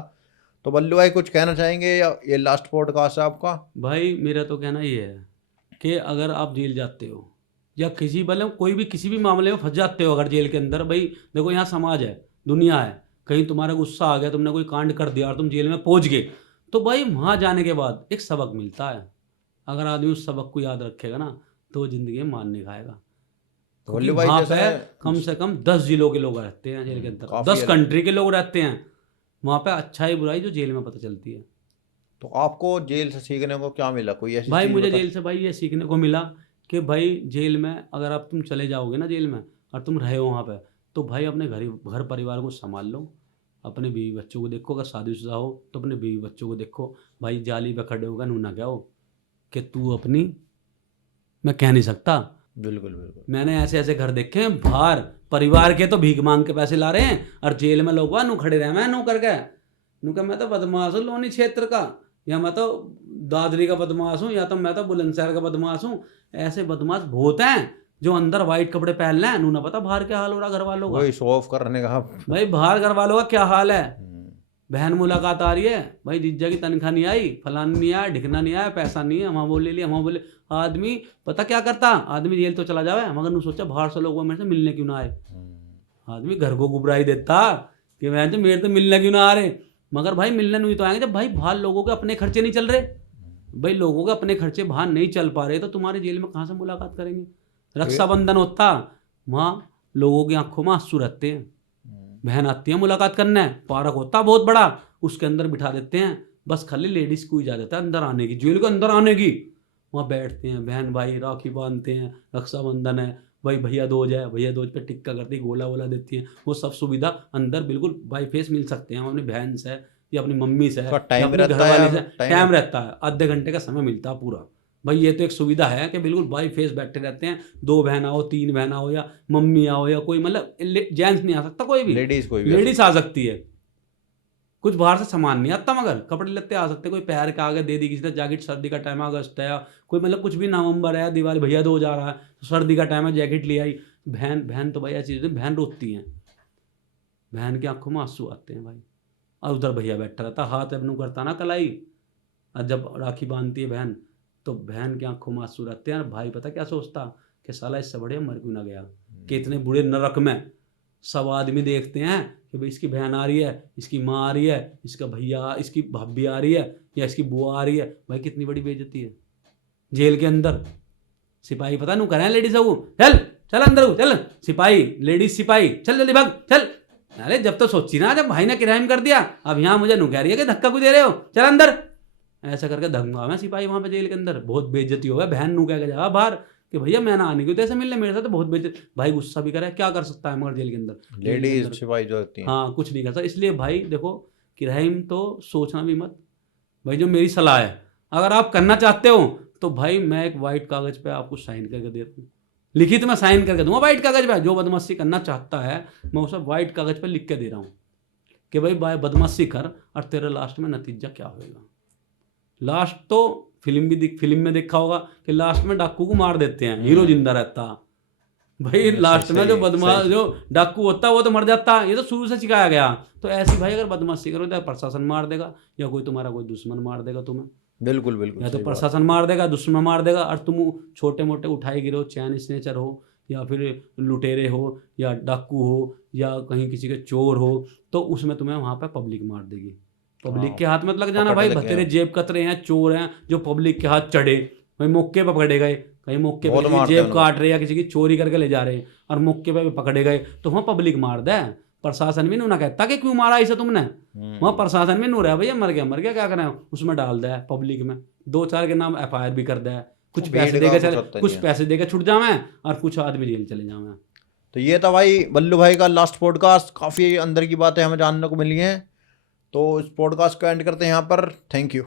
तो बल्लू भाई कुछ कहना चाहेंगे, या ये लास्ट पॉडकास्ट है आपका? भाई मेरा तो कहना ये है कि अगर आप जेल जाते हो या किसी भले कोई भी किसी भी मामले में फंस जाते हो अगर जेल के अंदर, भाई देखो यहाँ समाज है, दुनिया है, कहीं तुम्हारा गुस्सा आ गया, तुमने कोई कांड कर दिया और तुम जेल में पहुंच गए, तो भाई वहाँ जाने के बाद एक सबक मिलता है, अगर आदमी उस सबक को याद रखेगा ना तो वो जिंदगी में मान नहीं खाएगा। बल्लू भाई वहाँ पे कम से कम 10 जिलों के लोग रहते हैं जेल के अंदर, 10 कंट्री के लोग रहते हैं वहाँ पे, अच्छाई बुराई जो जेल में पता चलती है। तो आपको जेल से सीखने को क्या मिला, कोई ऐसी भाई चीज़ मुझे जेल से भाई ये सीखने को मिला कि भाई जेल में अगर आप तुम चले जाओगे ना जेल में और तुम रहे हो वहाँ पे, तो भाई अपने घर परिवार को संभाल लो, अपने बीवी बच्चों को देखो, अगर शादीशुदा हो तो अपने बीवी बच्चों को देखो। भाई जाली पे खड़े होगा नूना क्या हो कि तू अपनी, मैं कह नहीं सकता। बिल्कुल बिल्कुल। मैंने ऐसे ऐसे घर देखे हैं बाहर, परिवार के तो भीख मांग के पैसे ला रहे हैं और जेल में लोग नू खड़े रहे, मैं नू करके नू कह मैं तो बदमाश हूँ लोनी क्षेत्र का, या मैं तो दादरी का बदमाश हूँ, या तो मैं तो बुलंदशहर का बदमाश हूँ। ऐसे बदमाश बहुत हैं जो अंदर वाइट कपड़े पहन लें, नू ना पता बाहर क्या हाल हो रहा घर वालों का। वही शो ऑफ करने का। भाई बाहर घर वालों का क्या हाल है। बहन मुलाकात आ रही है, भाई जीजा की तनख्वाह नहीं आई, फलान नहीं आया, ढिकना नहीं आया, पैसा नहीं है, हम बोले लिया हम बोले। आदमी पता क्या करता, आदमी जेल तो चला जावे मगर नू सोचा बाहर से लोग मेरे से मिलने क्यों ना आए। आदमी घर को गुबराई देता कि मैं तो मेरे तो मिलने क्यों ना आ रहे, मगर भाई मिलने नहीं तो आएंगे जब भाई बाहर लोगों के अपने खर्चे नहीं चल रहे। भाई लोगों के अपने खर्चे बाहर नहीं चल पा रहे तो तुम्हारे जेल में कहाँ से मुलाकात करेंगे। रक्षाबंधन होता, वहाँ लोगों की आंखों में आंसू रहते हैं, बहन आती है मुलाकात करने, पार्क होता बहुत बड़ा, उसके अंदर बिठा देते हैं, बस खाली लेडीज को इजाजत है अंदर आने की, जेल के अंदर आने की। वहाँ बैठते हैं बहन भाई, राखी बांधते हैं, रक्षाबंधन है भाई, भैया दूज है, भैया दूज पे टिक्का करती है, गोला वोला देती हैं, वो सब सुविधा अंदर बिल्कुल बाई फेस मिल सकते हैं। हम अपनी बहन से या अपनी मम्मी से या अपनी घरवाली से टाइम रहता है, आधे घंटे का समय मिलता है पूरा। भाई ये तो एक सुविधा है कि बिल्कुल बाई फेस बैठे रहते हैं, 2 बहन आओ 3 बहन आओ या मम्मी आओ या कोई, मतलब जेंट्स नहीं आ सकता, कोई भी लेडीज आ सकती है। कुछ बाहर से सामान नहीं आता मगर कपड़े लेते आ सकते, कोई पैर के आगे दे दी किसी ने जैकेट, सर्दी का टाइम अगस्त है या कोई मतलब कुछ भी नवंबर है, दिवाली, भैया दो जा रहा है, सर्दी का टाइम है, जैकेट ले आई बहन तो भाई ऐसी चीज़ है, बहन रोती हैं, बहन की आंखों में आंसू आते हैं भाई। और उधर भैया बैठा रहता, हाथ अपनू करता ना कलाई, और जब राखी बांधती है बहन तो बहन की आंखों में आंसू रहते हैं। भाई पता क्या सोचता कि साला इससे बढ़िया मर क्यों ना गया, कि इतने बुरे नरक में सब आदमी देखते हैं कि भाई इसकी बहन आ रही है, इसकी माँ आ रही है, इसका भैया, इसकी भाभी आ रही है या इसकी बुआ आ रही है। भाई कितनी बड़ी बेइज्जती है जेल के अंदर। सिपाही पता नहीं करें लेडीज है वो, चल चल अंदर चल, सिपाही लेडीज सिपाही चल जल्दी भाग चल। अरे जब तो सोची ना, जब भाई ने क्राइम कर दिया, अब यहाँ मुझे कह रही है कि धक्का क्यों दे रहे हो, चल अंदर। ऐसा करके धक्का मैं सिपाही वहाँ पे जेल के अंदर, बहुत बेइज्जती हो गया। बहन नू कह के जा बाहर कि भैया मैं ना आने की, तो ऐसे मिलने मेरे साथ तो बहुत बेइज्जत। भाई गुस्सा भी करे, क्या कर सकता है मगर जेल के अंदर लेडीज सिपाही जो होती हैं, हाँ कुछ नहीं कर सकता। इसलिए भाई देखो क्राइम तो सोचना भी मत। भाई जो मेरी सलाह है, अगर आप करना चाहते हो तो भाई मैं एक वाइट कागज पे आपको साइन करके देता हूँ, लिखित में साइन करके दूंगा वाइट कागज पे। जो बदमाशी करना चाहता है मैं उसे वाइट कागज पे लिख के दे रहा हूँ कि भाई बदमाशी कर और तेरे लास्ट में नतीजा क्या होगा। लास्ट तो फिल्म में देखा होगा कि लास्ट में डाकू को मार देते हैं, हीरो जिंदा रहता। भाई लास्ट में जो बदमाश जो डाकू होता है वो तो मर जाता, ये तो शुरू से सिखाया गया। तो ऐसी भाई अगर बदमाशी करो तो प्रशासन मार देगा या कोई तुम्हारा कोई दुश्मन मार देगा तुम्हें। बिल्कुल बिल्कुल, या तो प्रशासन मार देगा, दुश्मन मार देगा, और तुम छोटे मोटे उठाई गिरो, चैन स्नेचर हो या फिर लुटेरे हो या डाकू हो या कहीं किसी के चोर हो, तो उसमें तुम्हें वहाँ पे पब्लिक मार देगी। पब्लिक के हाथ मत लग जाना भाई, भतेरे जेब कतरे हैं, चोर हैं जो पब्लिक के हाथ चढ़े, भाई मौके पर पकड़े गए, कहीं मौके पर जेब काट रहे या किसी की चोरी करके ले जा रहे हैं और मौके पे पकड़े गए तो वहाँ पब्लिक मार दे। प्रशासन भी ना कहता कि क्यों मारा इसे तुमने, वहाँ प्रशासन भी नू रहा भैया मर गया क्या करें, उसमें डाल दे पब्लिक में, 2-4 के नाम FIR भी कर दे, कुछ पैसे देकर चले, कुछ पैसे देकर छुट जावे और कुछ आदमी जेल चले जावे। तो ये था भाई बल्लू भाई का लास्ट पॉडकास्ट, काफ़ी अंदर की बातें हमें जानने को मिली हैं। तो इस पॉडकास्ट को एंड करते हैं यहाँ पर। Thank you.